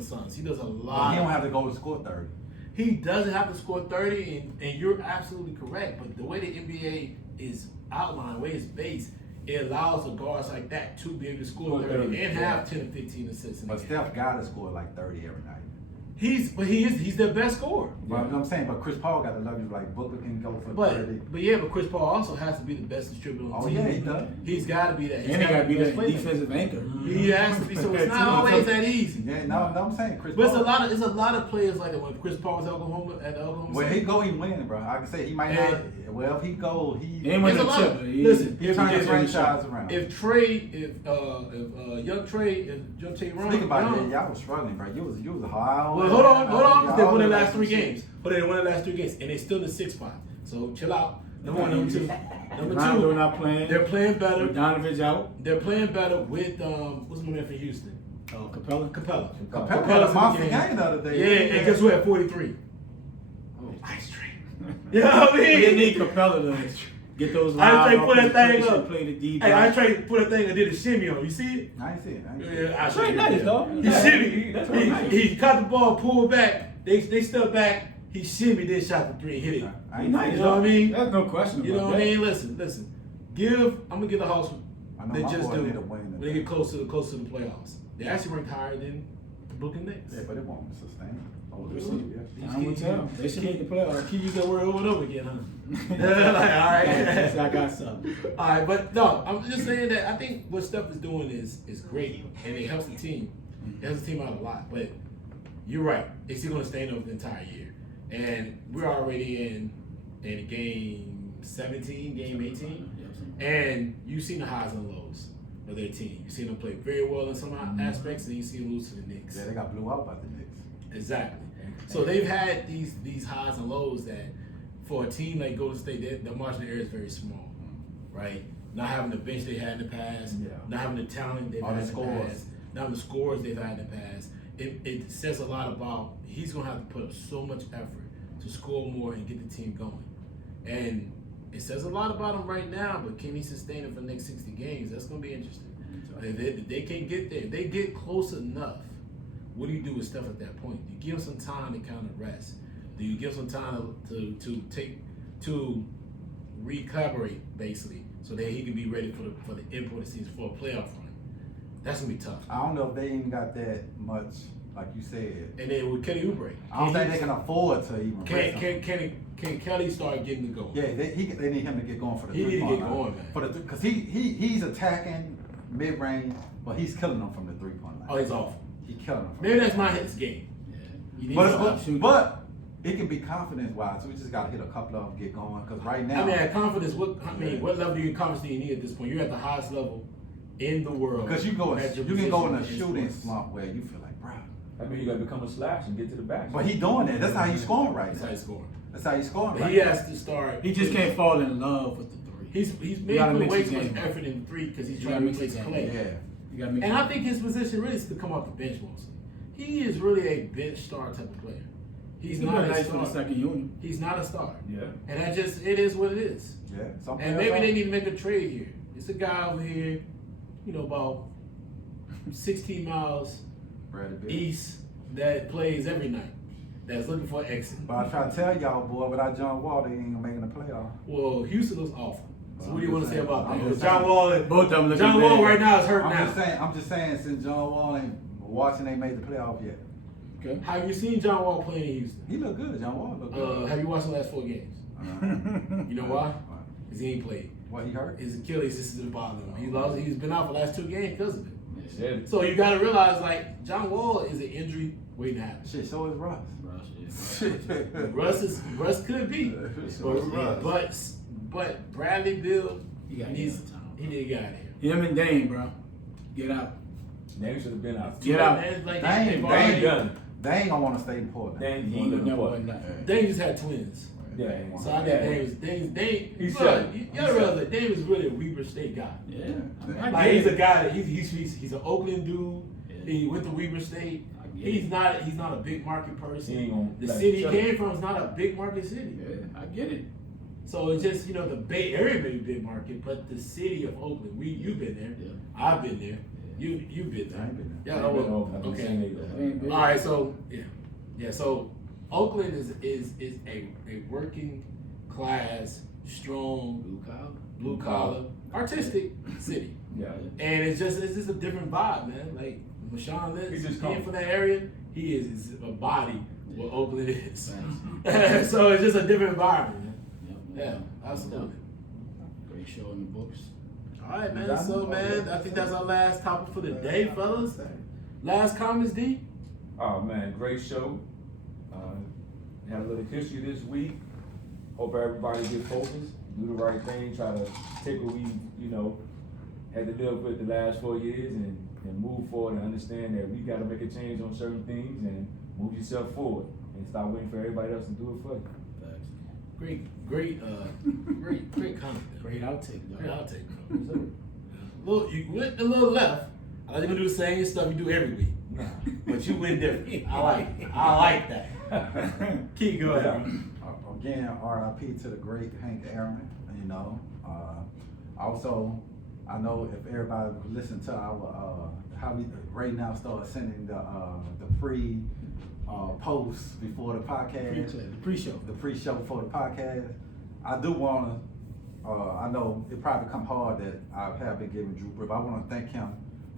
Suns. He does a lot. He don't have to go to score 30. He doesn't have to score 30, and you're absolutely correct. But the way the NBA is outlined, the way it's based, it allows the guards like that to be able to score 30 and have 10 or 15 assists in the But game. Steph got to score like 30 every night. He's their best scorer. But I'm saying, but Chris Paul got the luxury like Booker can go for But 30. but Chris Paul also has to be the best distributor on the Oh team. yeah, he does. He's got to be that. And he got to be the best playmaker. defensive anchor. He has to be. So it's not always that easy. Yeah, no, I'm saying Chris But Paul. it's a lot of players like that. When Chris Paul was at Oklahoma When he City. go, he win, bro. I can say he might not. Well, if he go, He ain't win There's the a lot. chip. Listen, he turned the franchise around. If young Trey Run, Think about it, y'all was struggling, bro. You was hard. Well, hold on, because they won the last 3 games. But they won the last 3 games, and they still in the 6th spot. So chill out. Number one, number two. Number Rondo two, not playing. they're playing better. Donovich out. They're playing better with what's my man from Houston? Capella. Capella. Capella had a Capella's monster in the game the other day. Yeah, and guess who had 43? Oh. Ice Train. You know what I mean? They need Capella to get those I live Train off put that the thing tree, up. play the D. Hey, I Train put that thing and did a shimmy on. You see it? I ain't see it. Yeah, I Trey Train nice, did. dog. He Yeah. shimmied. That's pretty nice. He caught the ball, pulled back. They stepped back. He shimmied, then shot the 3 and hit it. I He ain't nice, see You it. know what I mean? There's no question You know about what I that. mean? Listen. I'm gonna get the house. I know They my just boy do need a win when they get close to the playoffs. They actually ranked higher than the Brooklyn Nets. Yeah, but it won't sustain. Oh, We'll it's see. yes. Time will tell. They should make the playoffs. Keep using that word over and over again, huh? Like, all right. I got something. All right, but no, I'm just saying that I think what Steph is doing is great, and it helps the team. It helps the team out a lot. But you're right. Is he going to stay in the entire year? And we're already in game 17, game 18, and you've seen the highs and lows of their team. You've seen them play very well in some aspects, and you see them lose to the Knicks. Yeah, they got blew out by the Knicks. Exactly. So they've had these highs and lows that for a team like Golden State, their margin of error is very small, right? Not having the bench they had in the past, not having the talent they've had in the past, not having the scores they've had in the past. It says a lot about he's going to have to put up so much effort to score more and get the team going. And it says a lot about him right now, but can he sustain it for the next 60 games? That's going to be interesting. If they can get there, if they get close enough what do you do with Steph at that point? Do you give him some time to kind of rest? Do you give him some time to recollaborate basically, so that he can be ready for the end of the season for a playoff run? That's gonna be tough. I don't know if they even got that much, like you said. And then with Kelly Oubre, I don't think they can afford to even. Can Kelly start getting to go? Yeah, they need him to get going for the He need to 3-point get line. going, man. Because he's attacking mid range, but he's killing them from the 3-point line. Oh, he's awful. He killing them. Maybe that's my his game. Yeah. You need to But it can be confidence wise. We just gotta hit a couple of them, get going. Because right now, I mean, at confidence. What level of confidence do you need at this point? You're at the highest level in the world. because you can go in a in shooting sports. slump where you feel like, bro. I mean, you got to become a slash and get to the basket. But he doing that. That's how he's scoring right That's now. how he's scoring. That's how he's scoring But right he now. has to start. He just can't fall in love with the three. He's You made gotta put mix way his too much game. effort in the three because he's You trying to gotta mix replace his game. Clay. Yeah. You gotta make And sure. I think his position really is to come off the bench mostly. He is really a bench star type of player. He's He's not not a nice for the star. second unit. He's not a star. Yeah. And it is what it is. Yeah. Some And players maybe are. they need to make a trade here. It's a guy over here, about 16 miles Bradley Beal. east that plays every night. That's looking for an exit. But I try to tell y'all, boy, without John Wall, they ain't gonna make the playoff. Well, Houston looks awful. So what do you want to say about I'm that? just John saying. Wall, Both of them looking John Wall bad. right now is hurt I'm now. just saying, since John Wall ain't Washington ain't made the playoff yet. Okay. Have you seen John Wall play in Houston? He look good. John Wall look good. Have you watched the last 4 games? You know why? Because he ain't played. What, he hurt? His Achilles is the bottom. He's been out for the last 2 games because of it. Yeah. So you got to realize, like, John Wall is an injury waiting to happen. Shit, so is Russ. Russ could be, So is Russ. but Bradley Beal He got needs to get out of town. he need to get out of here. Him and Dame, bro. Get out. They should have been out. Get out. Man, like, Dang, they've dang. already- Done. They ain't gonna want to stay in Portland. They ain't He going to ain't the never point. won nothing. Dame just had twins. Yeah. So I think Dame. He's Bro, set. you gotta realize that Dame is really a Weber State guy. Yeah. Like he's a guy that he's an Oakland dude. Yeah. He went to Weber State. I get He's it. not a big market person. He ain't gonna The let city he shut up. came from is not a big market city. Yeah, I get it. So it's just the Bay Area may be a big market, but the city of Oakland, you've been there. Yeah. I've been there. You've been I ain't there. been Yeah, I ain't been well, over. I've been okay. saying they go. That ain't big. All right, so yeah. So Oakland is a working class, strong, blue collar, artistic city, Yeah. and it's just a different vibe, man. Like Marshawn Lynch, He just being come. from that area, he is a body what Oakland is. Thanks. So it's just a different environment, man. Yep. Yeah, absolutely. Great show in the books. All right, man. So, man, I think that's our last topic for the day, fellas. Last comments, D? Oh man, great show. Had a little history this week. Hope everybody get focused, do the right thing, try to take what we, had to live with the last 4 years and move forward and understand that we got to make a change on certain things and move yourself forward and stop waiting for everybody else to do it for you. Thanks. Great comment. Great outtake, though. Great outtake. You went a little left. I like you gonna do the same stuff you do every week, Nah. but you went different. I like that. Keep going. Again, RIP to the great Hank Aaron. Also, I know if everybody listen to our how we right now start sending the pre posts before the podcast, The pre-show. the pre-show for the podcast. I do want to. I know it probably come hard that I have been giving Drew Brees. I want to thank him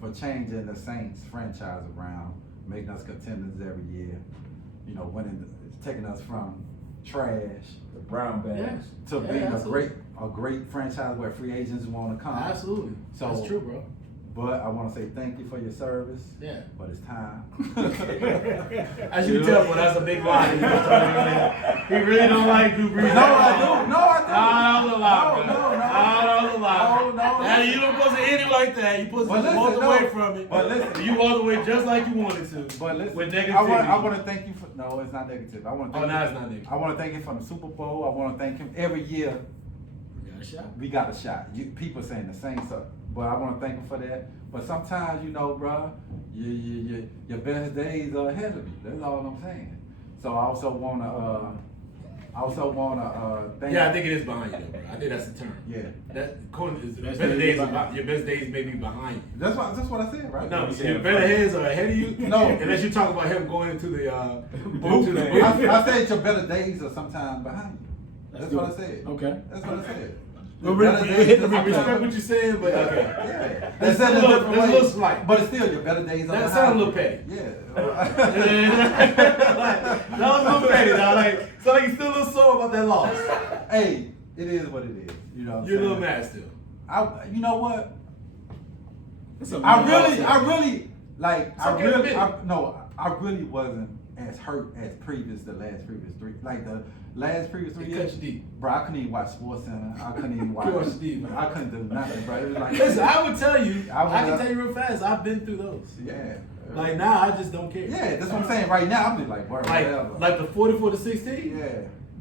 for changing the Saints franchise around, making us contenders every year. Taking us from trash The brown bags. to being absolutely. a great franchise where free agents want to come. Absolutely. So- That's true, bro. But I want to say thank you for your service. Yeah. But it's time. As you can tell, but that's a big lie. He really don't like Drew Brees. No, I do. No, I do. That was a lie, bro. No. That was a lie. No. Now, you don't supposed to end it like that. You supposed to But listen, walk no. away from it. But listen. You walk away just like you wanted to. But listen, With I negativity. want to thank you for. No, it's not negative. I want to. Oh, no, it's not negative. I want to thank you for the Super Bowl. I want to thank him every year. We got a shot. We got a shot. People saying the same stuff, but I want to thank him for that. But sometimes, bro, your best days are ahead of you. That's all I'm saying. So I also want to I also want to thank. Yeah, I think it is behind you, though, bro. I think that's the term. Yeah. That according to Best better days days, behind your best days may be behind you. That's what I said, right? No, your better days are ahead of you. No. Unless you talk about him going into the Booth. I said your better days are sometime behind you. That's what I said. Okay. That's what I said. Well, Your better days are I respect sometime- what you're saying, but okay. Yeah. That's said a it little- different that's a ways. little slight. But it's still your better days are That behind sounds a you. little petty. Yeah. That was a little petty, dog. Like, so like you still a little sore about that loss. Hey, it is what it is. You know what I'm You're a saying? little mad still. You know what? That's a I man. really, like, It's okay to admit it. I really wasn't as hurt as the last previous three. Like the last previous 3 It years. cut you deep. Bro, I couldn't even watch Sports Center. I couldn't even watch. Cut you deep, man. I couldn't do nothing, bro. It was like, Listen, I would tell you, I I can tell you real fast, I've been through those. yeah. Like now, I just don't care. Yeah, that's what I'm saying. Right now, I'm just like, bro, whatever. Like the 44-16, yeah,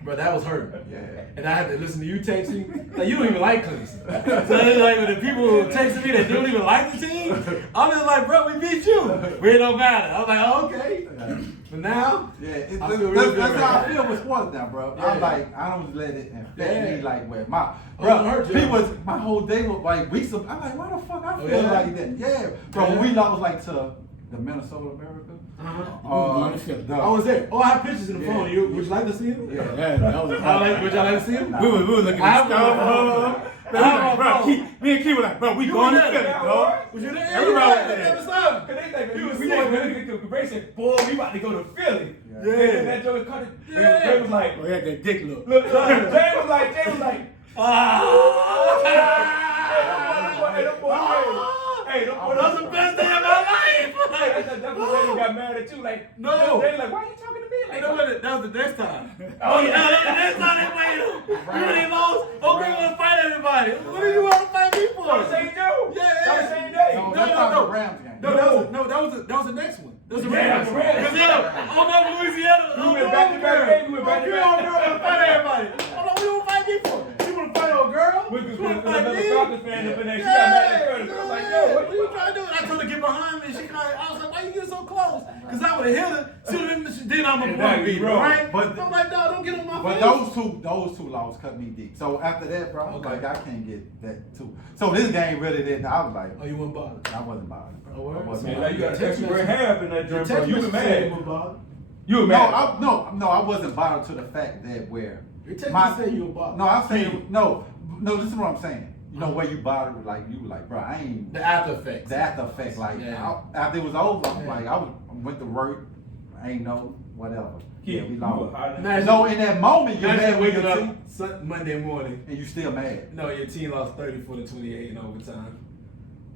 bro, that was hurt. yeah. And I had to listen to you texting. Like you don't even like Clemson. So it's like when the people texting me that don't even like the team, I'm just like, bro, we beat you. But it don't matter. I'm like, oh, okay. Yeah. But now, Yeah, I feel real good that's how right I feel with sports now, bro. Yeah. I'm like, I don't let it affect Yeah. me like where my Oh, it hurt bro. you. My whole day was like weeks of. I'm like, why the fuck I Oh, feel yeah? like that? Yeah, bro. When Yeah. we lost like to the Minnesota America. I was there. Oh, I have pictures in the Yeah. phone. Would you like to see them? Yeah. Yeah, that was Would y'all like to see them? Nah. We were looking I at have stuff. one. I have Bro, one. me and Keith were like, bro, we going to Philly, dog. Was you there? Everybody was Yeah, there. what's up? Cause they think He was we sick, going man. to Ray said, boy, we about to go to Philly. Yeah. And then that joker cut it. Yeah. Jay was like, Oh, yeah, that dick look. look, Jay was like, hey, don't That was the best day of my life. That's when they got mad at you. Like, No. they like, why are you talking to me? Like, That was the next time. Oh, yeah. That was the next time they played him. You really lost? Okay, want to fight everybody. What do you want to fight me for? on the same day. Yeah. On the same day. No, No, that's no, not no. the Rams game. That was the next one. That was the Yeah, Rams. the Rams. Because I'm up in Louisiana. We went back to back. We went back to You back. don't want to fight everybody. Hold on, what you want to fight me for? You want to fight old girl? We You could want to put fight another me? Falcons fan up in there. She got mad at her. I was like, yo, What are you trying to do? I told her to get behind me. She cried. I was like, why you get so close? Because I would have hit her. Then I'm a Exactly, beat, bro. right? But- I'm like, no, don't get on my But face. those two losses cut me deep. So after that, bro, I was Okay. like, I can't get that too. So this game really didn't. I was like, Oh, you weren't bothered. I wasn't bothered, bro. Oh, word? I wasn't Man, bothered. like, you got to extra great hair up in that joint, bro. Text You were message said you mad. were bothered. You were No, mad. no, I wasn't bothered to the fact that where Your text my- message said you were bothered. No, I'm saying no. This is what I'm saying. You know where you bothered, like you were like, bro, I ain't. The after effects. The after effect, like Yeah. after it was over, I'm Yeah. like I went to work, ain't no whatever. Yeah, we You lost. were hot. Imagine- No, in that moment you're Imagine mad with waking your up team, Monday morning. and you still mad. No, your team lost 34-28 in overtime.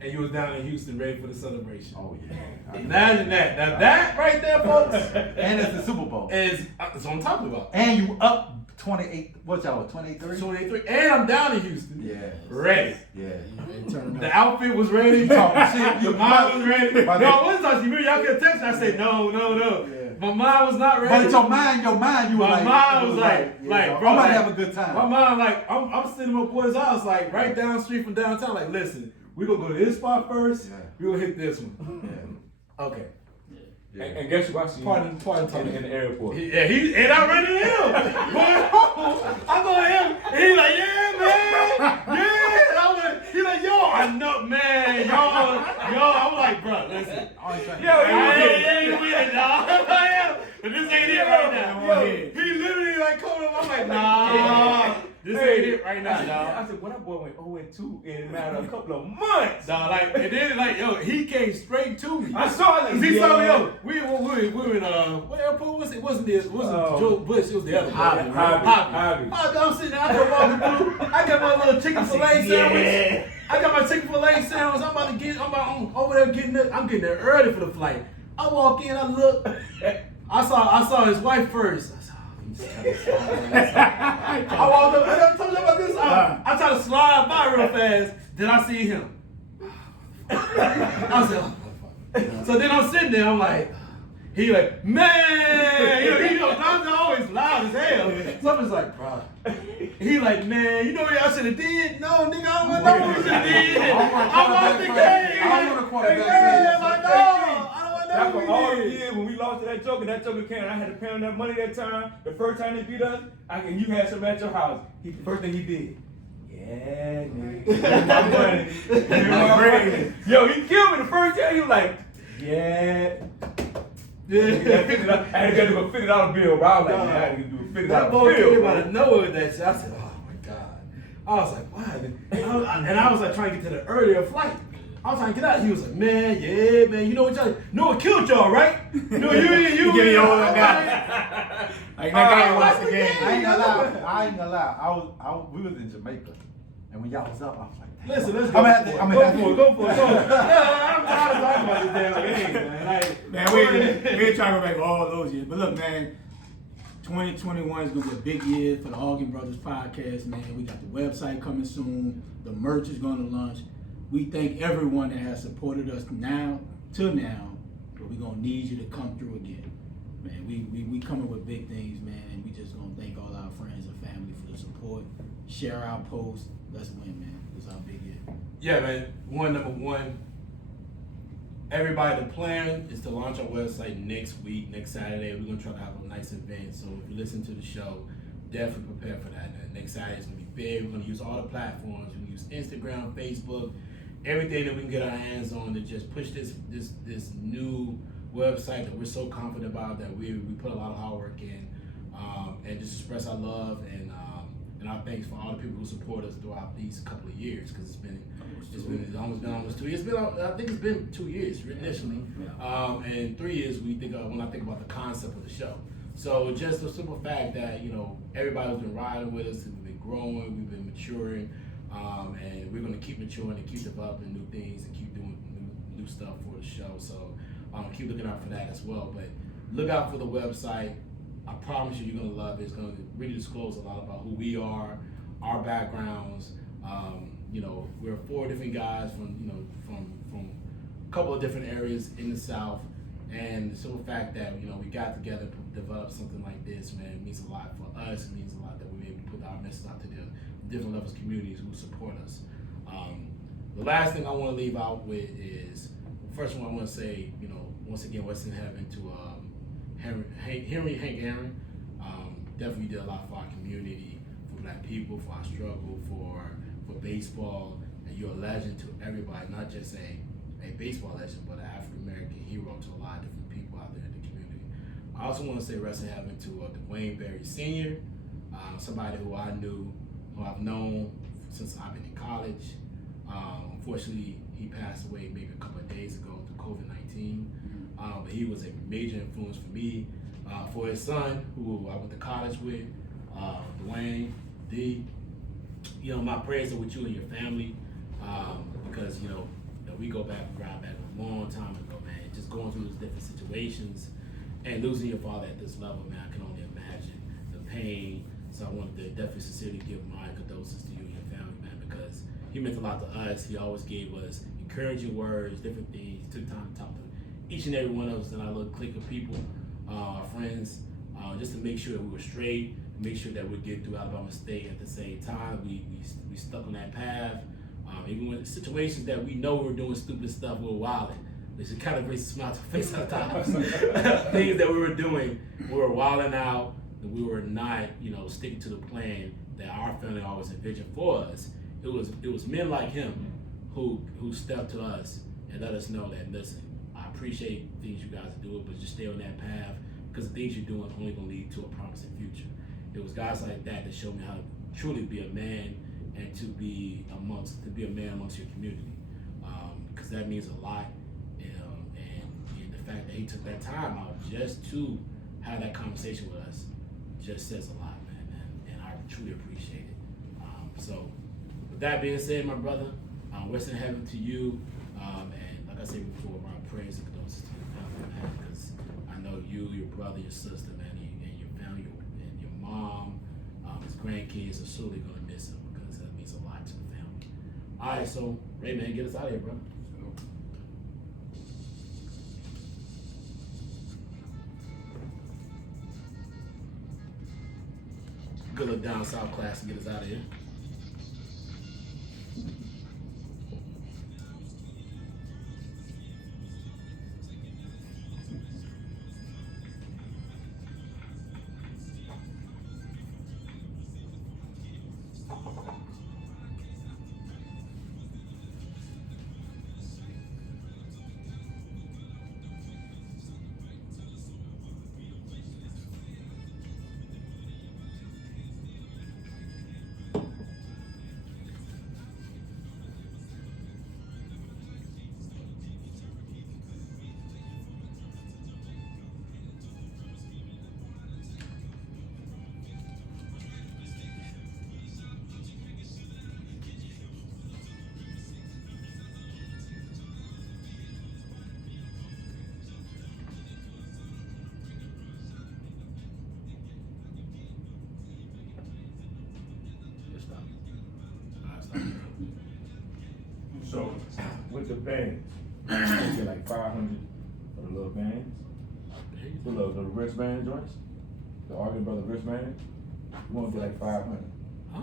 And you was down in Houston ready for the celebration. Oh yeah. Imagine that. Now that right there, folks, And it's the Super Bowl. is it's on top of it. And you up 28. What y'all? 23. 23. And I'm down in Houston. Yeah. Ready. Yeah. It turned The out. outfit was ready. Talking shit. Your mind was ready. No, But- I wasn't talking. You remember y'all could text. I said no. Yeah. My mind was not ready. But in your mind, you were My like, mind it was like, yeah, bro, I'm about to like, have a good time. My mind, like, I'm sitting in my boy's house, like, right down the street from downtown. Like, listen, we gonna go to this spot first. Yeah. We gonna hit this one. Yeah. Okay. Yeah. And guess who I see Pardon in the airport? And I ran into him. Going home. I go to him, and he's like, yeah, man, yeah. And I'm like, he's like, yo, I know, man, yo. I'm like, bro, listen. I ain't with it, dog. But this ain't it right now. He literally like called him. I'm like, nah, this ain't it right now, dog. I said, when that boy went 0-2 in a matter of a couple of months. Dog, like, and then like, yo, he came straight to me. I saw it. Cause he saw me, yo, we were in what airport was it? It wasn't Joe Bush, it was the other one. Hobby. I'm sitting there, I got my little chicken fillet sandwich. I got my chicken fillet sandwich. I'm over there getting it. I'm getting there early for the flight. I walk in, I look. I saw his wife first. I walked up. I told you about this. I tried to slide by real fast. Then I see him. I said, oh. So then I'm sitting there. I'm like, he like, man, Don's always loud as hell. So I'm just like, bro. He like, man, you know what I should have did? No, nigga, I don't know what we should have did. I lost the game. I don't want to quarterback. Yeah, like, no, I don't want That Like for all the did. years when we lost to that Joker came, and I had to pay him that money that time. The first time they beat us, and you had some at your house. The first thing he did. Yeah, nigga. Give me my money. Give me my money. Yo, he killed me the first time. He was like, yeah. I had to go $50 bill, bro. I was like, man, I had to do a $50 bill. That boy came out of nowhere with that shit. I said, oh my God. I was like, why? And I was like trying to get to the earlier flight. I was trying to get out. He was like, man, yeah, man. You know what y'all? No one killed y'all, right? No, you give me all that guy. Like that guy watched the game. I ain't gonna lie. We was in Jamaica, and when y'all was up, I was like, damn. Listen, let's go. Go for it. Yeah, I'm tired of talking about this damn game, man. Like, Man, we ain't trying to go back all those years. But look, man, 2021 is gonna be a big year for the Hogan Brothers podcast, man. We got the website coming soon. The merch is gonna launch. We thank everyone that has supported us now, but we're gonna need you to come through again. Man, we coming with big things, man, and we just gonna thank all our friends and family for the support. Share our posts. Let's win, man. This is our big year. yeah, man. Number one. Everybody, the plan is to launch our website next week, next Saturday. We're gonna try to have a nice event. So if you listen to the show, definitely prepare for that. Next Saturday is gonna be big. We're gonna use all the platforms. We're gonna use Instagram, Facebook, everything that we can get our hands on to just push this new website that we're so confident about, that we put a lot of hard work in, and just express our love and our thanks for all the people who support us throughout these couple of years, because it's almost been 2 years. I think it's been 2 years initially, and 3 years when I think about the concept of the show. So just the simple fact that everybody's been riding with us, we've been growing, we've been maturing. And we're going to keep maturing and keep developing new things and keep doing new stuff for the show. So keep looking out for that as well. But look out for the website. I promise you, you're going to love it. It's going to really disclose a lot about who we are, our backgrounds. We're 4 different guys from a couple of different areas in the South. And the simple fact that we got together to develop something like this, man, it means a lot for us. It means a lot that we're able to put our message out to the different levels of communities who support us. The last thing I want to leave out with is, first one I want to say, once again, what's in heaven to Hank Aaron. Definitely did a lot for our community, for Black people, for our struggle, for baseball, and you're a legend to everybody, not just a baseball legend, but an African American hero to a lot of different people out there in the community. I also want to say rest in heaven to Dwayne Berry Sr., somebody who I've known since I've been in college. Unfortunately, he passed away maybe a couple of days ago through COVID-19. But he was a major influence for me, for his son, who I went to college with, Dwayne D. My prayers are with you and your family, because we go back a long time ago, man. Just going through those different situations and losing your father at this level, man. I can only imagine the pain. So I wanted to definitely sincerely give my condolences to you and your family, man, because he meant a lot to us. He always gave us encouraging words, different things. He took time to talk to each and every one of us in our little clique of people, our friends, just to make sure that we were straight, make sure that we'd get through Alabama State at the same time. We stuck on that path. Even when situations that we know we're doing stupid stuff, we're wilding. It kind of brings a smile to face at times. Things that we were doing, we were wilding out. We were not, sticking to the plan that our family always envisioned for us. It was men like him who stepped to us and let us know that, listen, I appreciate things you guys are doing, but just stay on that path, because the things you're doing are only going to lead to a promising future. It was guys like that showed me how to truly be a man and to be a man amongst your community, because that means a lot. And the fact that he took that time out just to have that conversation with us just says a lot, man, and I truly appreciate it. So with that being said, my brother, rest in heaven to you, and like I said before, my prayers and condolences to your family, man, because I know you, your brother, your sister, man, and your family, and your mom, his grandkids are surely going to miss him, because that means a lot to the family. All right, so Ray, man, get us out of here, bro. Good look down south class to get us out of here. the bands. You gonna get like 500 for the little bands. The little wristband joints. The Argan Brother wristband. You want to get like 500. Huh?